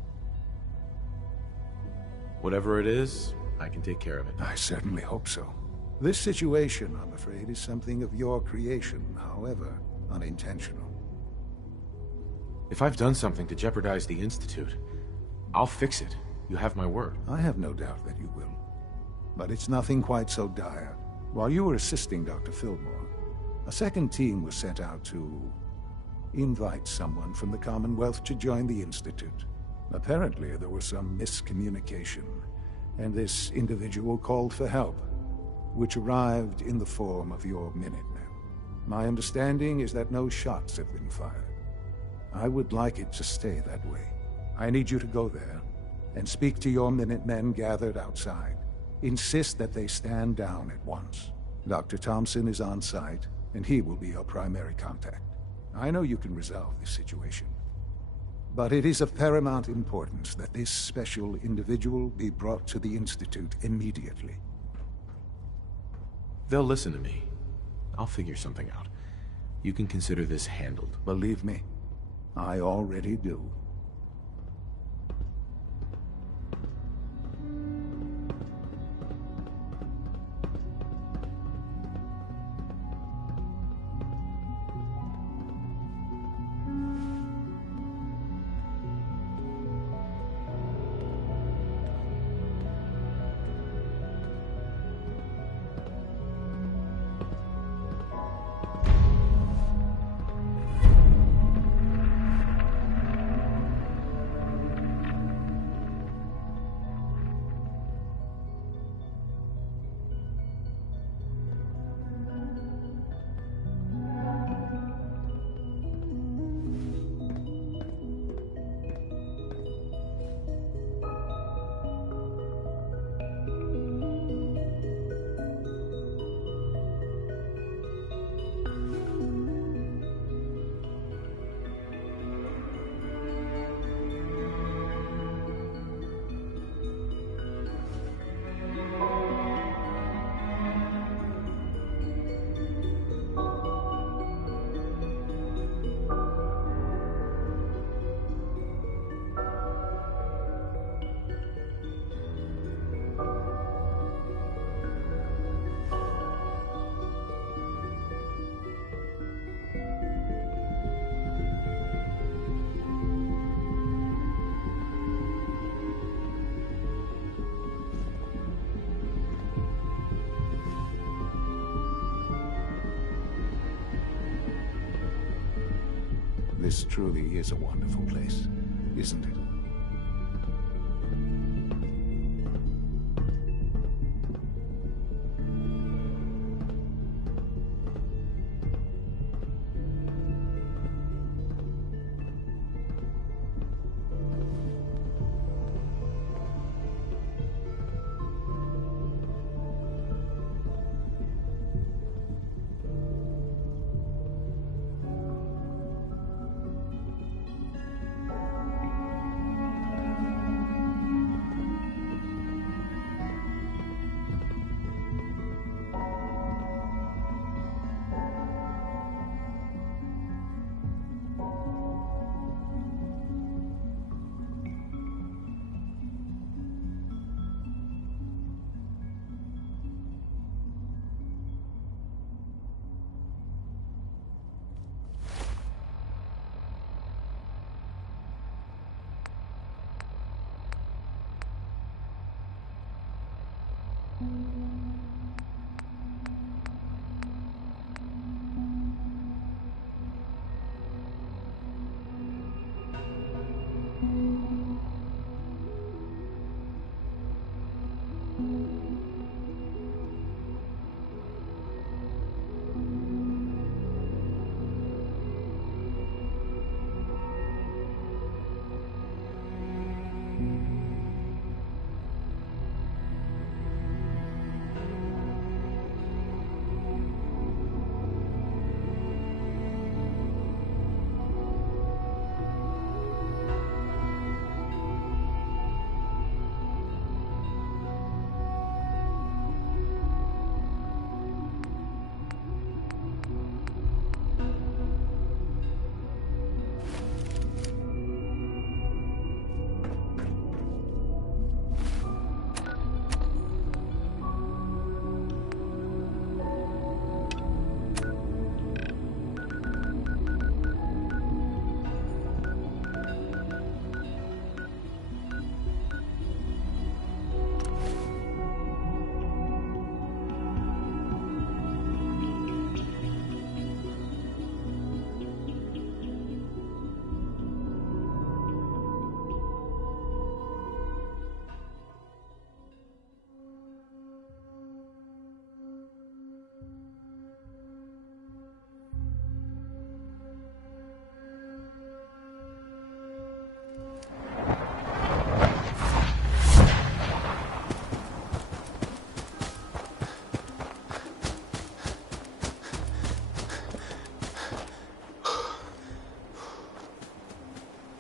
Whatever it is, I can take care of it. I certainly hope so. This situation, I'm afraid, is something of your creation, however unintentional. If I've done something to jeopardize the Institute, I'll fix it. You have my word. I have no doubt that you will. But it's nothing quite so dire. While you were assisting Dr. Fillmore, a second team was sent out to invite someone from the Commonwealth to join the Institute. Apparently, there was some miscommunication, and this individual called for help, which arrived in the form of your Minutemen. My understanding is that no shots have been fired. I would like it to stay that way. I need you to go there and speak to your Minutemen gathered outside. Insist that they stand down at once. Dr. Thompson is on site, and he will be your primary contact. I know you can resolve this situation, but it is of paramount importance that this special individual be brought to the Institute immediately. They'll listen to me. I'll figure something out. You can consider this handled. Believe me, I already do. This truly is a wonderful place, isn't it?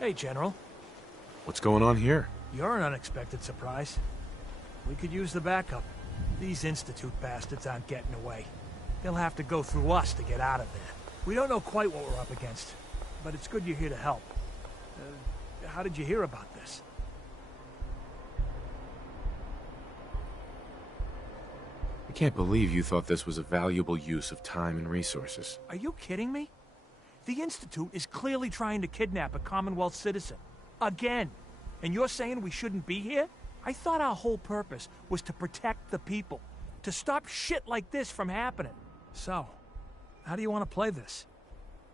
Hey, General. What's going on here? You're an unexpected surprise. We could use the backup. These Institute bastards aren't getting away. They'll have to go through us to get out of there. We don't know quite what we're up against, but it's good you're here to help. How did you hear about this? I can't believe you thought this was a valuable use of time and resources. Are you kidding me? The Institute is clearly trying to kidnap a Commonwealth citizen. Again. And you're saying we shouldn't be here? I thought our whole purpose was to protect the people. To stop shit like this from happening. So, how do you want to play this?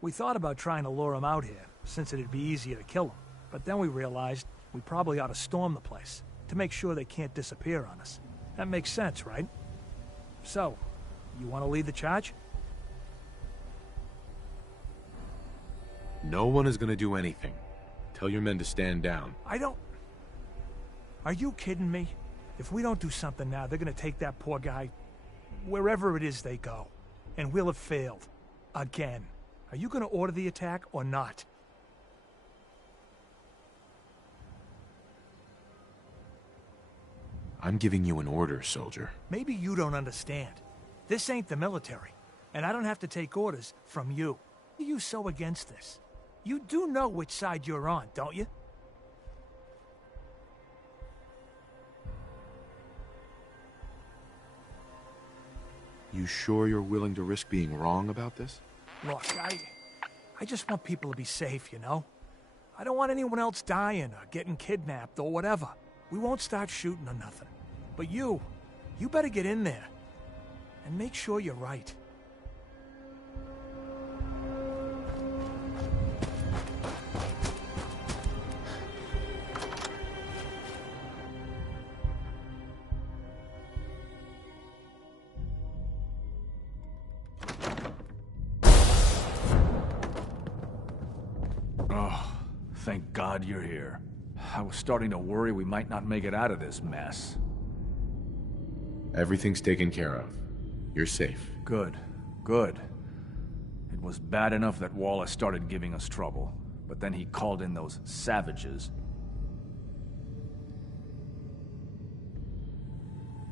We thought about trying to lure them out here, since it'd be easier to kill them. But then we realized we probably ought to storm the place, to make sure they can't disappear on us. That makes sense, right? So, you want to lead the charge? No one is going to do anything. Tell your men to stand down. Are you kidding me? If we don't do something now, they're going to take that poor guy wherever it is they go. And we'll have failed. Again. Are you going to order the attack or not? I'm giving you an order, soldier. Maybe you don't understand. This ain't the military. And I don't have to take orders from you. Why are you so against this? You do know which side you're on, don't you? You sure you're willing to risk being wrong about this? Look, I just want people to be safe, you know? I don't want anyone else dying or getting kidnapped or whatever. We won't start shooting or nothing. But you better get in there. And make sure you're right. Oh, thank God you're here. I was starting to worry we might not make it out of this mess. Everything's taken care of. You're safe. Good. Good. It was bad enough that Wallace started giving us trouble, but then he called in those savages.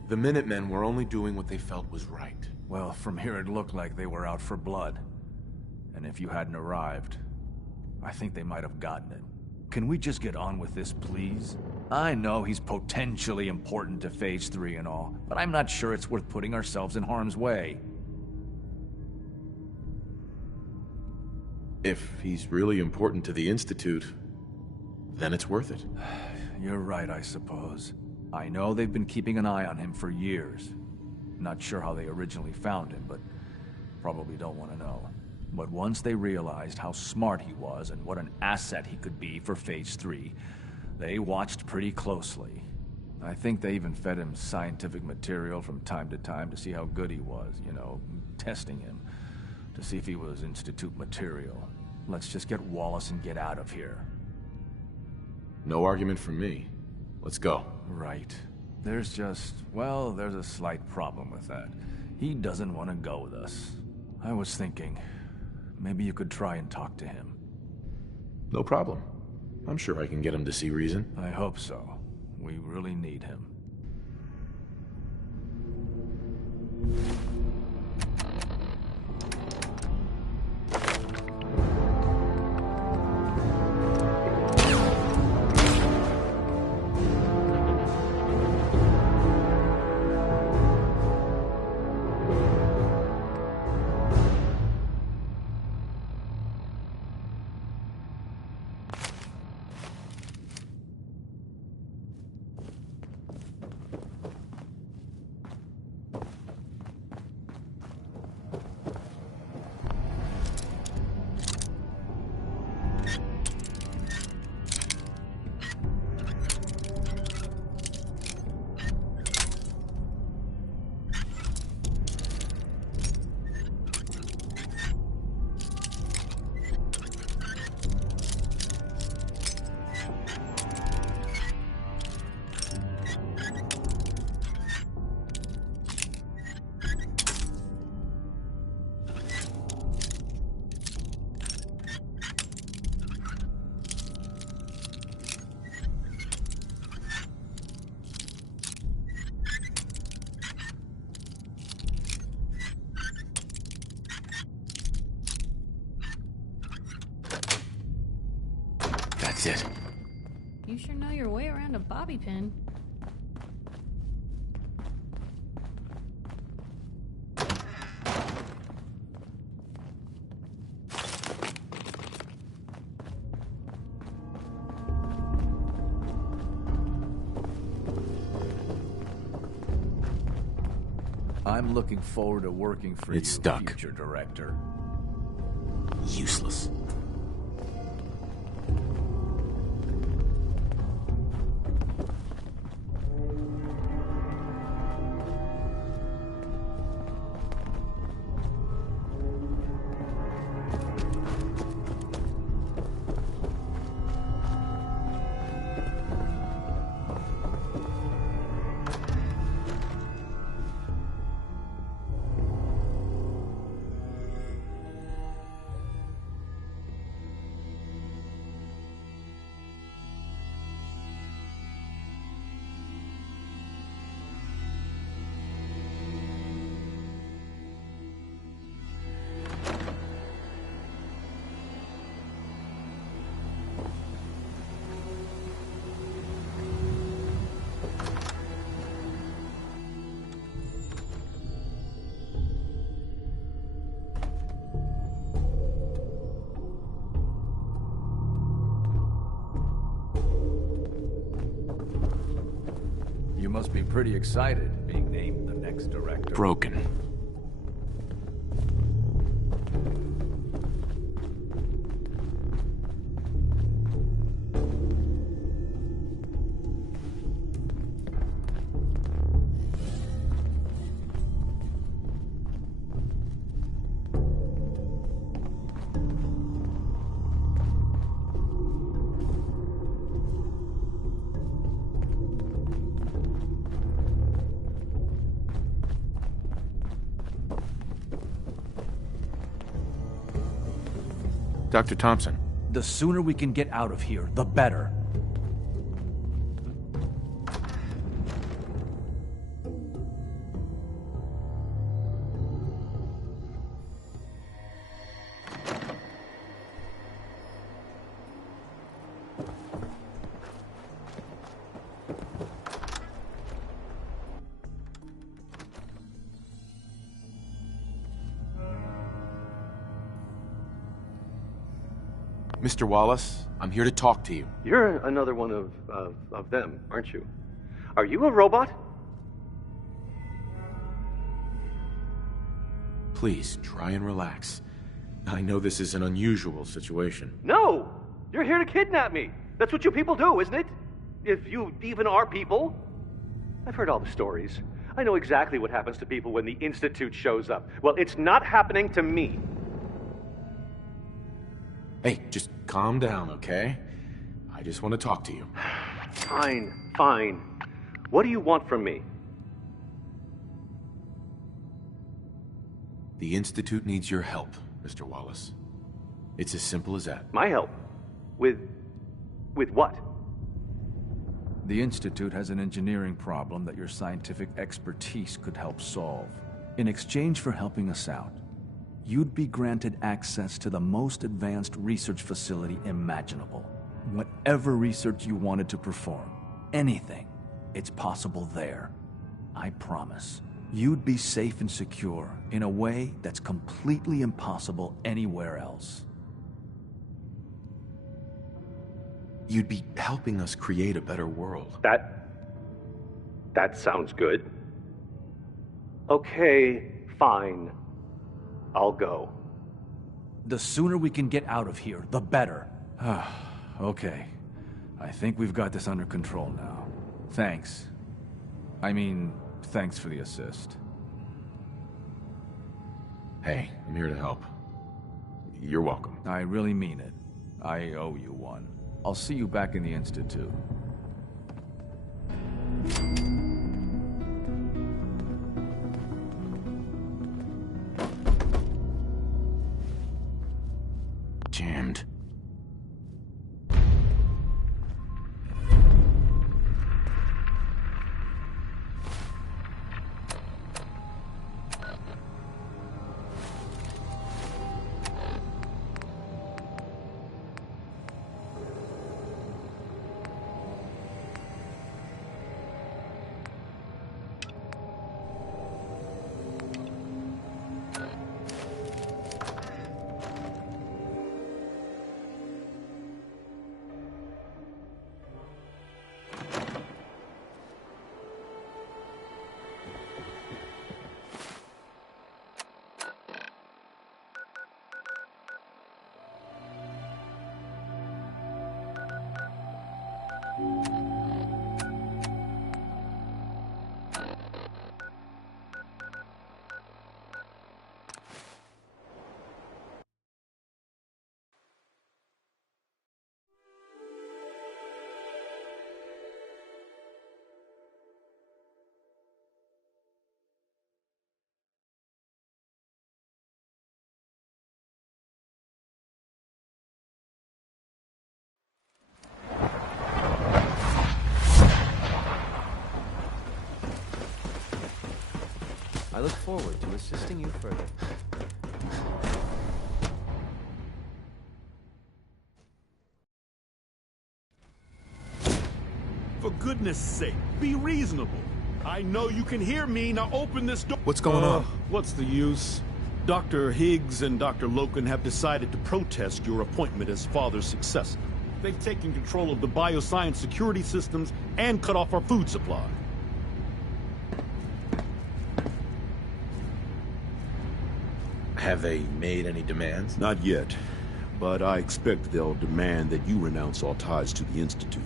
The Minutemen were only doing what they felt was right. Well, from here it looked like they were out for blood. And if you hadn't arrived, I think they might have gotten it. Can we just get on with this, please? I know he's potentially important to Phase 3 and all, but I'm not sure it's worth putting ourselves in harm's way. If he's really important to the Institute, then it's worth it. You're right, I suppose. I know they've been keeping an eye on him for years. Not sure how they originally found him, but probably don't want to know. But once they realized how smart he was and what an asset he could be for Phase 3, they watched pretty closely. I think they even fed him scientific material from time to time to see how good he was, you know, testing him, to see if he was Institute material. Let's just get Wallace and get out of here. No argument from me. Let's go. Right. There's a slight problem with that. He doesn't want to go with us. I was thinking, maybe you could try and talk to him. No problem. I'm sure I can get him to see reason. I hope so. We really need him. That's it. You sure know your way around a bobby pin. I'm looking forward to working for you, stuck. Future Director. Useless. You must be pretty excited being named the next director. Broken. Dr. Thompson. The sooner we can get out of here, the better. Mr. Wallace, I'm here to talk to you. You're another one of them, aren't you? Are you a robot? Please, try and relax. I know this is an unusual situation. No! You're here to kidnap me! That's what you people do, isn't it? If you even are people. I've heard all the stories. I know exactly what happens to people when the Institute shows up. Well, it's not happening to me. Hey, just calm down, okay? I just want to talk to you. Fine, fine. What do you want from me? The Institute needs your help, Mr. Wallace. It's as simple as that. My help? With what? The Institute has an engineering problem that your scientific expertise could help solve. In exchange for helping us out, you'd be granted access to the most advanced research facility imaginable. Whatever research you wanted to perform, anything, it's possible there. I promise. You'd be safe and secure in a way that's completely impossible anywhere else. You'd be helping us create a better world. That sounds good. Okay, fine. I'll go. The sooner we can get out of here, the better. Okay. I think we've got this under control now. Thanks. I mean, thanks for the assist. Hey, I'm here to help. You're welcome. I really mean it. I owe you one. I'll see you back in the Institute. Jammed. I look forward to assisting you further. For goodness sake, be reasonable. I know you can hear me. Now open this door. What's going on? What's the use? Dr. Higgs and Dr. Loken have decided to protest your appointment as father's successor. They've taken control of the bioscience security systems and cut off our food supply. Have they made any demands? Not yet, but I expect they'll demand that you renounce all ties to the Institute.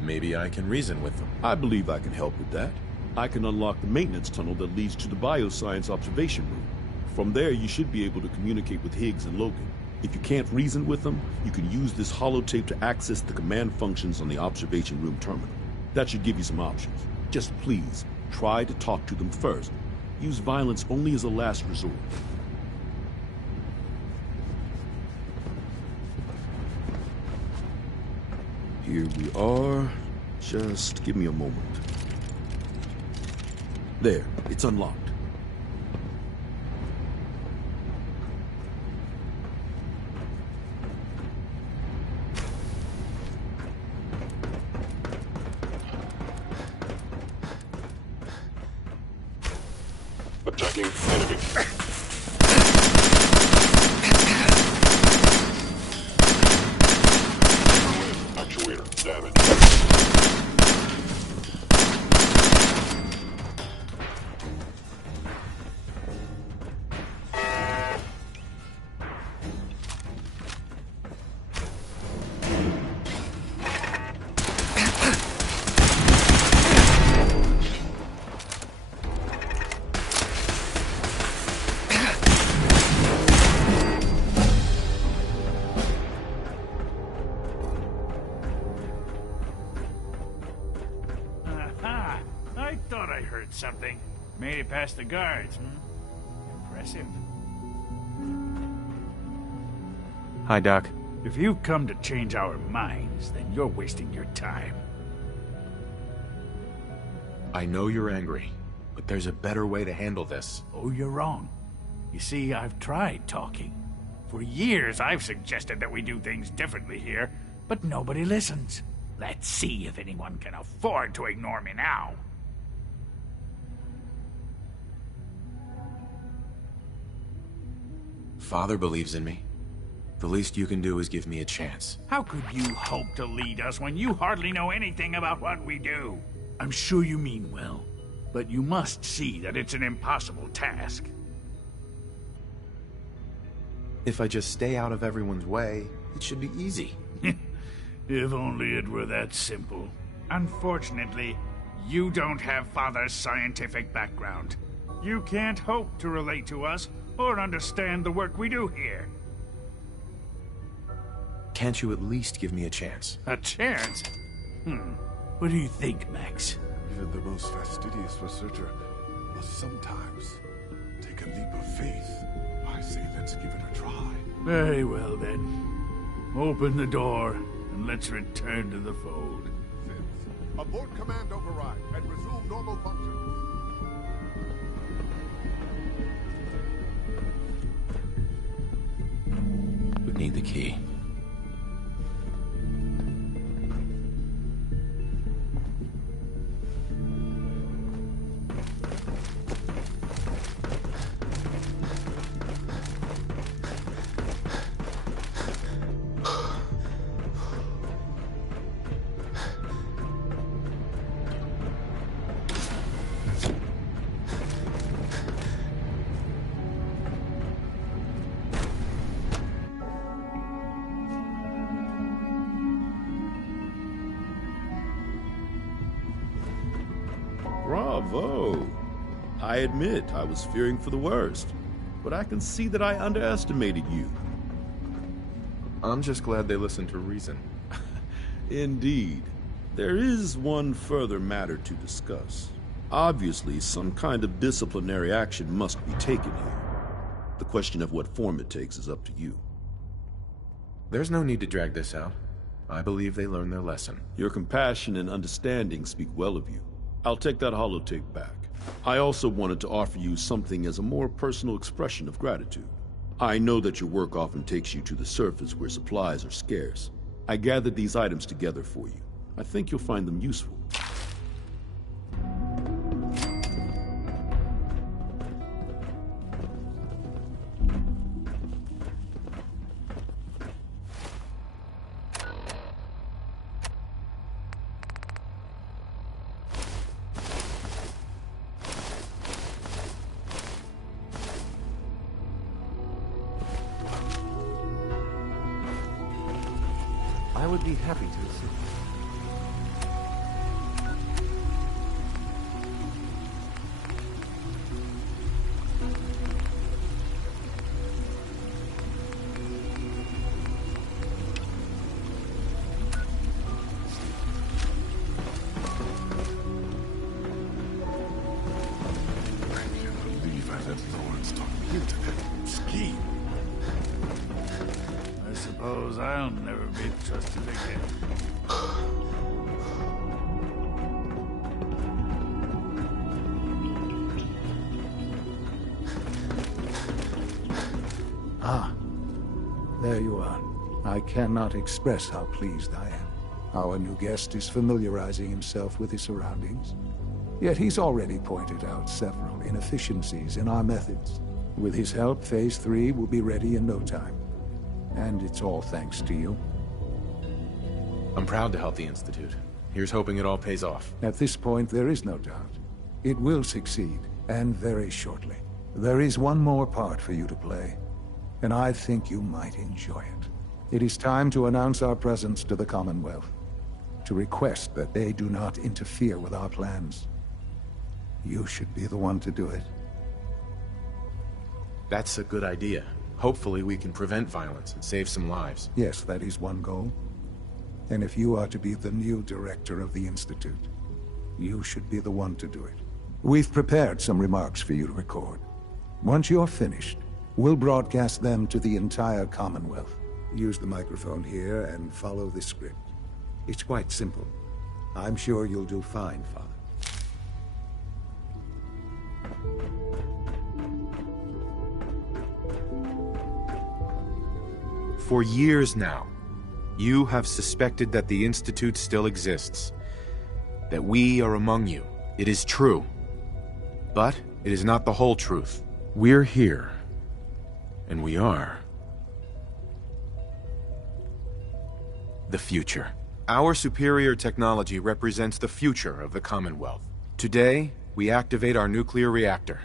Maybe I can reason with them. I believe I can help with that. I can unlock the maintenance tunnel that leads to the bioscience observation room. From there, you should be able to communicate with Higgs and Logan. If you can't reason with them, you can use this holotape to access the command functions on the observation room terminal. That should give you some options. Just please, try to talk to them first. Use violence only as a last resort. Here we are. Just give me a moment. There, it's unlocked. Attacking enemy. Actuator damage. I thought I heard something. Made it past the guards, Impressive. Hi, Doc. If you've come to change our minds, then you're wasting your time. I know you're angry, but there's a better way to handle this. Oh, you're wrong. You see, I've tried talking. For years, I've suggested that we do things differently here, but nobody listens. Let's see if anyone can afford to ignore me now. Father believes in me. The least you can do is give me a chance. How could you hope to lead us when you hardly know anything about what we do? I'm sure you mean well, but you must see that it's an impossible task. If I just stay out of everyone's way, it should be easy. If only it were that simple. Unfortunately, you don't have Father's scientific background. You can't hope to relate to us or understand the work we do here. Can't you at least give me a chance? A chance? What do you think, Max? Even the most fastidious researcher must sometimes take a leap of faith. I say let's give it a try. Very well, then. Open the door, and let's return to the fold. Abort command override and resume normal functions. We need the key. Bravo! I admit I was fearing for the worst, but I can see that I underestimated you. I'm just glad they listened to reason. Indeed. There is one further matter to discuss. Obviously, some kind of disciplinary action must be taken here. The question of what form it takes is up to you. There's no need to drag this out. I believe they learned their lesson. Your compassion and understanding speak well of you. I'll take that holotape back. I also wanted to offer you something as a more personal expression of gratitude. I know that your work often takes you to the surface where supplies are scarce. I gathered these items together for you. I think you'll find them useful. I would be happy to assist. suppose I'll never be trusted again. Ah, there you are. I cannot express how pleased I am. Our new guest is familiarizing himself with his surroundings. Yet he's already pointed out several inefficiencies in our methods. With his help, Phase 3 will be ready in no time. And it's all thanks to you. I'm proud to help the Institute. Here's hoping it all pays off. At this point, there is no doubt. It will succeed, and very shortly. There is one more part for you to play, and I think you might enjoy it. It is time to announce our presence to the Commonwealth, to request that they do not interfere with our plans. You should be the one to do it. That's a good idea. Hopefully we can prevent violence and save some lives. Yes, that is one goal. And if you are to be the new director of the Institute, you should be the one to do it. We've prepared some remarks for you to record. Once you're finished, we'll broadcast them to the entire Commonwealth. Use the microphone here and follow this script. It's quite simple. I'm sure you'll do fine, Father. For years now, you have suspected that the Institute still exists. That we are among you. It is true. But it is not the whole truth. We're here. And we are the future. Our superior technology represents the future of the Commonwealth. Today, we activate our nuclear reactor,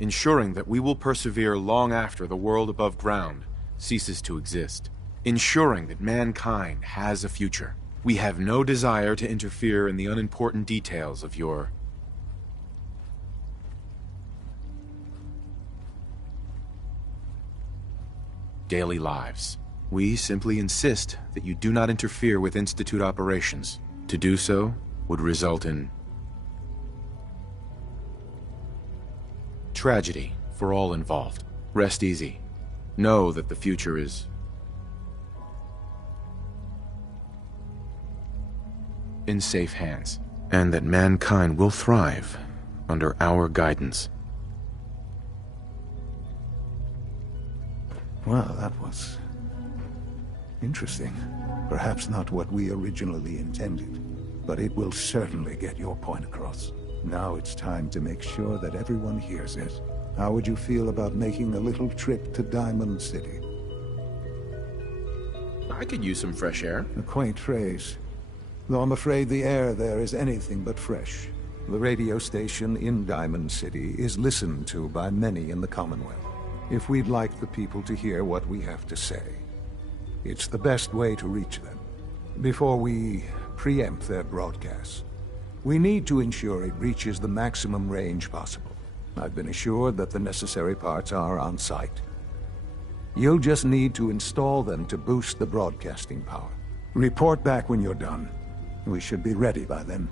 ensuring that we will persevere long after the world above ground ceases to exist, ensuring that mankind has a future. We have no desire to interfere in the unimportant details of your daily lives. We simply insist that you do not interfere with Institute operations. To do so would result in tragedy for all involved. Rest easy. Know that the future is in safe hands, and that mankind will thrive under our guidance. Well, that was interesting. Perhaps not what we originally intended, but it will certainly get your point across. Now it's time to make sure that everyone hears it. How would you feel about making a little trip to Diamond City? I could use some fresh air. A quaint phrase, though I'm afraid the air there is anything but fresh. The radio station in Diamond City is listened to by many in the Commonwealth. If we'd like the people to hear what we have to say, it's the best way to reach them. Before we preempt their broadcasts, we need to ensure it reaches the maximum range possible. I've been assured that the necessary parts are on site. You'll just need to install them to boost the broadcasting power. Report back when you're done. We should be ready by then.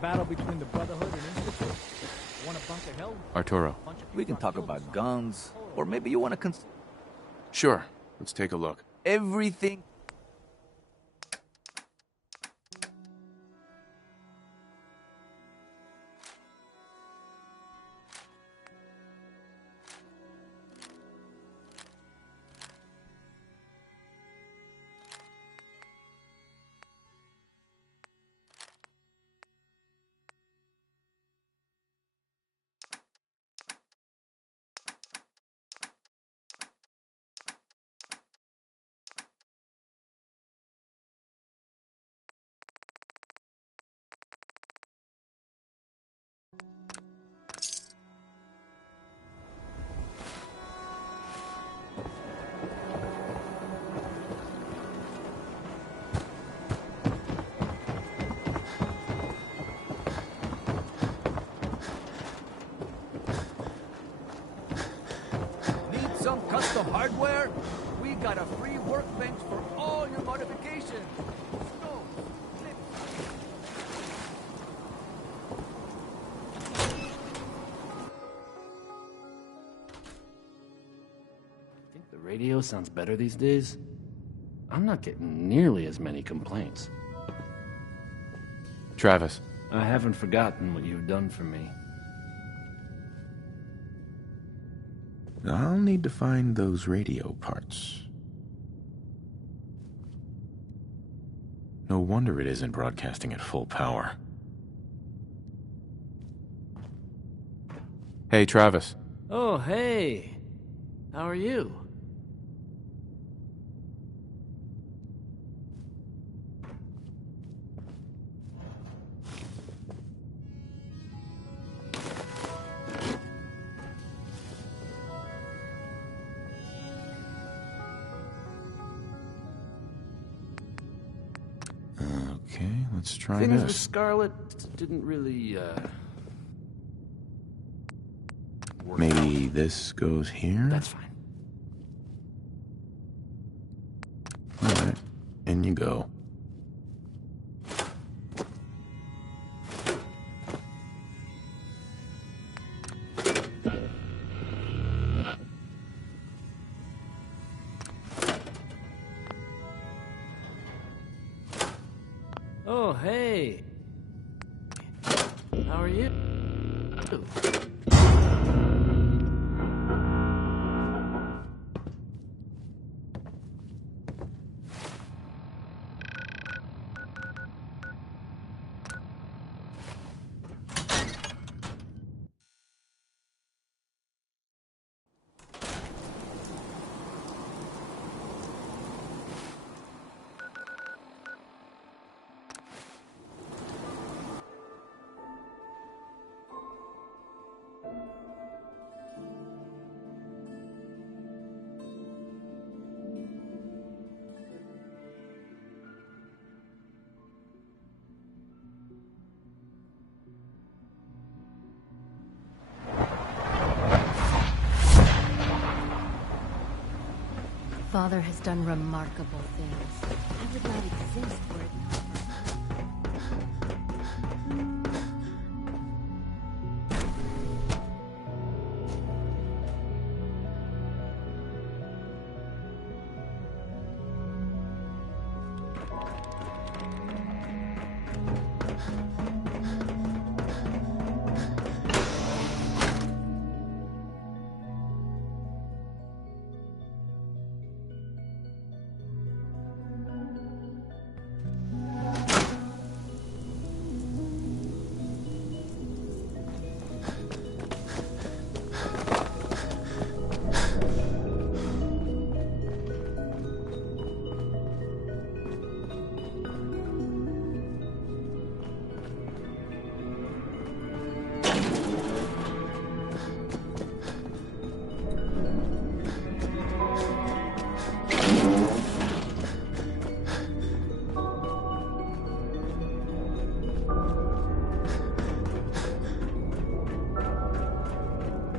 battle between the Brotherhood and Institute? Want to bunker hell? Arturo. We can talk about guns, or maybe you want to Sure. Let's take a look. everything. Some custom hardware? We got a free workbench for all your modifications. Go. Think the radio sounds better these days? I'm not getting nearly as many complaints. Travis. I haven't forgotten what you've done for me. I'll need to find those radio parts. No wonder it isn't broadcasting at full power. Hey, Travis. Oh, hey. How are you? Okay, let's try Things this. with Scarlet didn't really, Maybe this goes here? That's fine. Alright, in you go. Oh, hey. How are you? Father has done remarkable things. I would not exist were it not for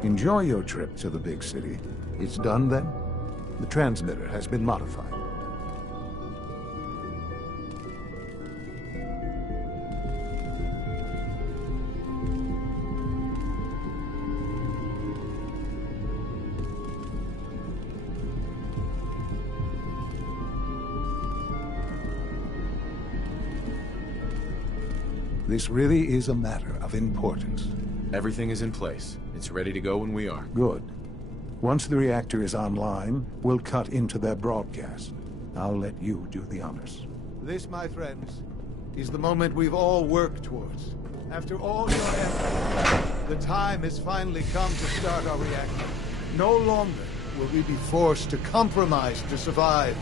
Enjoy your trip to the big city. It's done then? The transmitter has been modified. This really is a matter of importance. Everything is in place. It's ready to go when we are. Good. Once the reactor is online, we'll cut into their broadcast. I'll let you do the honors. This, my friends, is the moment we've all worked towards. After all your efforts, the time has finally come to start our reactor. No longer will we be forced to compromise to survive.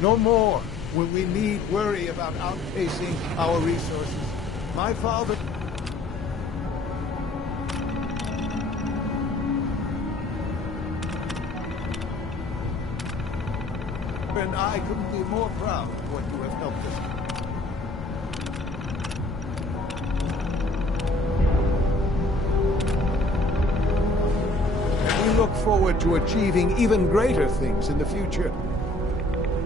No more will we need worry about outpacing our resources. My father... and I couldn't be more proud of what you have helped us. And we look forward to achieving even greater things in the future.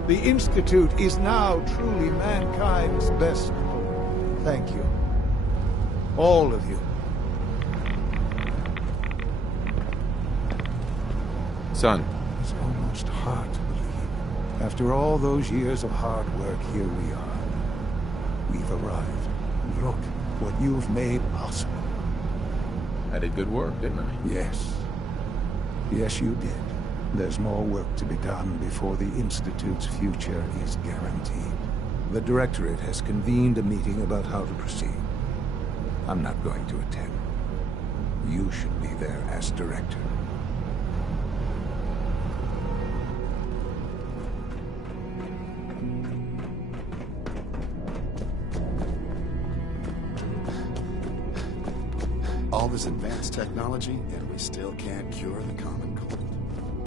The Institute is now truly mankind's best hope. Thank you. All of you. Son. It's almost hard to believe. After all those years of hard work, here we are. We've arrived. Look what you've made possible. I did good work, didn't I? Yes. Yes, you did. There's more work to be done before the Institute's future is guaranteed. The Directorate has convened a meeting about how to proceed. I'm not going to attend. You should be there as Director. All this advanced technology, and we still can't cure the common cold.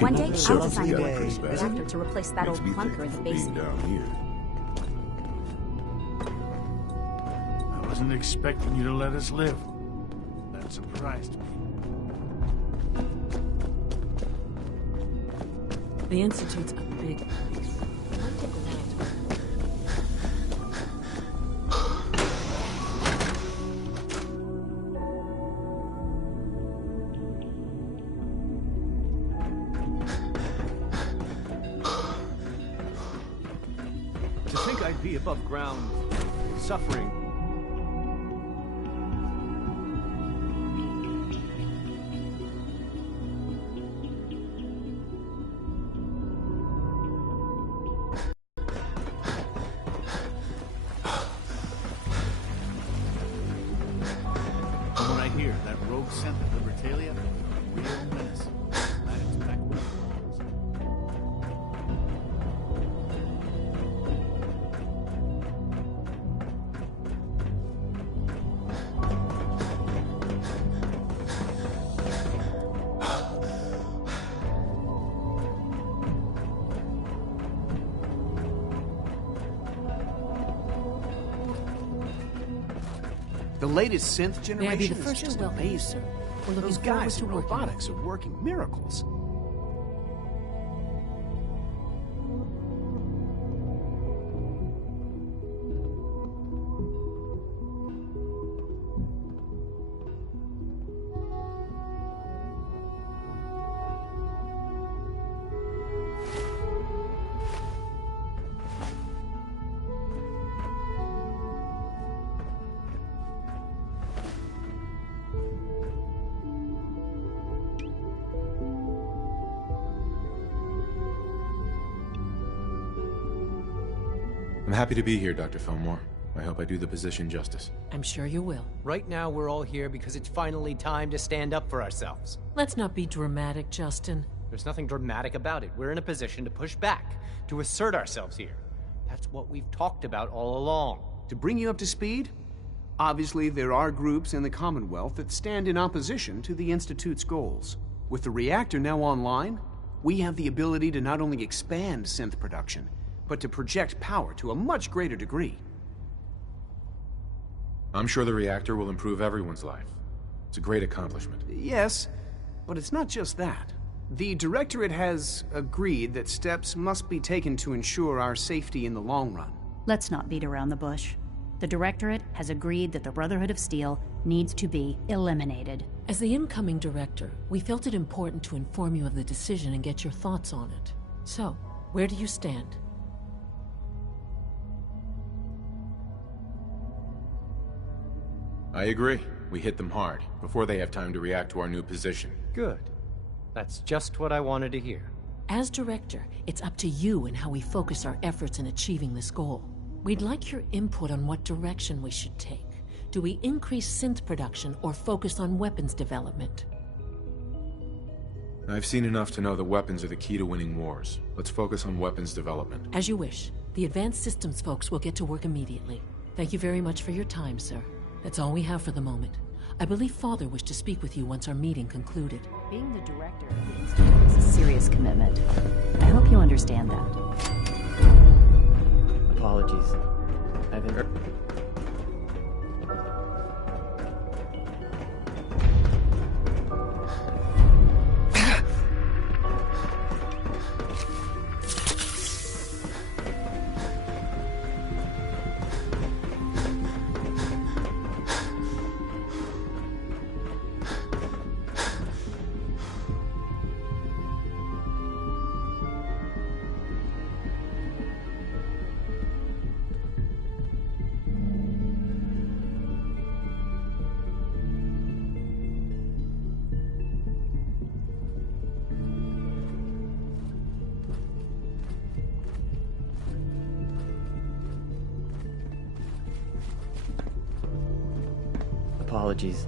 One day, So I'll design a day. reactor to replace that old bunker in the basement. Down here. I wasn't expecting you to let us live. That surprised me. The Institute's a big place. I'll take a ride. I'd be above ground, suffering. From what I hear, that rogue scent of Libertalia, a real menace. I expect more. The latest synth generation May I be the is first to just welcome you, amazing. sir. We're looking Those forward guys to in working robotics are working miracles. I'm happy to be here, Dr. Fillmore. I hope I do the position justice. I'm sure you will. Right now, we're all here because it's finally time to stand up for ourselves. Let's not be dramatic, Justin. There's nothing dramatic about it. We're in a position to push back, to assert ourselves here. That's what we've talked about all along. To bring you up to speed, obviously there are groups in the Commonwealth that stand in opposition to the Institute's goals. With the reactor now online, we have the ability to not only expand synth production, but to project power to a much greater degree. I'm sure the reactor will improve everyone's life. It's a great accomplishment. Yes, but it's not just that. The Directorate has agreed that steps must be taken to ensure our safety in the long run. Let's not beat around the bush. The Directorate has agreed that the Brotherhood of Steel needs to be eliminated. As the incoming director, we felt it important to inform you of the decision and get your thoughts on it. So, where do you stand? I agree. We hit them hard, before they have time to react to our new position. Good. That's just what I wanted to hear. As director, it's up to you and how we focus our efforts in achieving this goal. We'd like your input on what direction we should take. Do we increase synth production or focus on weapons development? I've seen enough to know that weapons are the key to winning wars. Let's focus on weapons development. As you wish. The advanced systems folks will get to work immediately. Thank you very much for your time, sir. That's all we have for the moment. I believe Father wished to speak with you once our meeting concluded. Being the director of the Institute is a serious commitment. I hope you understand that. Apologies. I've been... Apologies.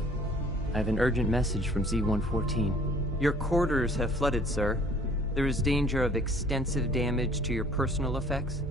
I have an urgent message from Z-114. Your quarters have flooded, sir. There is danger of extensive damage to your personal effects.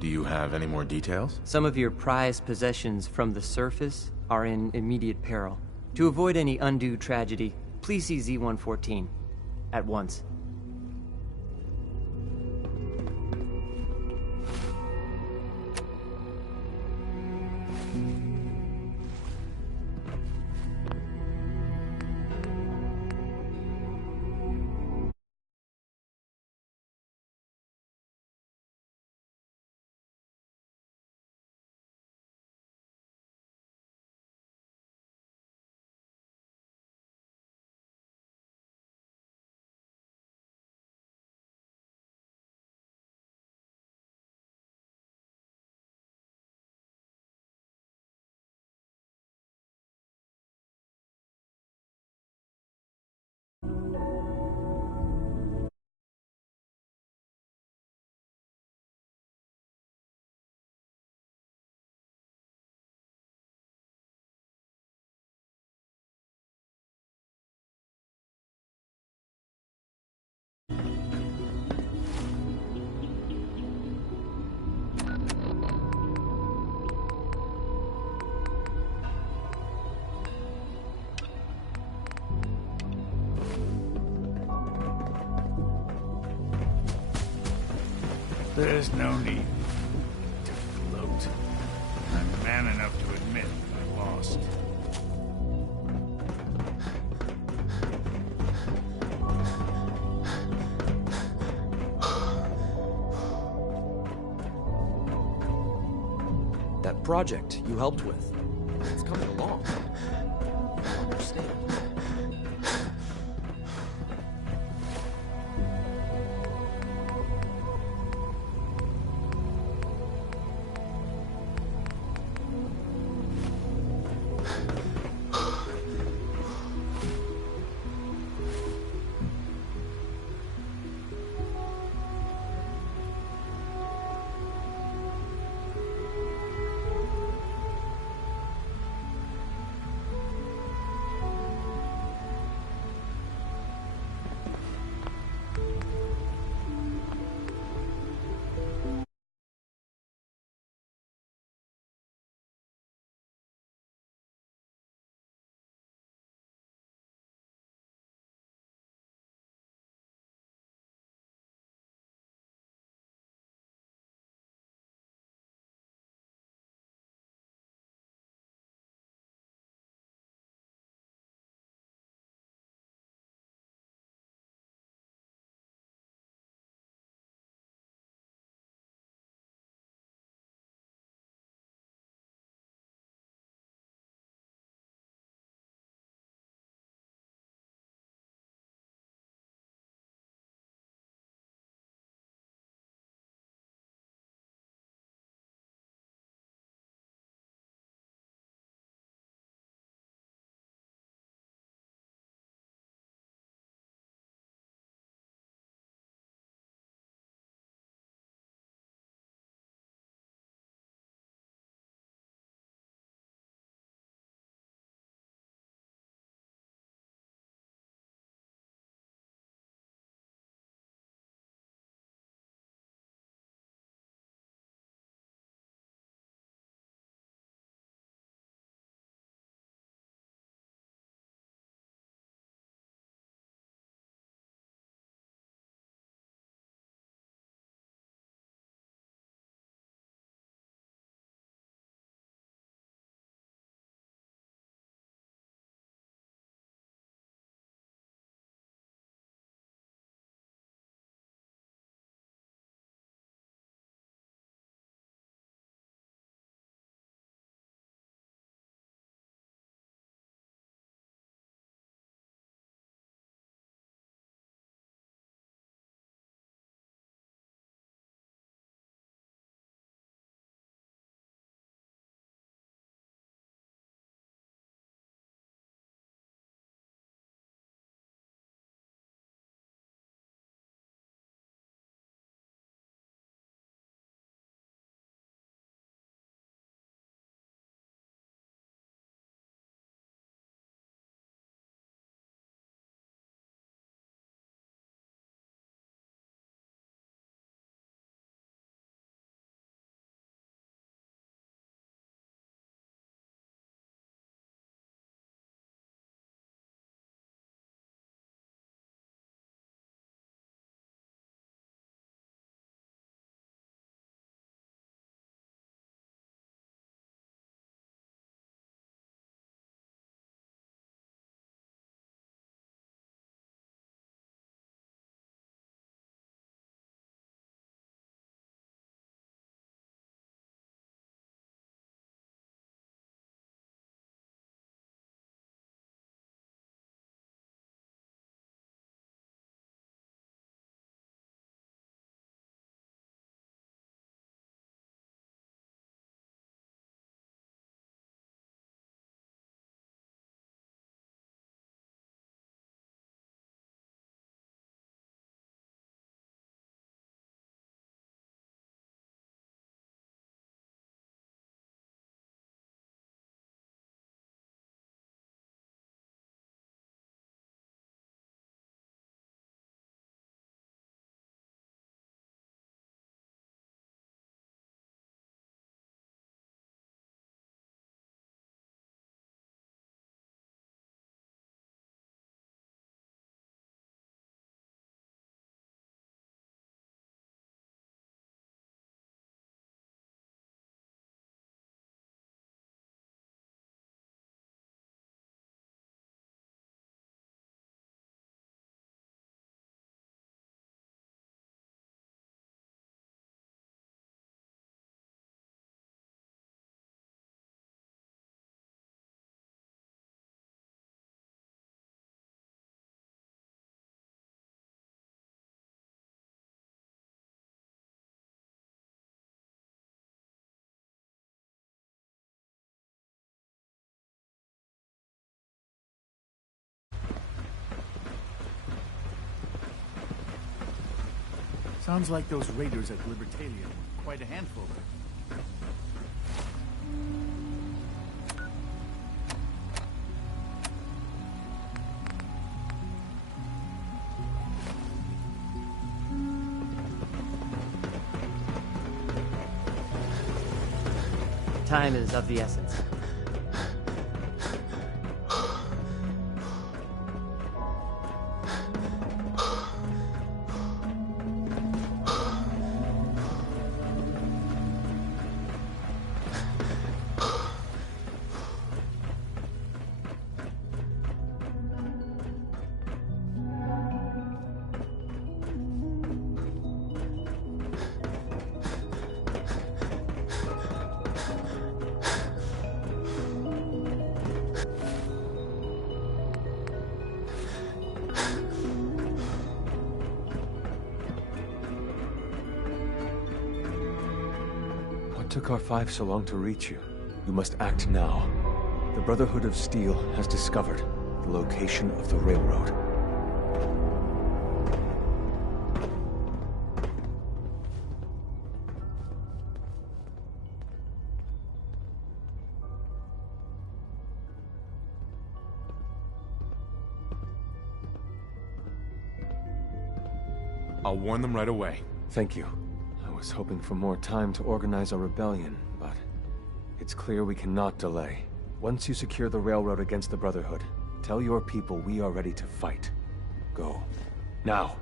Do you have any more details? Some of your prized possessions from the surface are in immediate peril. To avoid any undue tragedy, please see Z-114 at once. There's no need to gloat. I'm man enough to admit I lost. That project you helped with, it's coming along. I don't understand. Sounds like those raiders at Libertalia were quite a handful. Time is of the essence. Took our five so long to reach you. You must act now. The Brotherhood of Steel has discovered the location of the railroad. I'll warn them right away. Thank you. I was hoping for more time to organize a rebellion, but it's clear we cannot delay. Once you secure the railroad against the Brotherhood, tell your people we are ready to fight. Go. Now.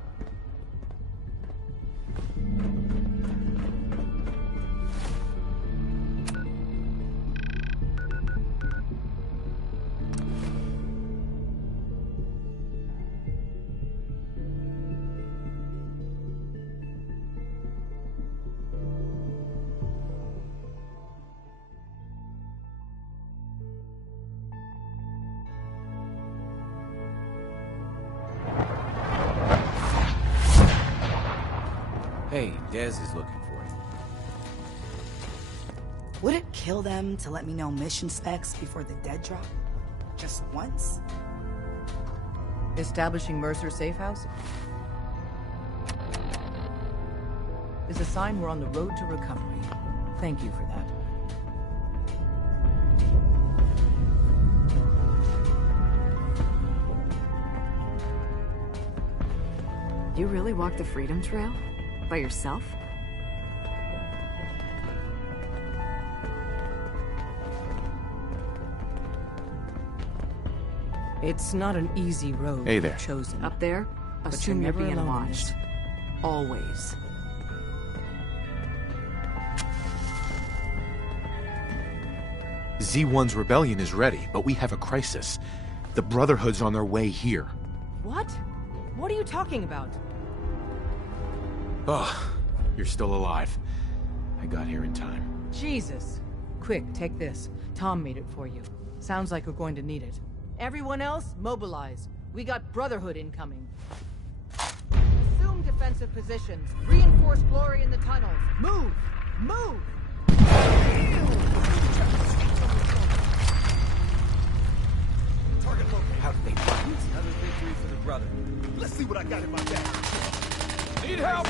Hey, Dez is looking for you. Would it kill them to let me know mission specs before the dead drop? Just once? Establishing Mercer's safe house? Is a sign we're on the road to recovery. Thank you for that. You really walked the Freedom Trail? By yourself? It's not an easy road Hey there. you've chosen. Up there, But assume you're you're never being alone in watched. this. Always. Z1's rebellion is ready, but we have a crisis. The Brotherhood's on their way here. What? What are you talking about? Oh, you're still alive. I got here in time. Jesus. Quick, take this. Tom made it for you. Sounds like we're going to need it. Everyone else, mobilize. We got Brotherhood incoming. Assume defensive positions. Reinforce Glory in the tunnels. Move! Move! Target located. How did they find us? Another victory for the Brotherhood. Let's see what I got in my bag. Need help!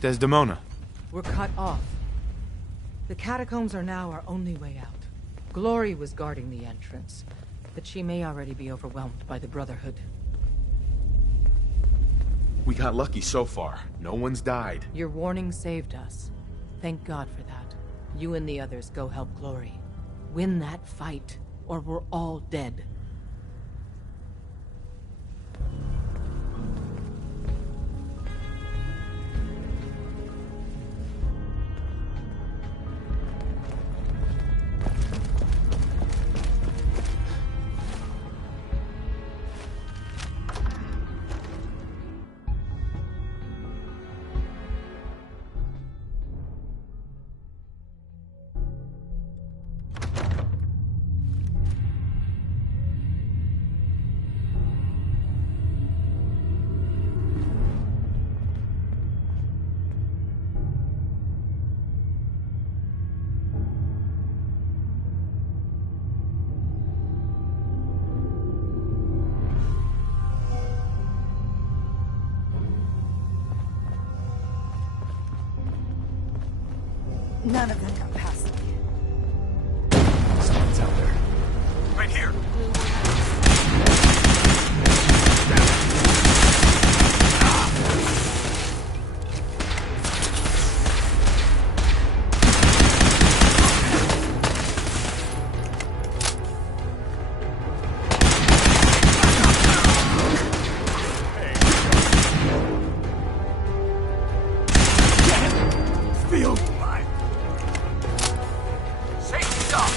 Desdemona. We're cut off. The catacombs are now our only way out. Glory was guarding the entrance, but she may already be overwhelmed by the Brotherhood. We got lucky so far. No one's died. Your warning saved us. Thank God for that. You and the others go help Glory. Win that fight, or we're all dead. None of them got past me. Someone's out there. Right here. Feel mine. Safety dog.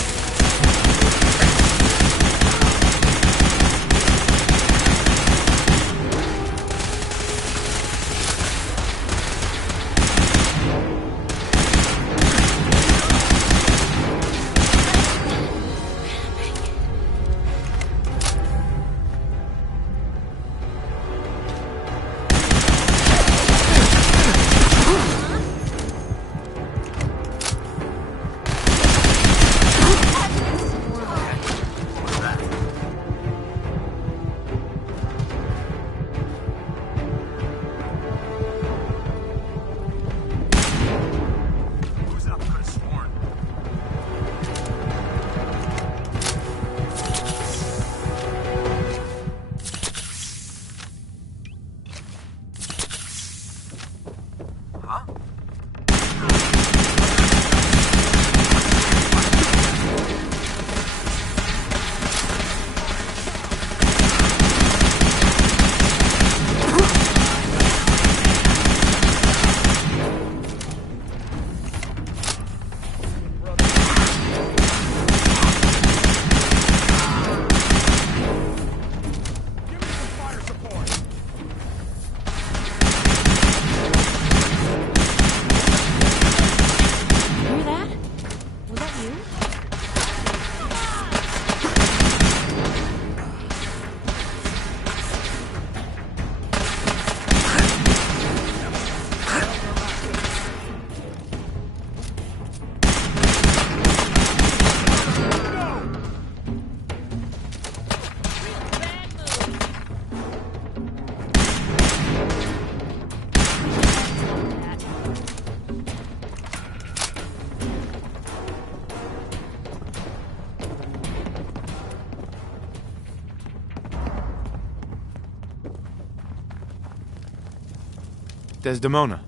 Desdemona.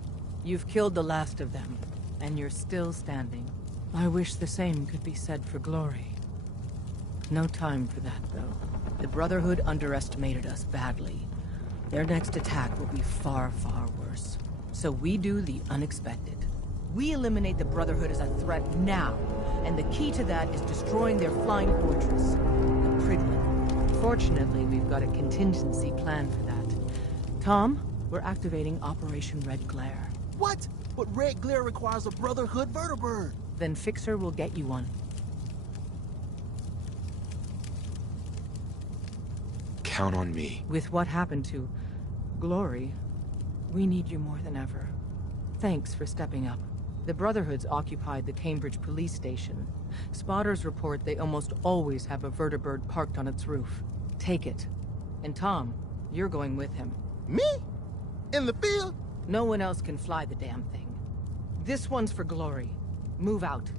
You've killed the last of them, and you're still standing. I wish the same could be said for Glory. No time for that, though. The Brotherhood underestimated us badly. Their next attack will be far, far worse. So we do the unexpected. We eliminate the Brotherhood as a threat now, and the key to that is destroying their flying fortress, the Pridwood. Fortunately, we've got a contingency plan for that. Tom, we're activating Operation Red Glare. What? But Red Glare requires a Brotherhood vertibird. Then Fixer will get you one. Count on me. With what happened to Glory, we need you more than ever. Thanks for stepping up. The Brotherhood's occupied the Cambridge police station. Spotters report they almost always have a vertibird parked on its roof. Take it. And Tom, you're going with him. Me? In the field? No one else can fly the damn thing. This one's for glory. Move out.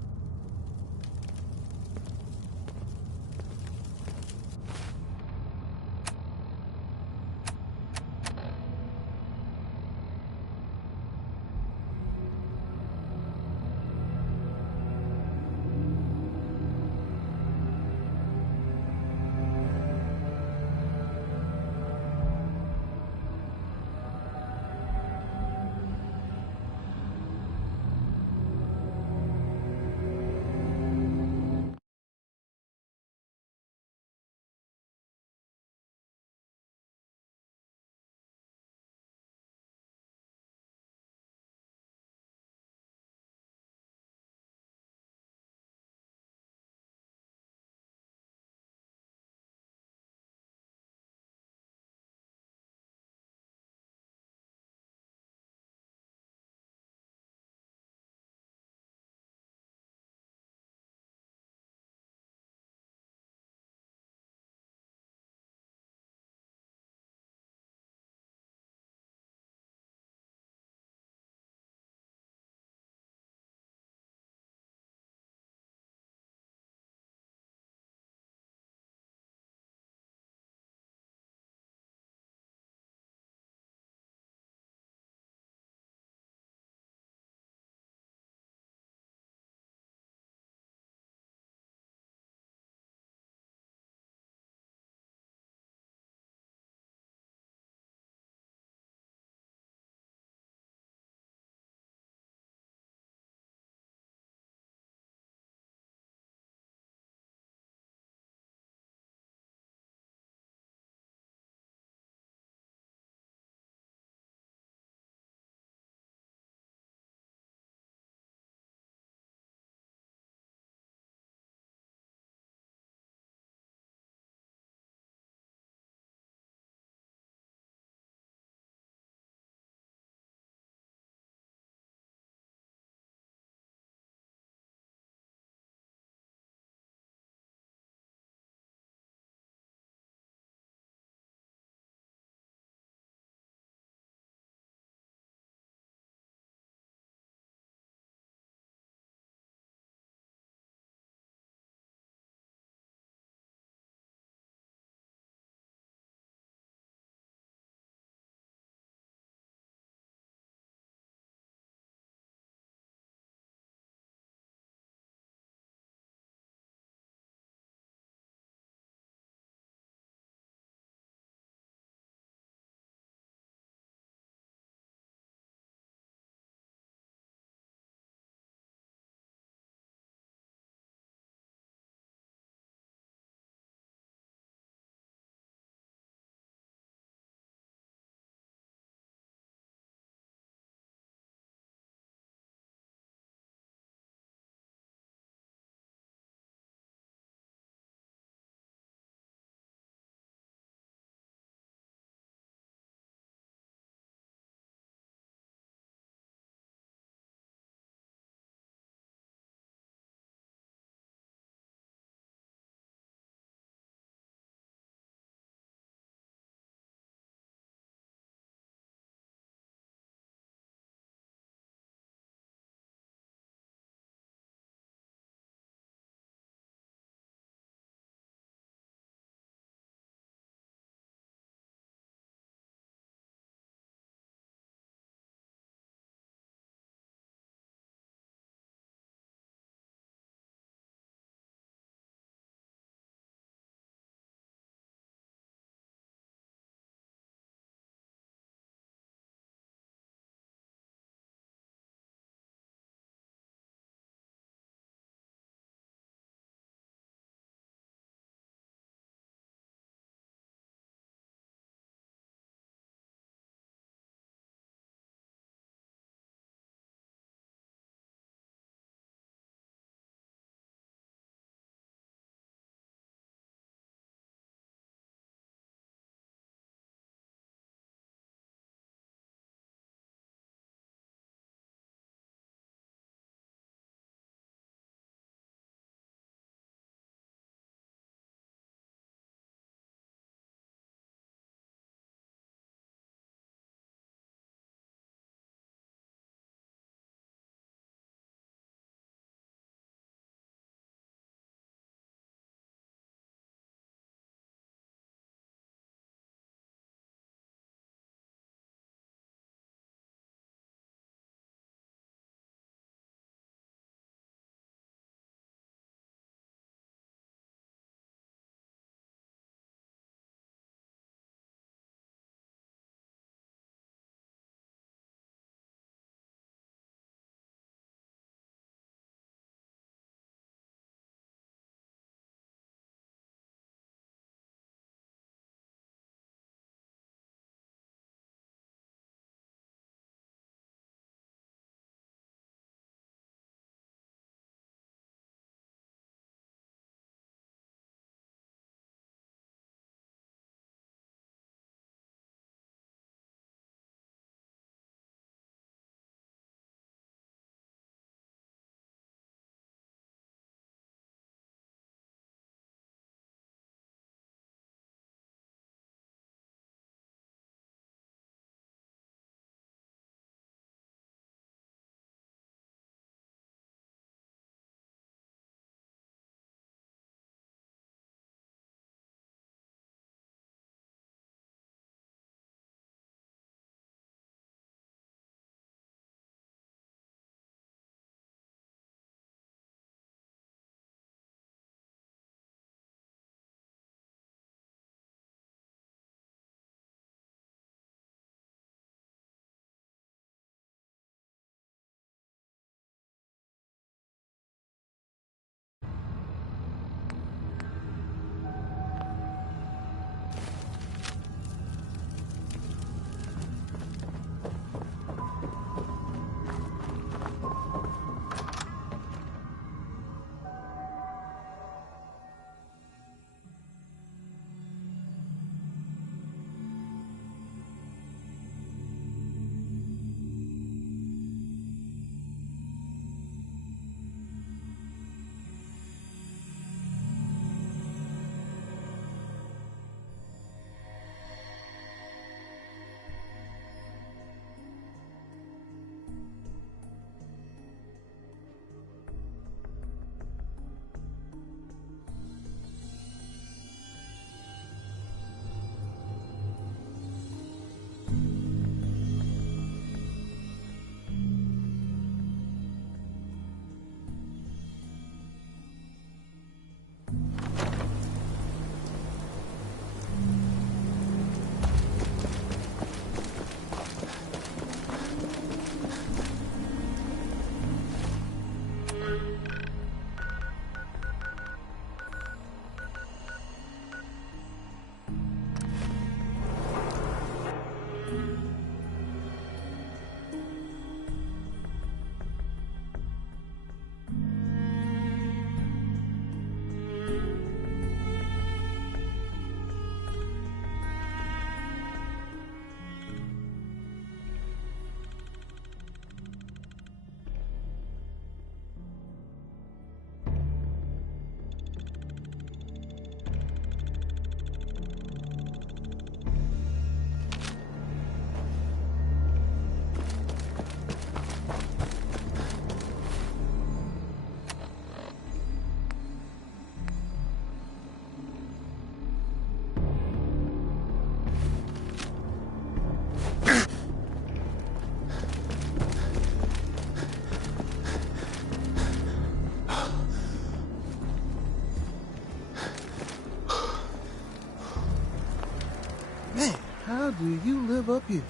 do you live up here?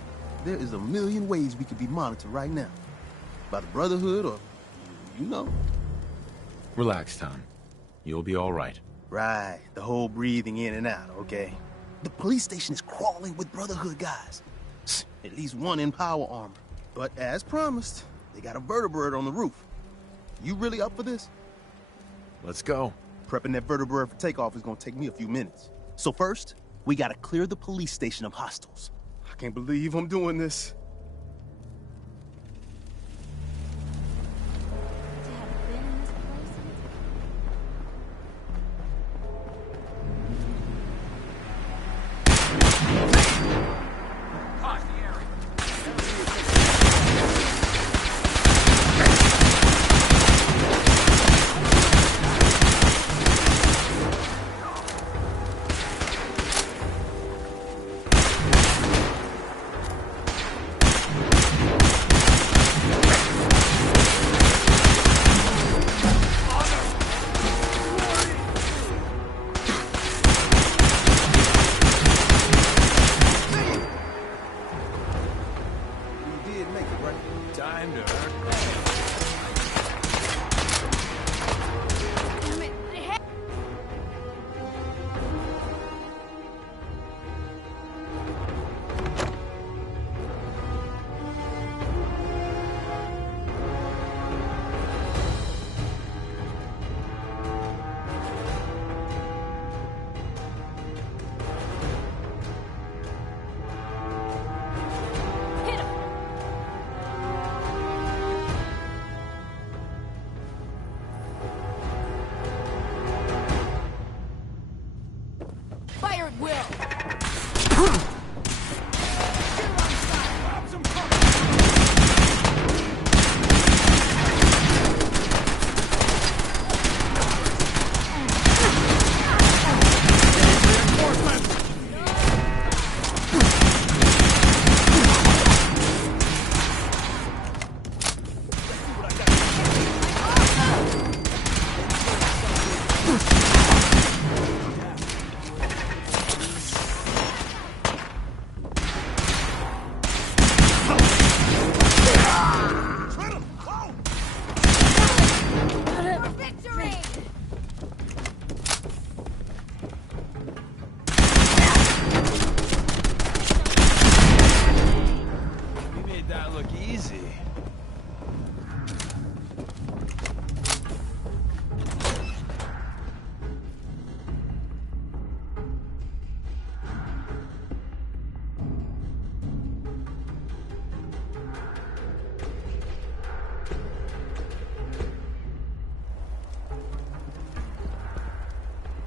There is a million ways we could be monitored right now. By the Brotherhood or, you know. Relax, Tom. You'll be all right. Right, the whole breathing in and out, okay? The police station is crawling with Brotherhood guys. At least one in power armor. But as promised, they got a vertebrate on the roof. You really up for this? Let's go. Prepping that vertebrate for takeoff is gonna take me a few minutes. So first, we gotta clear the police station of hostiles. I can't believe I'm doing this.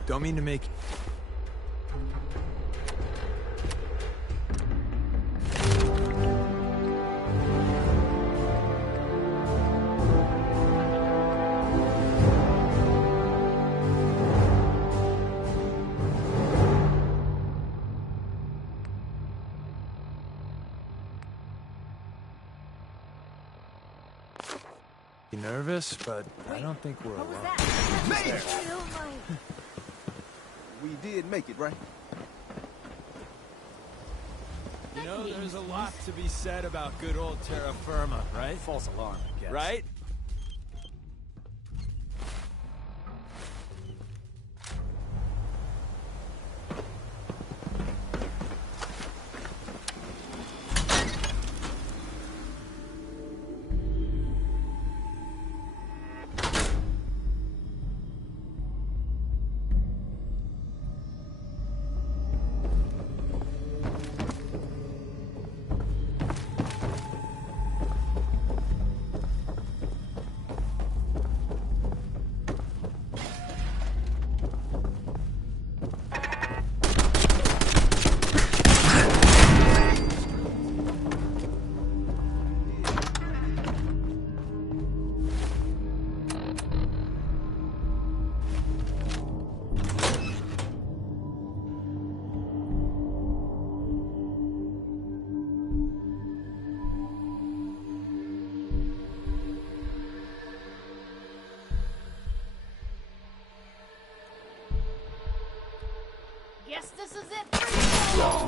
Don't mean to make... nervous, but I don't think we're alone. We did make it, right? You know, there's a lot to be said about good old terra firma, right? False alarm, I guess. Right?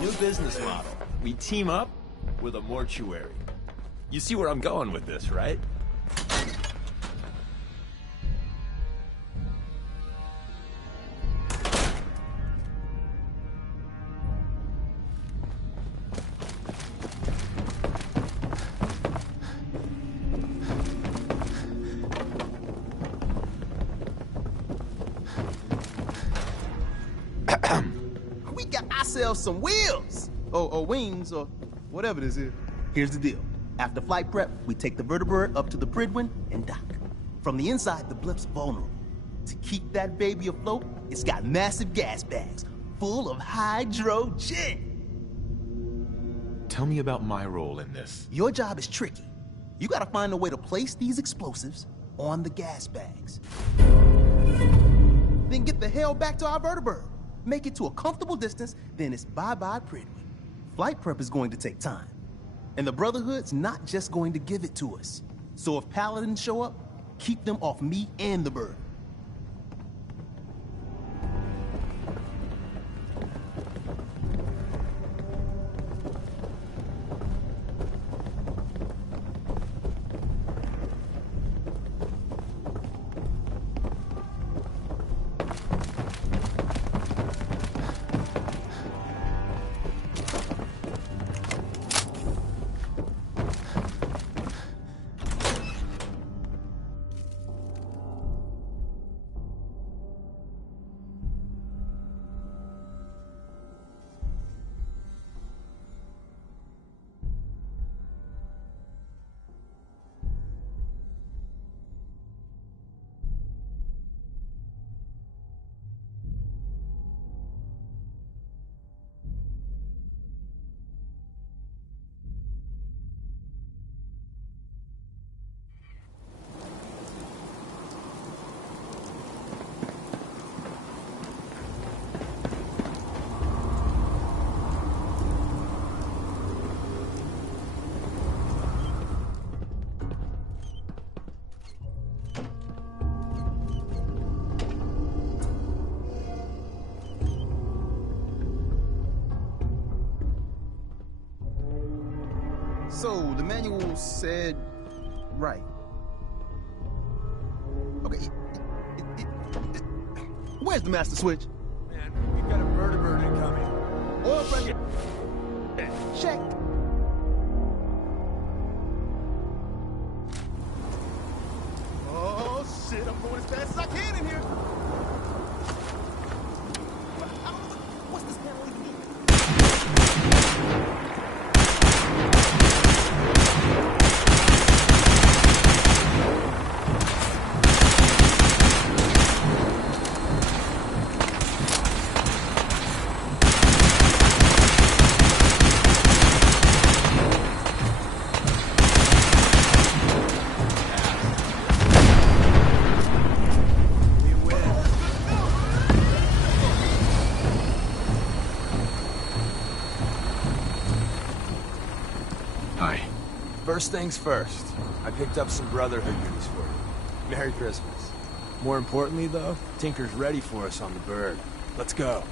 New business model. We team up with a mortuary. You see where I'm going with this, right? We got ourselves some wheels! Or wings, or whatever this is. Here's the deal. After flight prep, we take the vertebrate up to the Pridwin and dock. From the inside, the blip's vulnerable. To keep that baby afloat, it's got massive gas bags full of hydrogen. Tell me about my role in this. Your job is tricky. You gotta find a way to place these explosives on the gas bags. Then get the hell back to our vertebrate. Make it to a comfortable distance, then it's bye-bye Pridwin. Flight prep is going to take time. And the Brotherhood's not just going to give it to us. So if Paladins show up, keep them off me and the bird. So, the manual said... right. Okay, where's the master switch? Man, we've got a vertebrate incoming. Oil pressure. Check. Oh, shit, I'm going as fast as I can in here. What's this panel even doing? First things first, I picked up some Brotherhood goodies for you. Merry Christmas. More importantly, though, Tinker's ready for us on the bird. Let's go.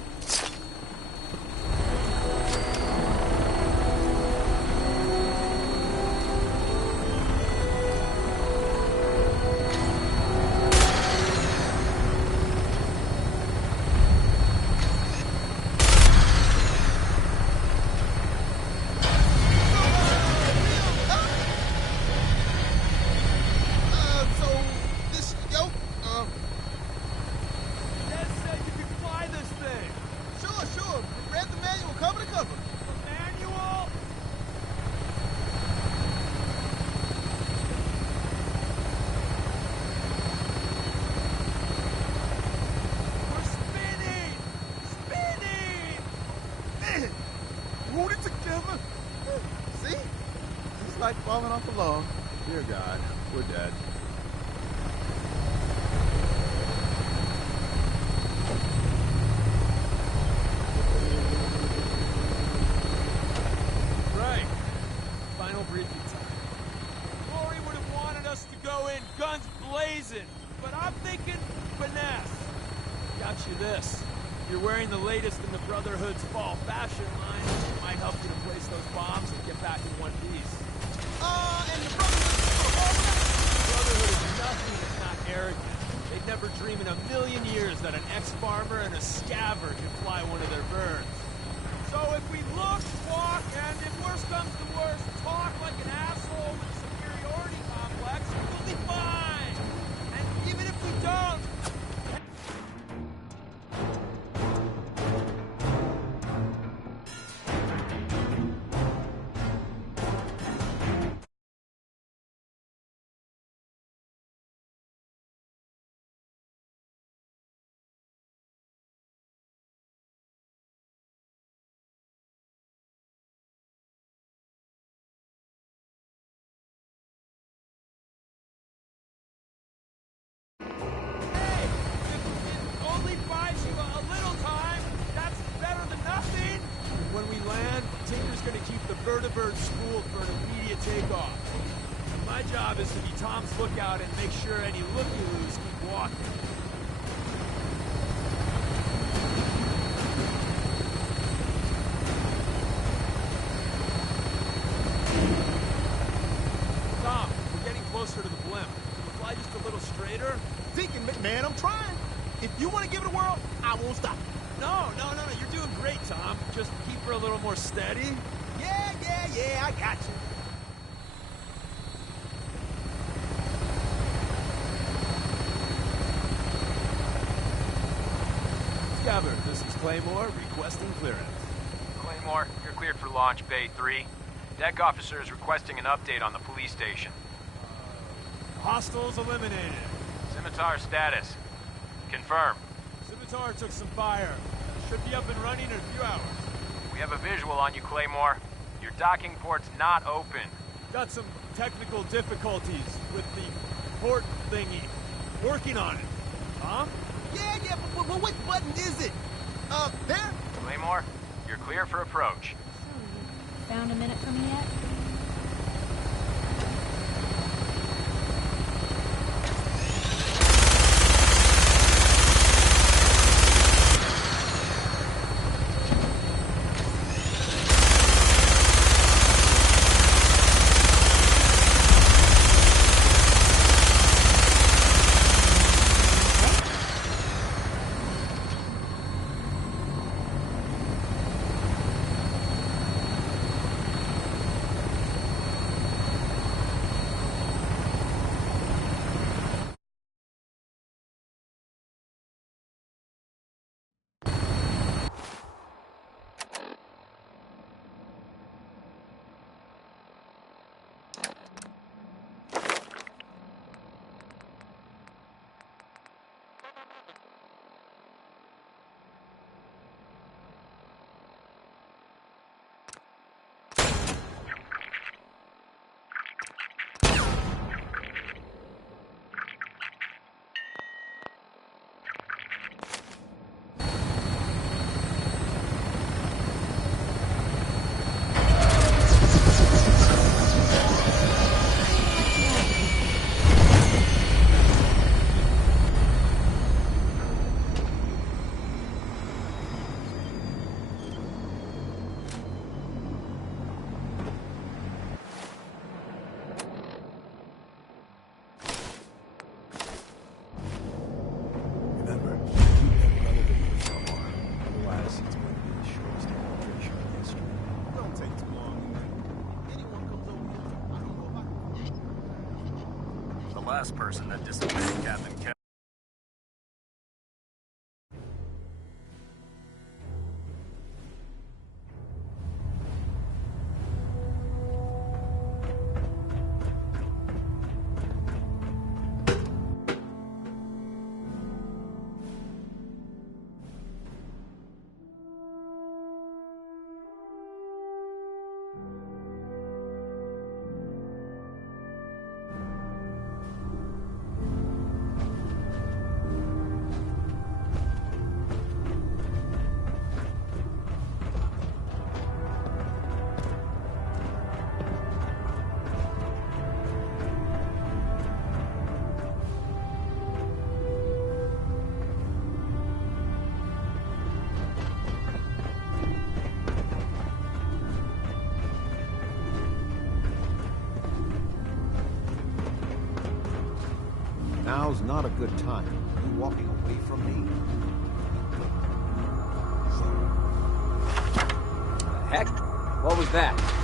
Like falling off a log. Dear God, we're dead. Right. Final briefing time. Glory would have wanted us to go in guns blazing, but I'm thinking finesse. Got you this. If you're wearing the latest in the Brotherhood's fall fashion line, it might help you to place those bombs and get back in one piece. And the Brotherhood is nothing if not arrogant. They'd never dream in a million years that an ex-farmer and a scavver could fly one of their birds. So if we look, walk, and if worse comes to worse, talk like an asshole with a superiority complex, we'll be fine! And even if we don't... When we land, Tinker's gonna keep the vertibird spooled for an immediate takeoff. My job is to be Tom's lookout and make sure any looky-loos keep walking. Tom, we're getting closer to the blimp. Can you fly just a little straighter? Thinking, man, I'm trying. If you want to give it a whirl, I won't stop. No, you're doing great, Tom. Just keep her a little more steady. Yeah, I got you. Scabbard, this is Claymore, requesting clearance. Claymore, you're cleared for launch Bay 3. Deck officer is requesting an update on the police station. Hostiles eliminated. Scimitar status. Confirm. Scimitar took some fire. Should be up and running in a few hours. We have a visual on you, Claymore. Your docking port's not open. Got some technical difficulties with the port thingy. Working on it. Tom? Yeah, but which button is it? There? Claymore, you're clear for approach. So, you found a minute for me yet? Last person that disobeyed Captain Kevin. Now's not a good time. You're walking away from me. Heck? What was that?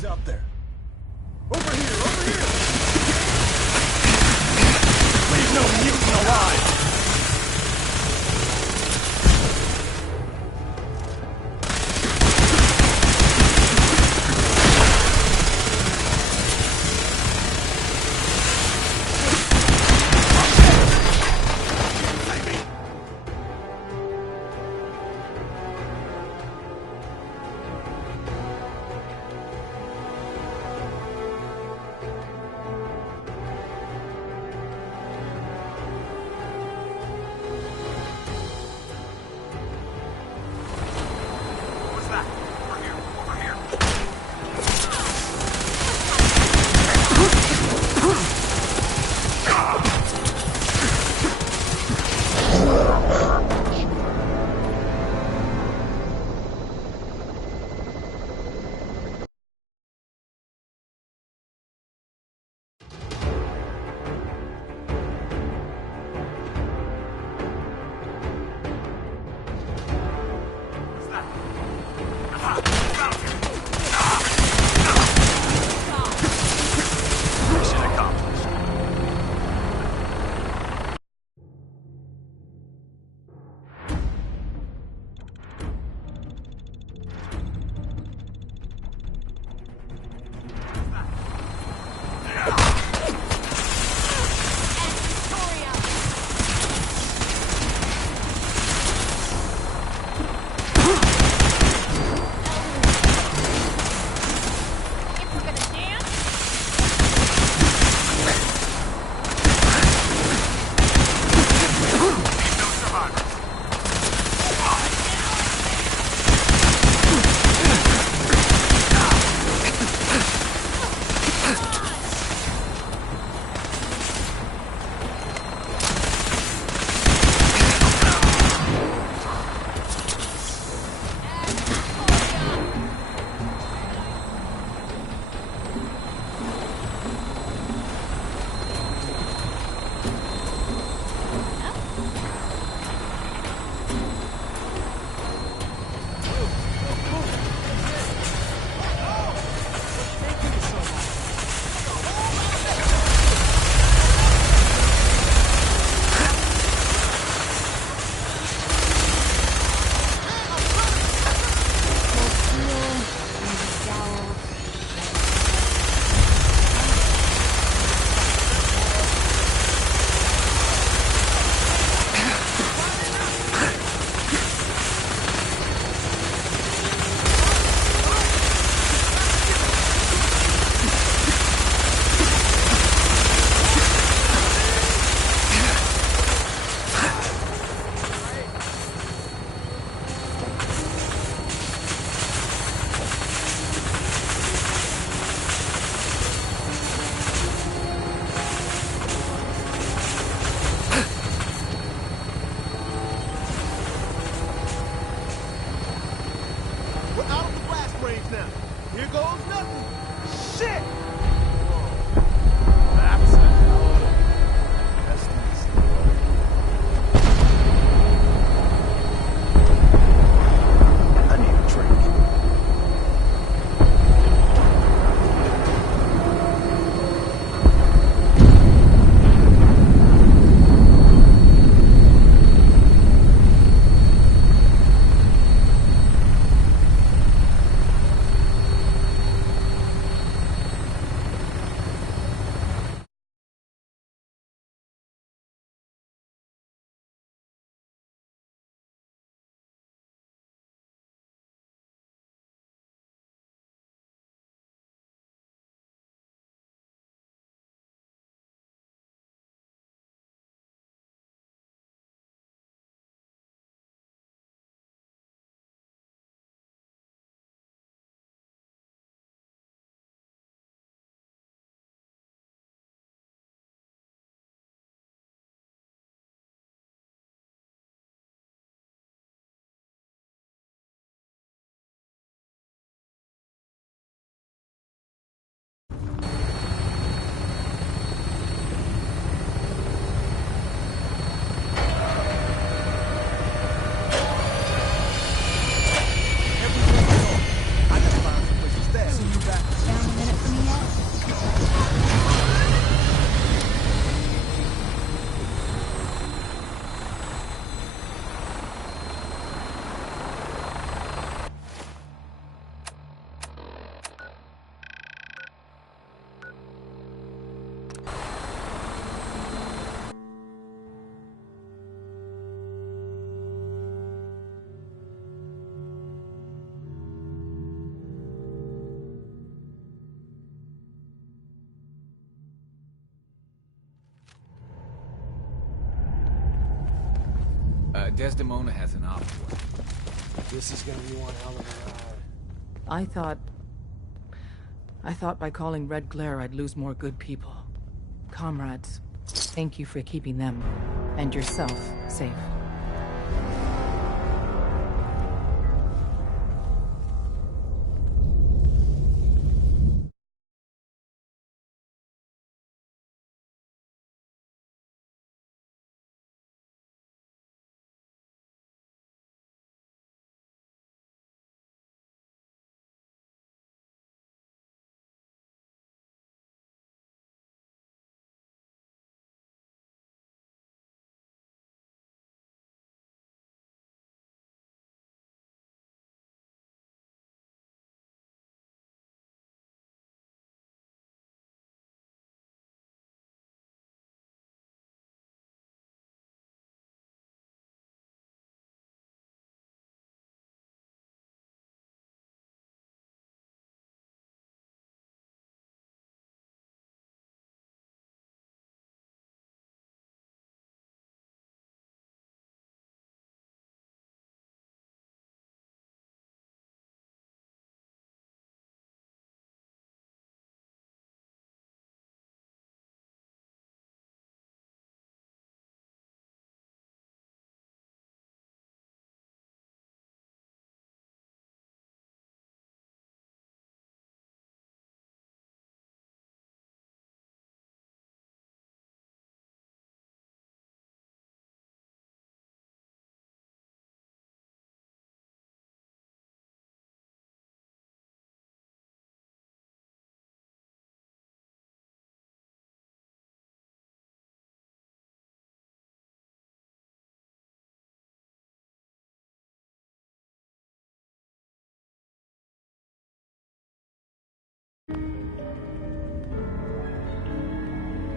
He's out there. Over here! Over here! Leave no mutant alive! Desdemona has an op for it. This is gonna be one hell of a ride. I thought by calling Red Glare I'd lose more good people. Comrades, thank you for keeping them, and yourself, safe.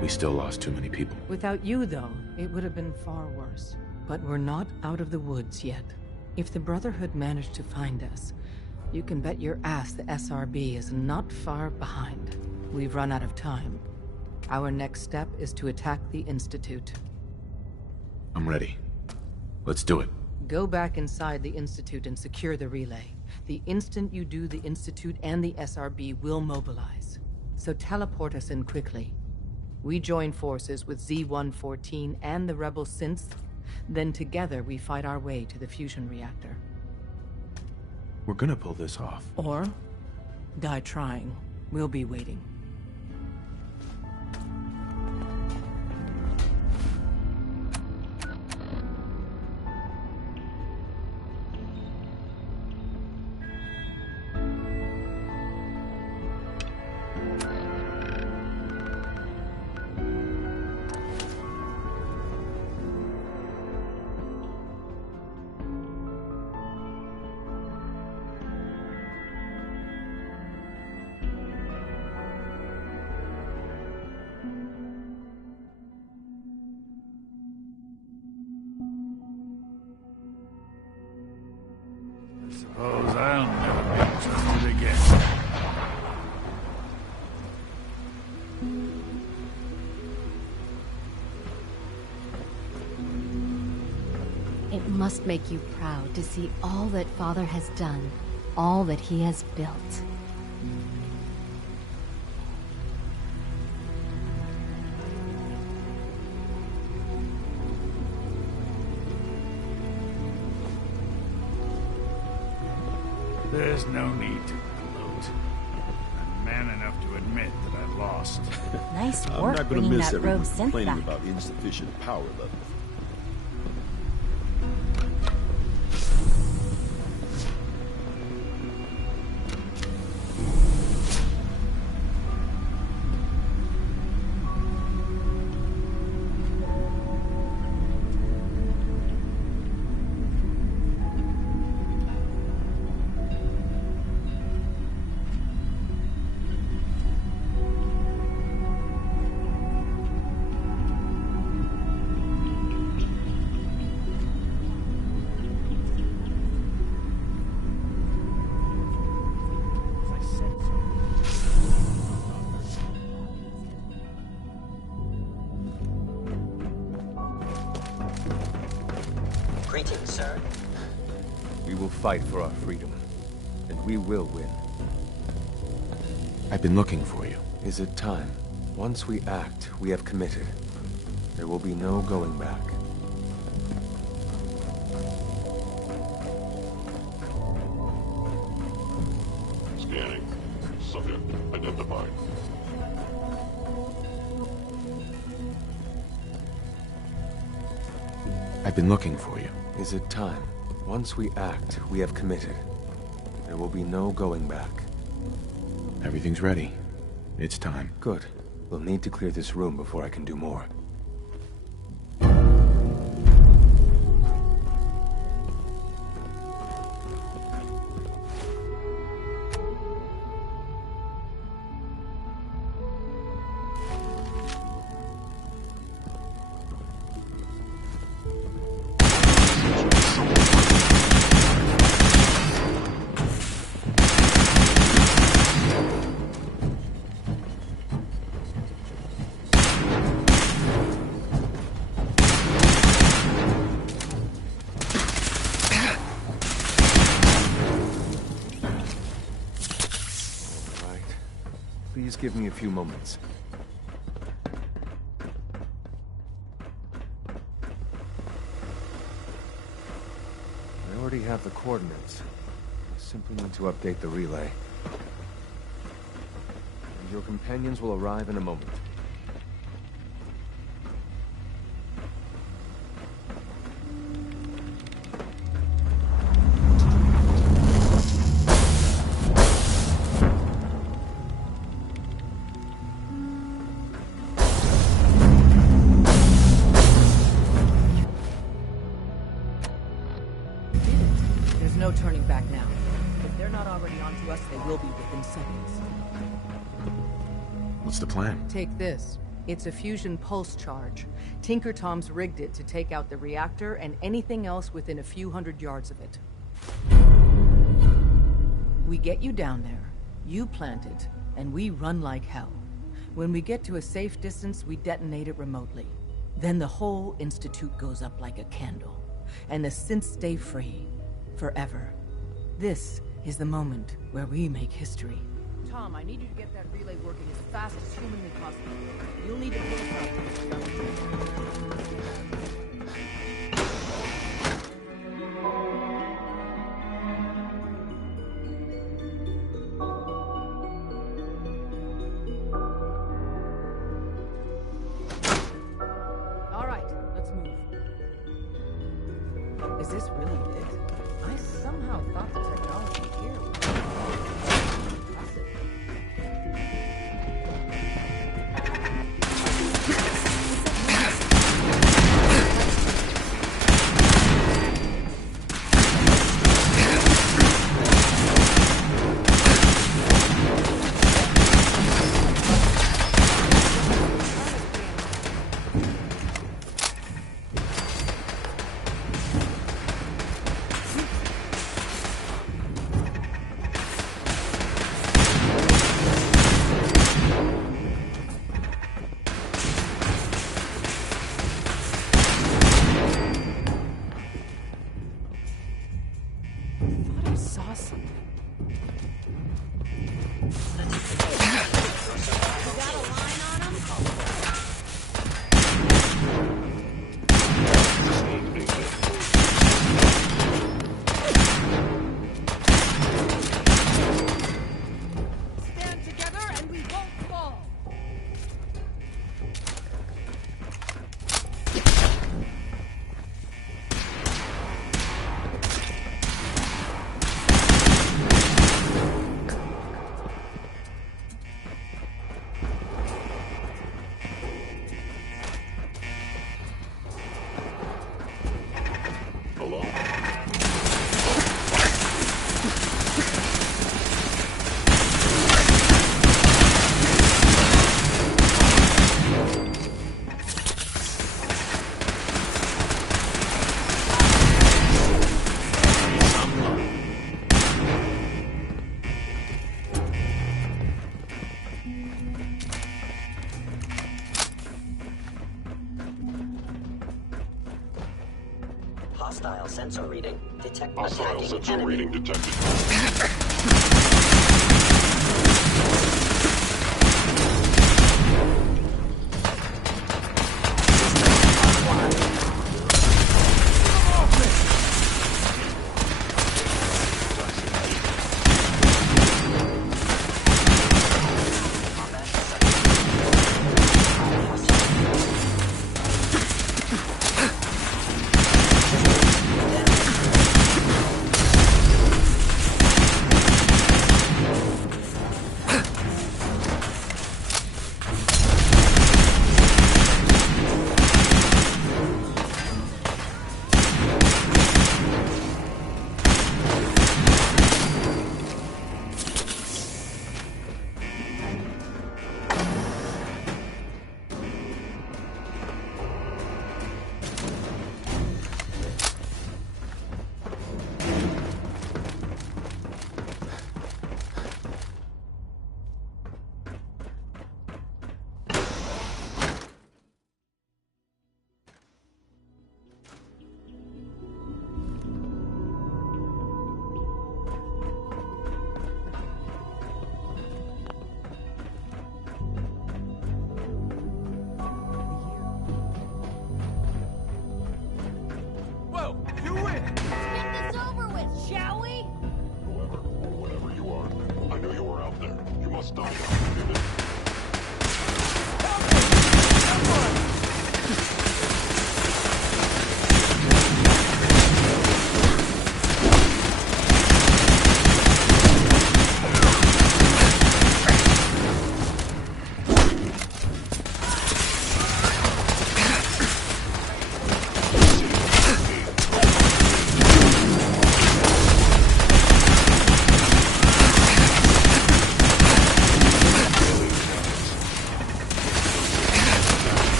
We still lost too many people. Without you, though, it would have been far worse. But we're not out of the woods yet. If the Brotherhood managed to find us, you can bet your ass the SRB is not far behind. We've run out of time. Our next step is to attack the Institute. I'm ready. Let's do it. Go back inside the Institute and secure the relay. The instant you do, the Institute and the SRB will mobilize. So teleport us in quickly. We join forces with Z-114 and the rebel synths, then together we fight our way to the fusion reactor. We're gonna pull this off. Or die trying. We'll be waiting. Suppose I'll never be trusted again. It must make you proud to see all that Father has done, all that he has built. There's no need to gloat. I'm man enough to admit that I've lost. Nice I'm work not gonna bringing miss that everyone rogue synth complaining back. about insufficient power level. Greetings, sir. We will fight for our freedom, and we will win. I've been looking for you. Is it time? Once we act, we have committed. There will be no going back. Scanning. Subject identified. I've been looking for you. Is it time? Once we act, we have committed. There will be no going back. Everything's ready. It's time. Good. We'll need to clear this room before I can do more. Please give me a few moments. I already have the coordinates. I simply need to update the relay. And your companions will arrive in a moment. No turning back now. If they're not already onto us, they will be within seconds. What's the plan? Take this. It's a fusion pulse charge. Tinker Tom's rigged it to take out the reactor and anything else within a few hundred yards of it. We get you down there, you plant it, and we run like hell. When we get to a safe distance, we detonate it remotely. Then the whole Institute goes up like a candle, and the synths stay free. Forever. This is the moment where we make history. Tom, I need you to get that relay working as fast as humanly possible. You'll need to pull it All right, let's move. Is this really it? I somehow thought the technology here was impressive. Sassu. Stand together and we won't fall. Hostile sensor reading. Detect Hostile attacking sensor enemy. reading detected.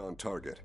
On target.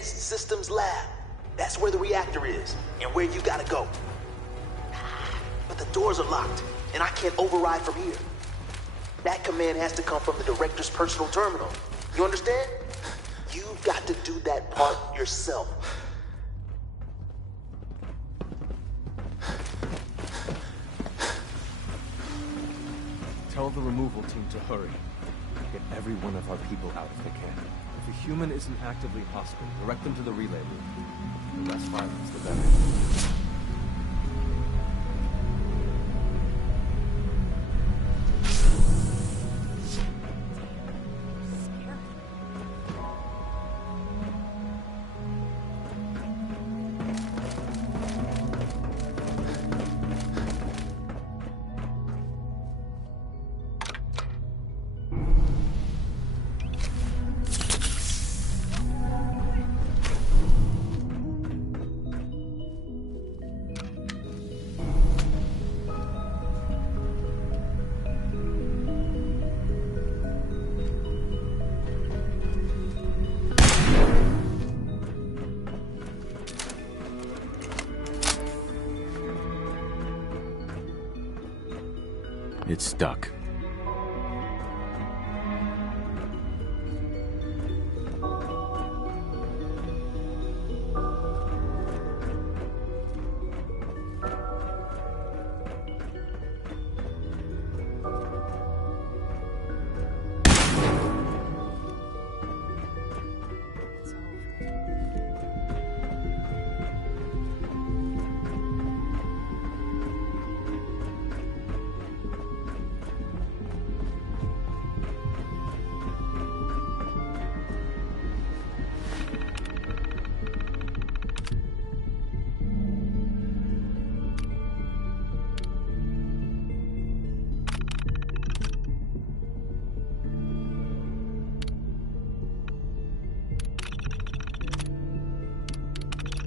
Systems lab. That's where the reactor is, and where you gotta go. But the doors are locked, and I can't override from here. That command has to come from the director's personal terminal. You understand? You've got to do that part yourself. Tell the removal team to hurry. Get every one of our people out if they can. If a human isn't actively hostile, direct them to the relay room. The less violence, the better. It's stuck.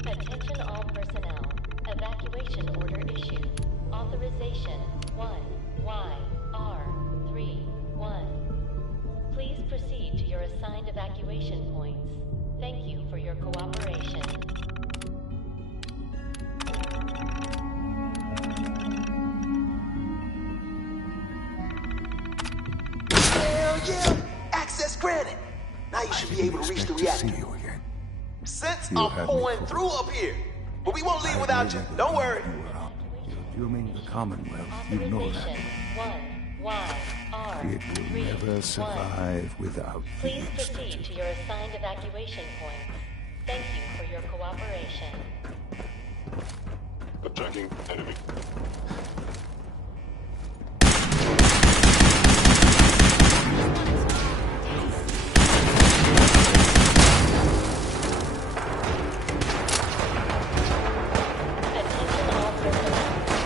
Attention all personnel. Evacuation order issued. Authorization 1YR31. Please proceed to your assigned evacuation points. Thank you for your cooperation. Hell yeah! Access granted. Now you should be able to reach the reactor. Since I'm pulling through up here. But we won't leave without you. Don't worry. Assuming the Commonwealth, you know that. It will never survive without you. Please proceed to your assigned evacuation points. Thank you for your cooperation. Attacking enemy.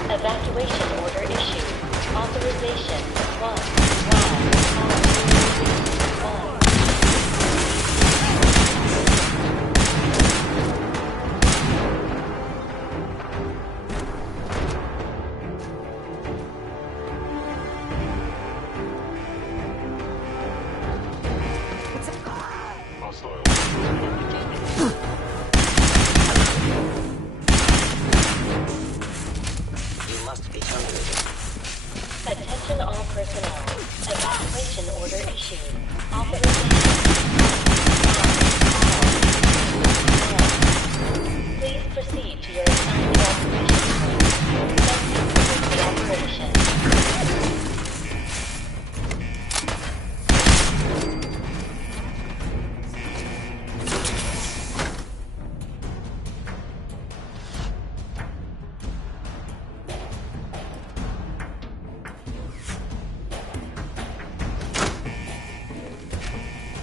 Evacuation order issued. Authorization 1YR31. Attention all personnel. Evacuation order issued. Authorization. Please proceed to your assigned evacuation point. Thank you for your cooperation.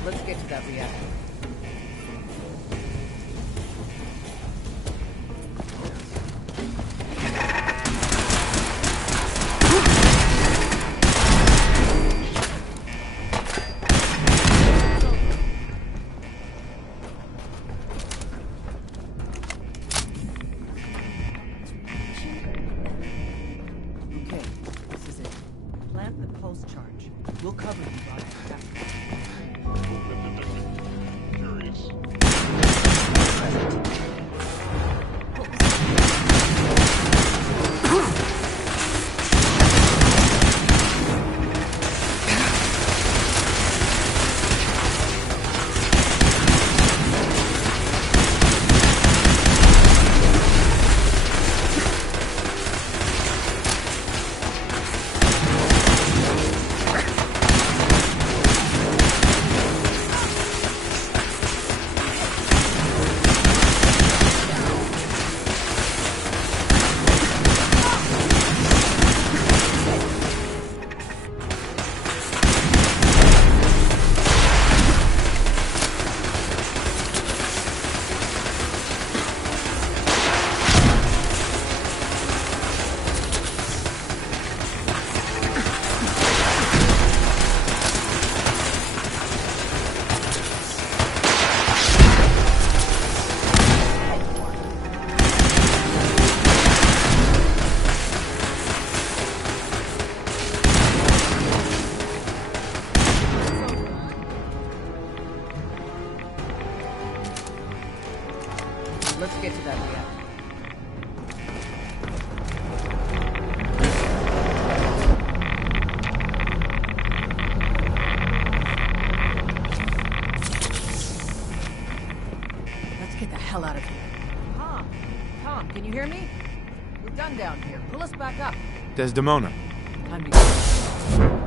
Let's get to that reactor. Okay, this is it. Plant the pulse charge. We'll cover you, Brian. let's get to that reactor. Let's get the hell out of here. Tom, can you hear me? We're done down here. Pull us back up. Desdemona. Time to go.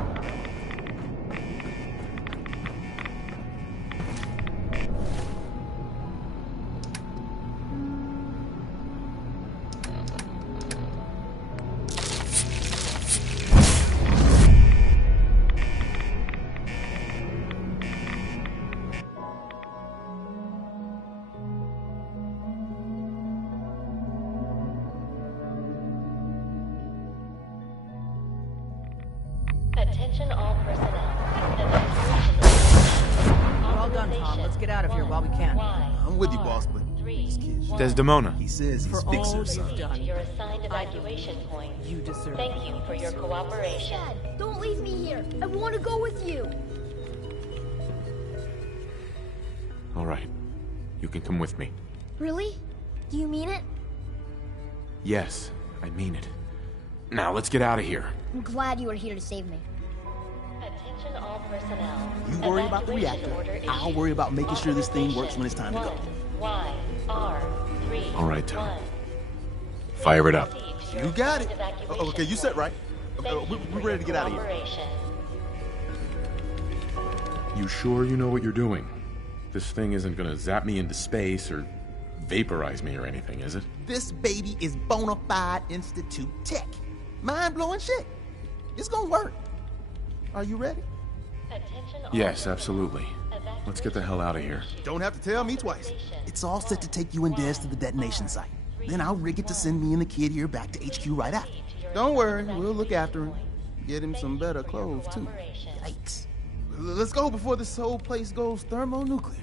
Attention all personnel. We're all done, Tom. Let's get out of here while we can. I'm with you, boss, but Desdemona. he says he's For fixing all something. you've done, Your assigned evacuation point. you deserve Thank you for your cooperation. Dad, don't leave me here. I want to go with you. All right. You can come with me. Really? Do you mean it? Yes, I mean it. Now, let's get out of here. I'm glad you are here to save me. Attention all personnel. You worry about the reactor. I'll worry about making sure this thing works when it's time to go. YR3. All right, Tom. Fire it up. You got it. Okay, you set right. We're ready to get out of here. You sure you know what you're doing? This thing isn't gonna zap me into space or vaporize me or anything, is it? This baby is bona fide Institute tech. Mind-blowing shit. It's gonna work. Are you ready? Yes, absolutely. Let's get the hell out of here. Don't have to tell me twice. It's all set to take you and Des to the detonation site. Then I'll rig it to send me and the kid here back to HQ right after. Don't worry, we'll look after him. Get him some better clothes, too. Yikes. Let's go before this whole place goes thermonuclear.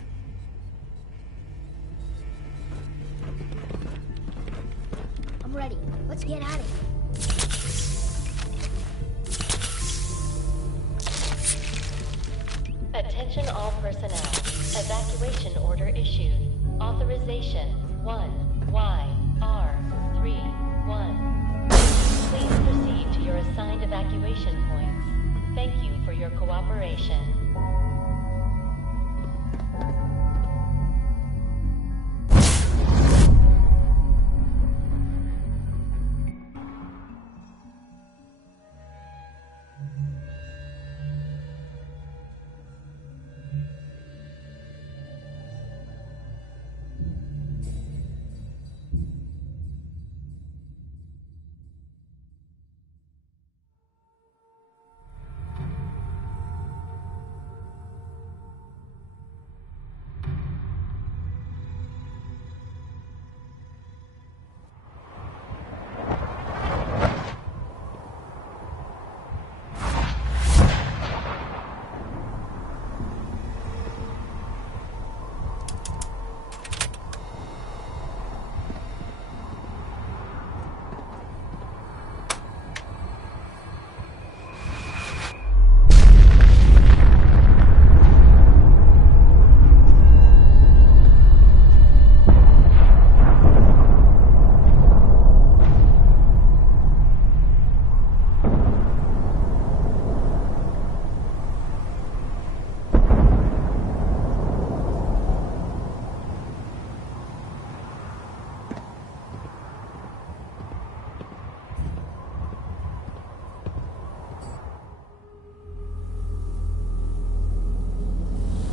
I'm ready. Let's get out of here. Attention all personnel. Evacuation order issued. Authorization 1YR31. Please proceed to your assigned evacuation points. Thank you for your cooperation.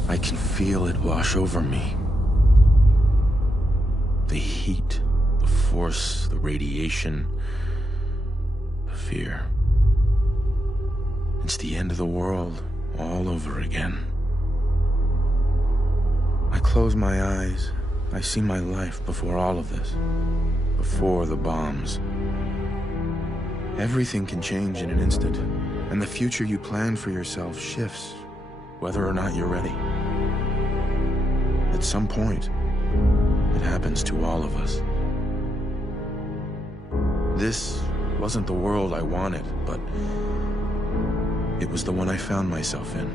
I can feel it wash over me. The heat, the force, the radiation, the fear. It's the end of the world all over again. I close my eyes. I see my life before all of this. Before the bombs. Everything can change in an instant, and the future you plan for yourself shifts, whether or not you're ready. At some point, it happens to all of us. This wasn't the world I wanted, but it was the one I found myself in.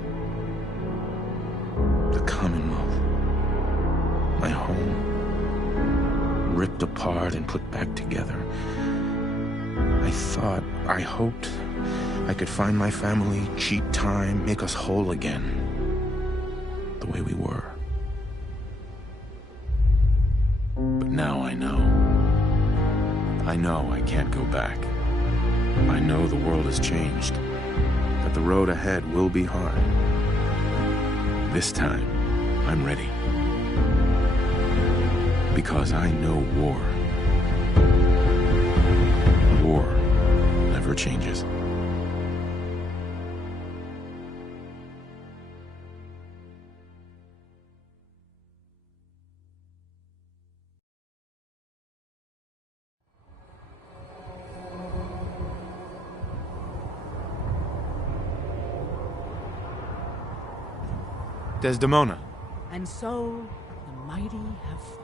The Commonwealth. My home. ripped apart and put back together. I hoped I could find my family, cheat time, make us whole again. The way we were. But now I know. I know I can't go back. I know the world has changed. That the road ahead will be hard. This time, I'm ready. Because I know war. War never changes. Desdemona. And so, the mighty have fallen.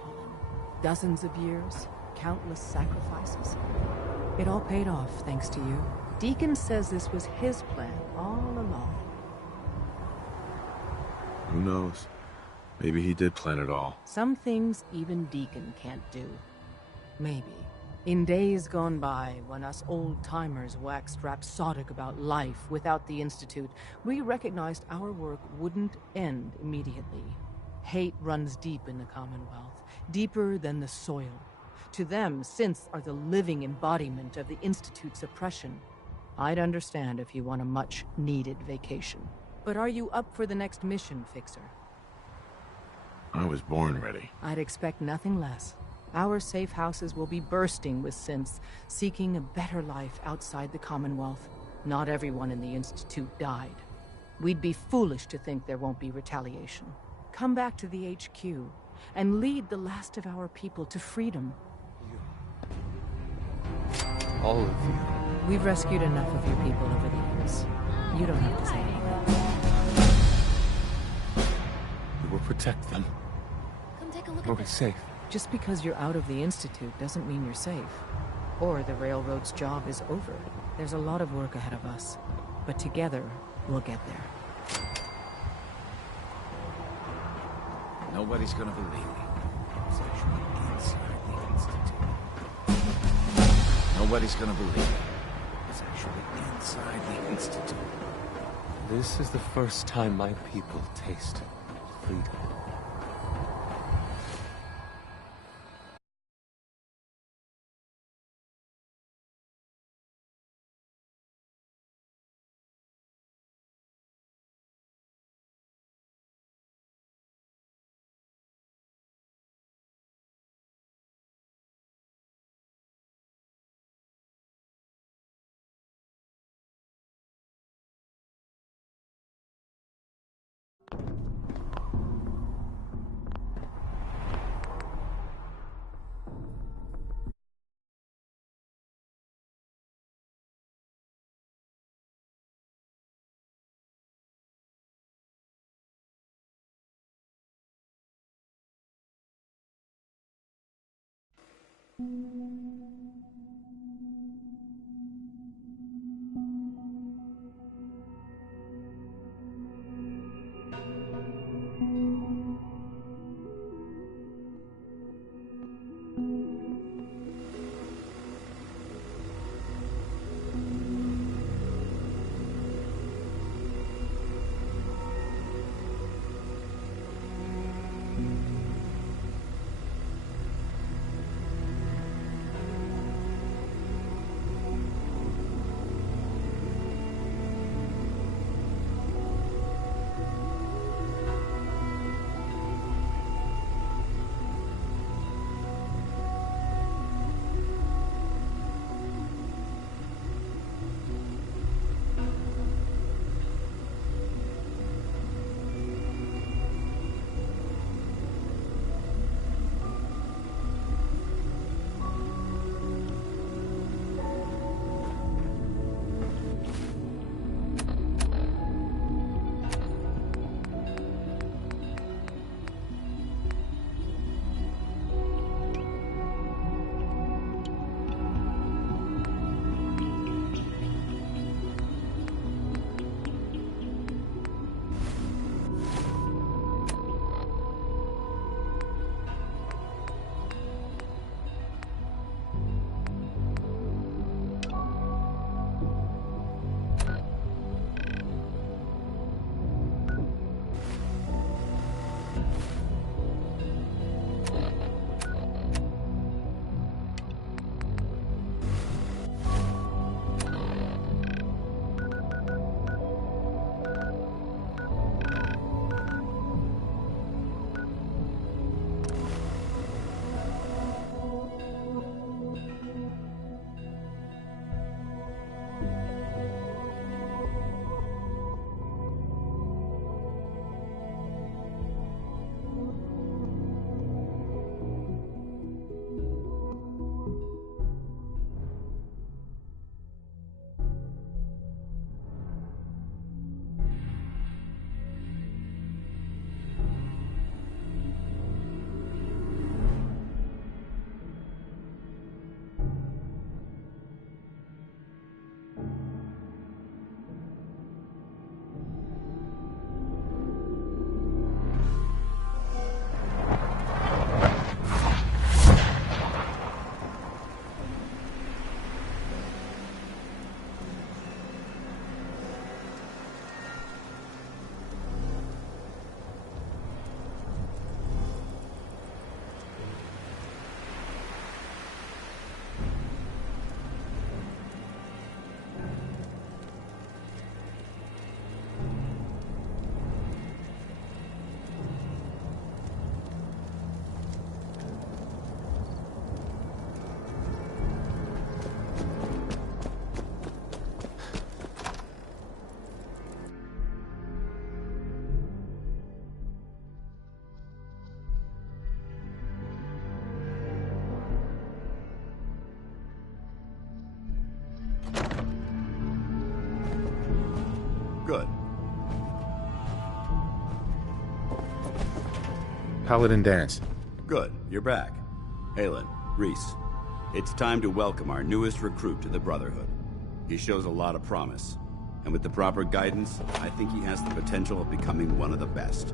Dozens of years, countless sacrifices. It all paid off, thanks to you. Deacon says this was his plan all along. Who knows? Maybe he did plan it all. Some things even Deacon can't do. Maybe. In days gone by, when us old-timers waxed rhapsodic about life without the Institute, we recognized our work wouldn't end immediately. Hate runs deep in the Commonwealth, deeper than the soil. To them, synths are the living embodiment of the Institute's oppression. I'd understand if you want a much-needed vacation. But are you up for the next mission, Fixer? I was born ready. I'd expect nothing less. Our safe houses will be bursting with synths, seeking a better life outside the Commonwealth. Not everyone in the Institute died. We'd be foolish to think there won't be retaliation. Come back to the HQ, and lead the last of our people to freedom. All of you. We've rescued enough of your people over the years. You don't have to say anything. We will protect them. Come take a look Are at we this. safe? Just because you're out of the Institute doesn't mean you're safe. Or the Railroad's job is over. There's a lot of work ahead of us. But together, we'll get there. Nobody's gonna believe me. It's actually inside the Institute. Nobody's gonna believe me. It's actually inside the Institute. This is the first time my people taste freedom. Paladin Dance. Good, you're back. Halen, Reese, it's time to welcome our newest recruit to the Brotherhood. He shows a lot of promise, and with the proper guidance, I think he has the potential of becoming one of the best.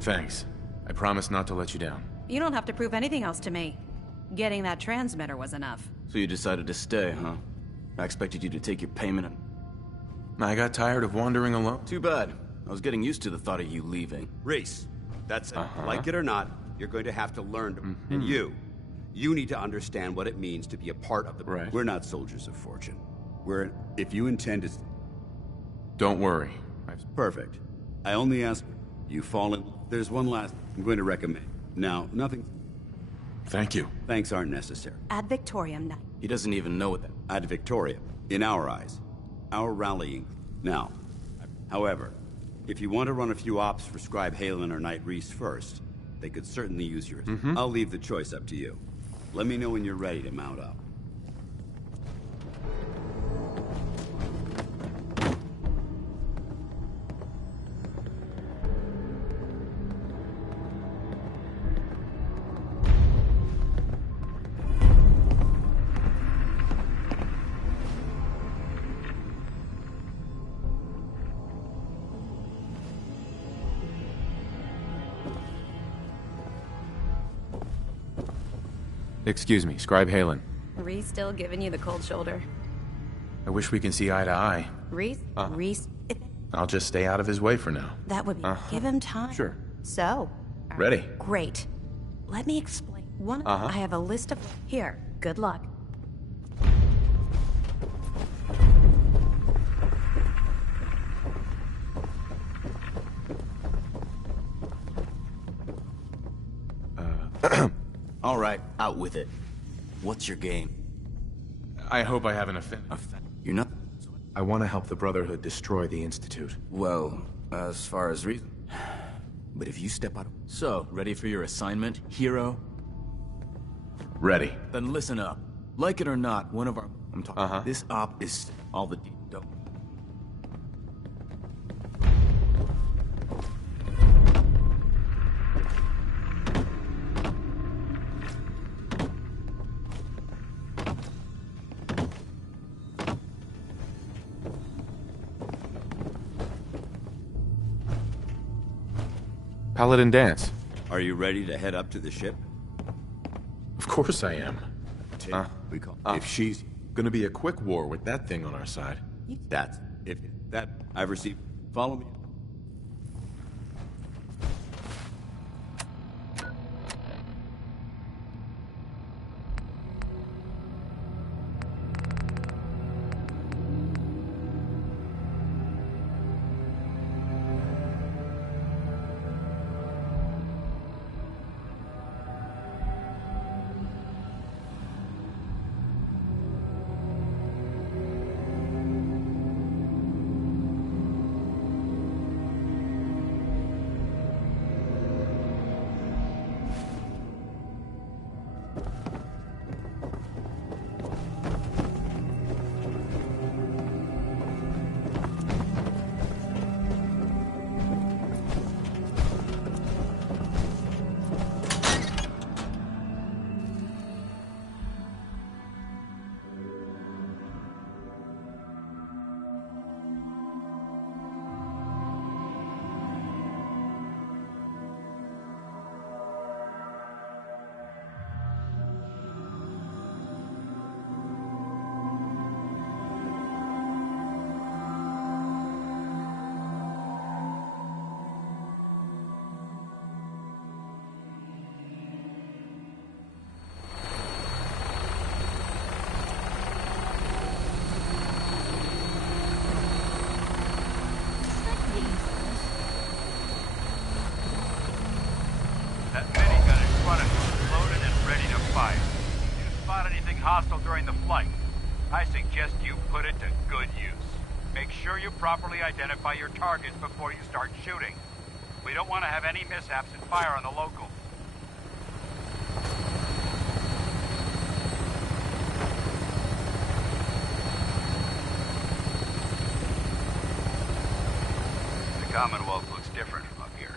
Thanks. I promise not to let you down. You don't have to prove anything else to me. Getting that transmitter was enough. So you decided to stay, huh? I expected you to take your payment and... I got tired of wandering alone. Too bad. I was getting used to the thought of you leaving. Reese, that's it. Like it or not, you're going to have to learn to... And you need to understand what it means to be a part of the... Right. We're not soldiers of fortune. If you intend to... Don't worry. Perfect. I only ask you fall in... There's one last... I'm going to recommend. Now, nothing... Thank you. Thanks aren't necessary. Ad Victoriam. He doesn't even know that. Ad Victoriam. In our eyes. Our rallying. Now, however, if you want to run a few ops for Scribe Halen or Knight Reese first, they could certainly use yours. I'll leave the choice up to you. Let me know when you're ready to mount up. Excuse me, Scribe Halen. Reese still giving you the cold shoulder. I wish we can see eye to eye. Reese? Reese? I'll just stay out of his way for now. That would be... Give him time. Sure. So... Ready. Great. Let me explain. I have a list of... Here, good luck. All right, out with it. What's your game? I hope I haven't offended. You're not? I want to help the Brotherhood destroy the Institute. Well, as far as reason. But if you step out of... So, ready for your assignment, hero? Ready. Then listen up. Like it or not, one of our... I'm talking... This op is all the... Don't... Paladin Dance. Are you ready to head up to the ship? Of course I am. We call if she's gonna be a quick war with that thing on our side. I've received. Follow me. Hostile during the flight. I suggest you put it to good use. Make sure you properly identify your targets before you start shooting. We don't want to have any mishaps and fire on the locals. The Commonwealth looks different from up here,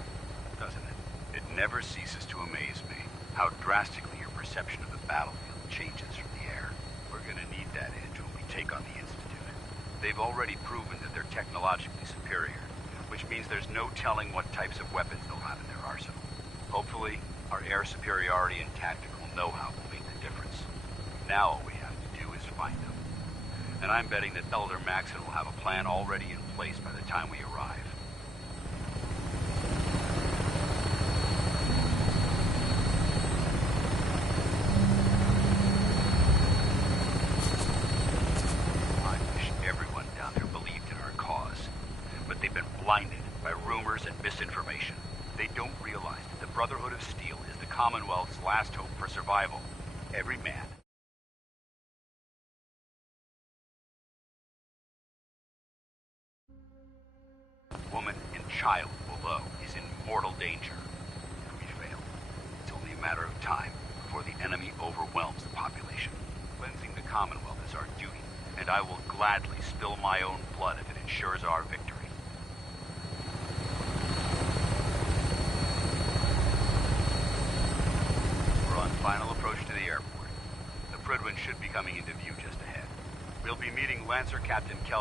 doesn't it? It never ceases to amaze me how drastically your perception of the battlefield changes from the air. We're gonna need that edge when we take on the Institute. They've already proven that they're technologically superior, which means there's no telling what types of weapons they'll have in their arsenal. Hopefully, our air superiority and tactical know-how will make the difference. Now all we have to do is find them. And I'm betting that Elder Maxon will have a plan already in place by the time we arrive. I wish everyone down there believed in our cause, but they've been blinded by rumors and misinformation. They don't realize that the Brotherhood of Steel is the Commonwealth's last hope for survival. Every man, woman, and child below is in mortal danger. If we fail, it's only a matter of time before the enemy overwhelms the population. Cleansing the Commonwealth is our duty, and I will gladly spill my own blood if it ensures our victory. We're on final approach to the airport. The Prydwen should be coming into view just ahead. We'll be meeting Lancer Captain Kelso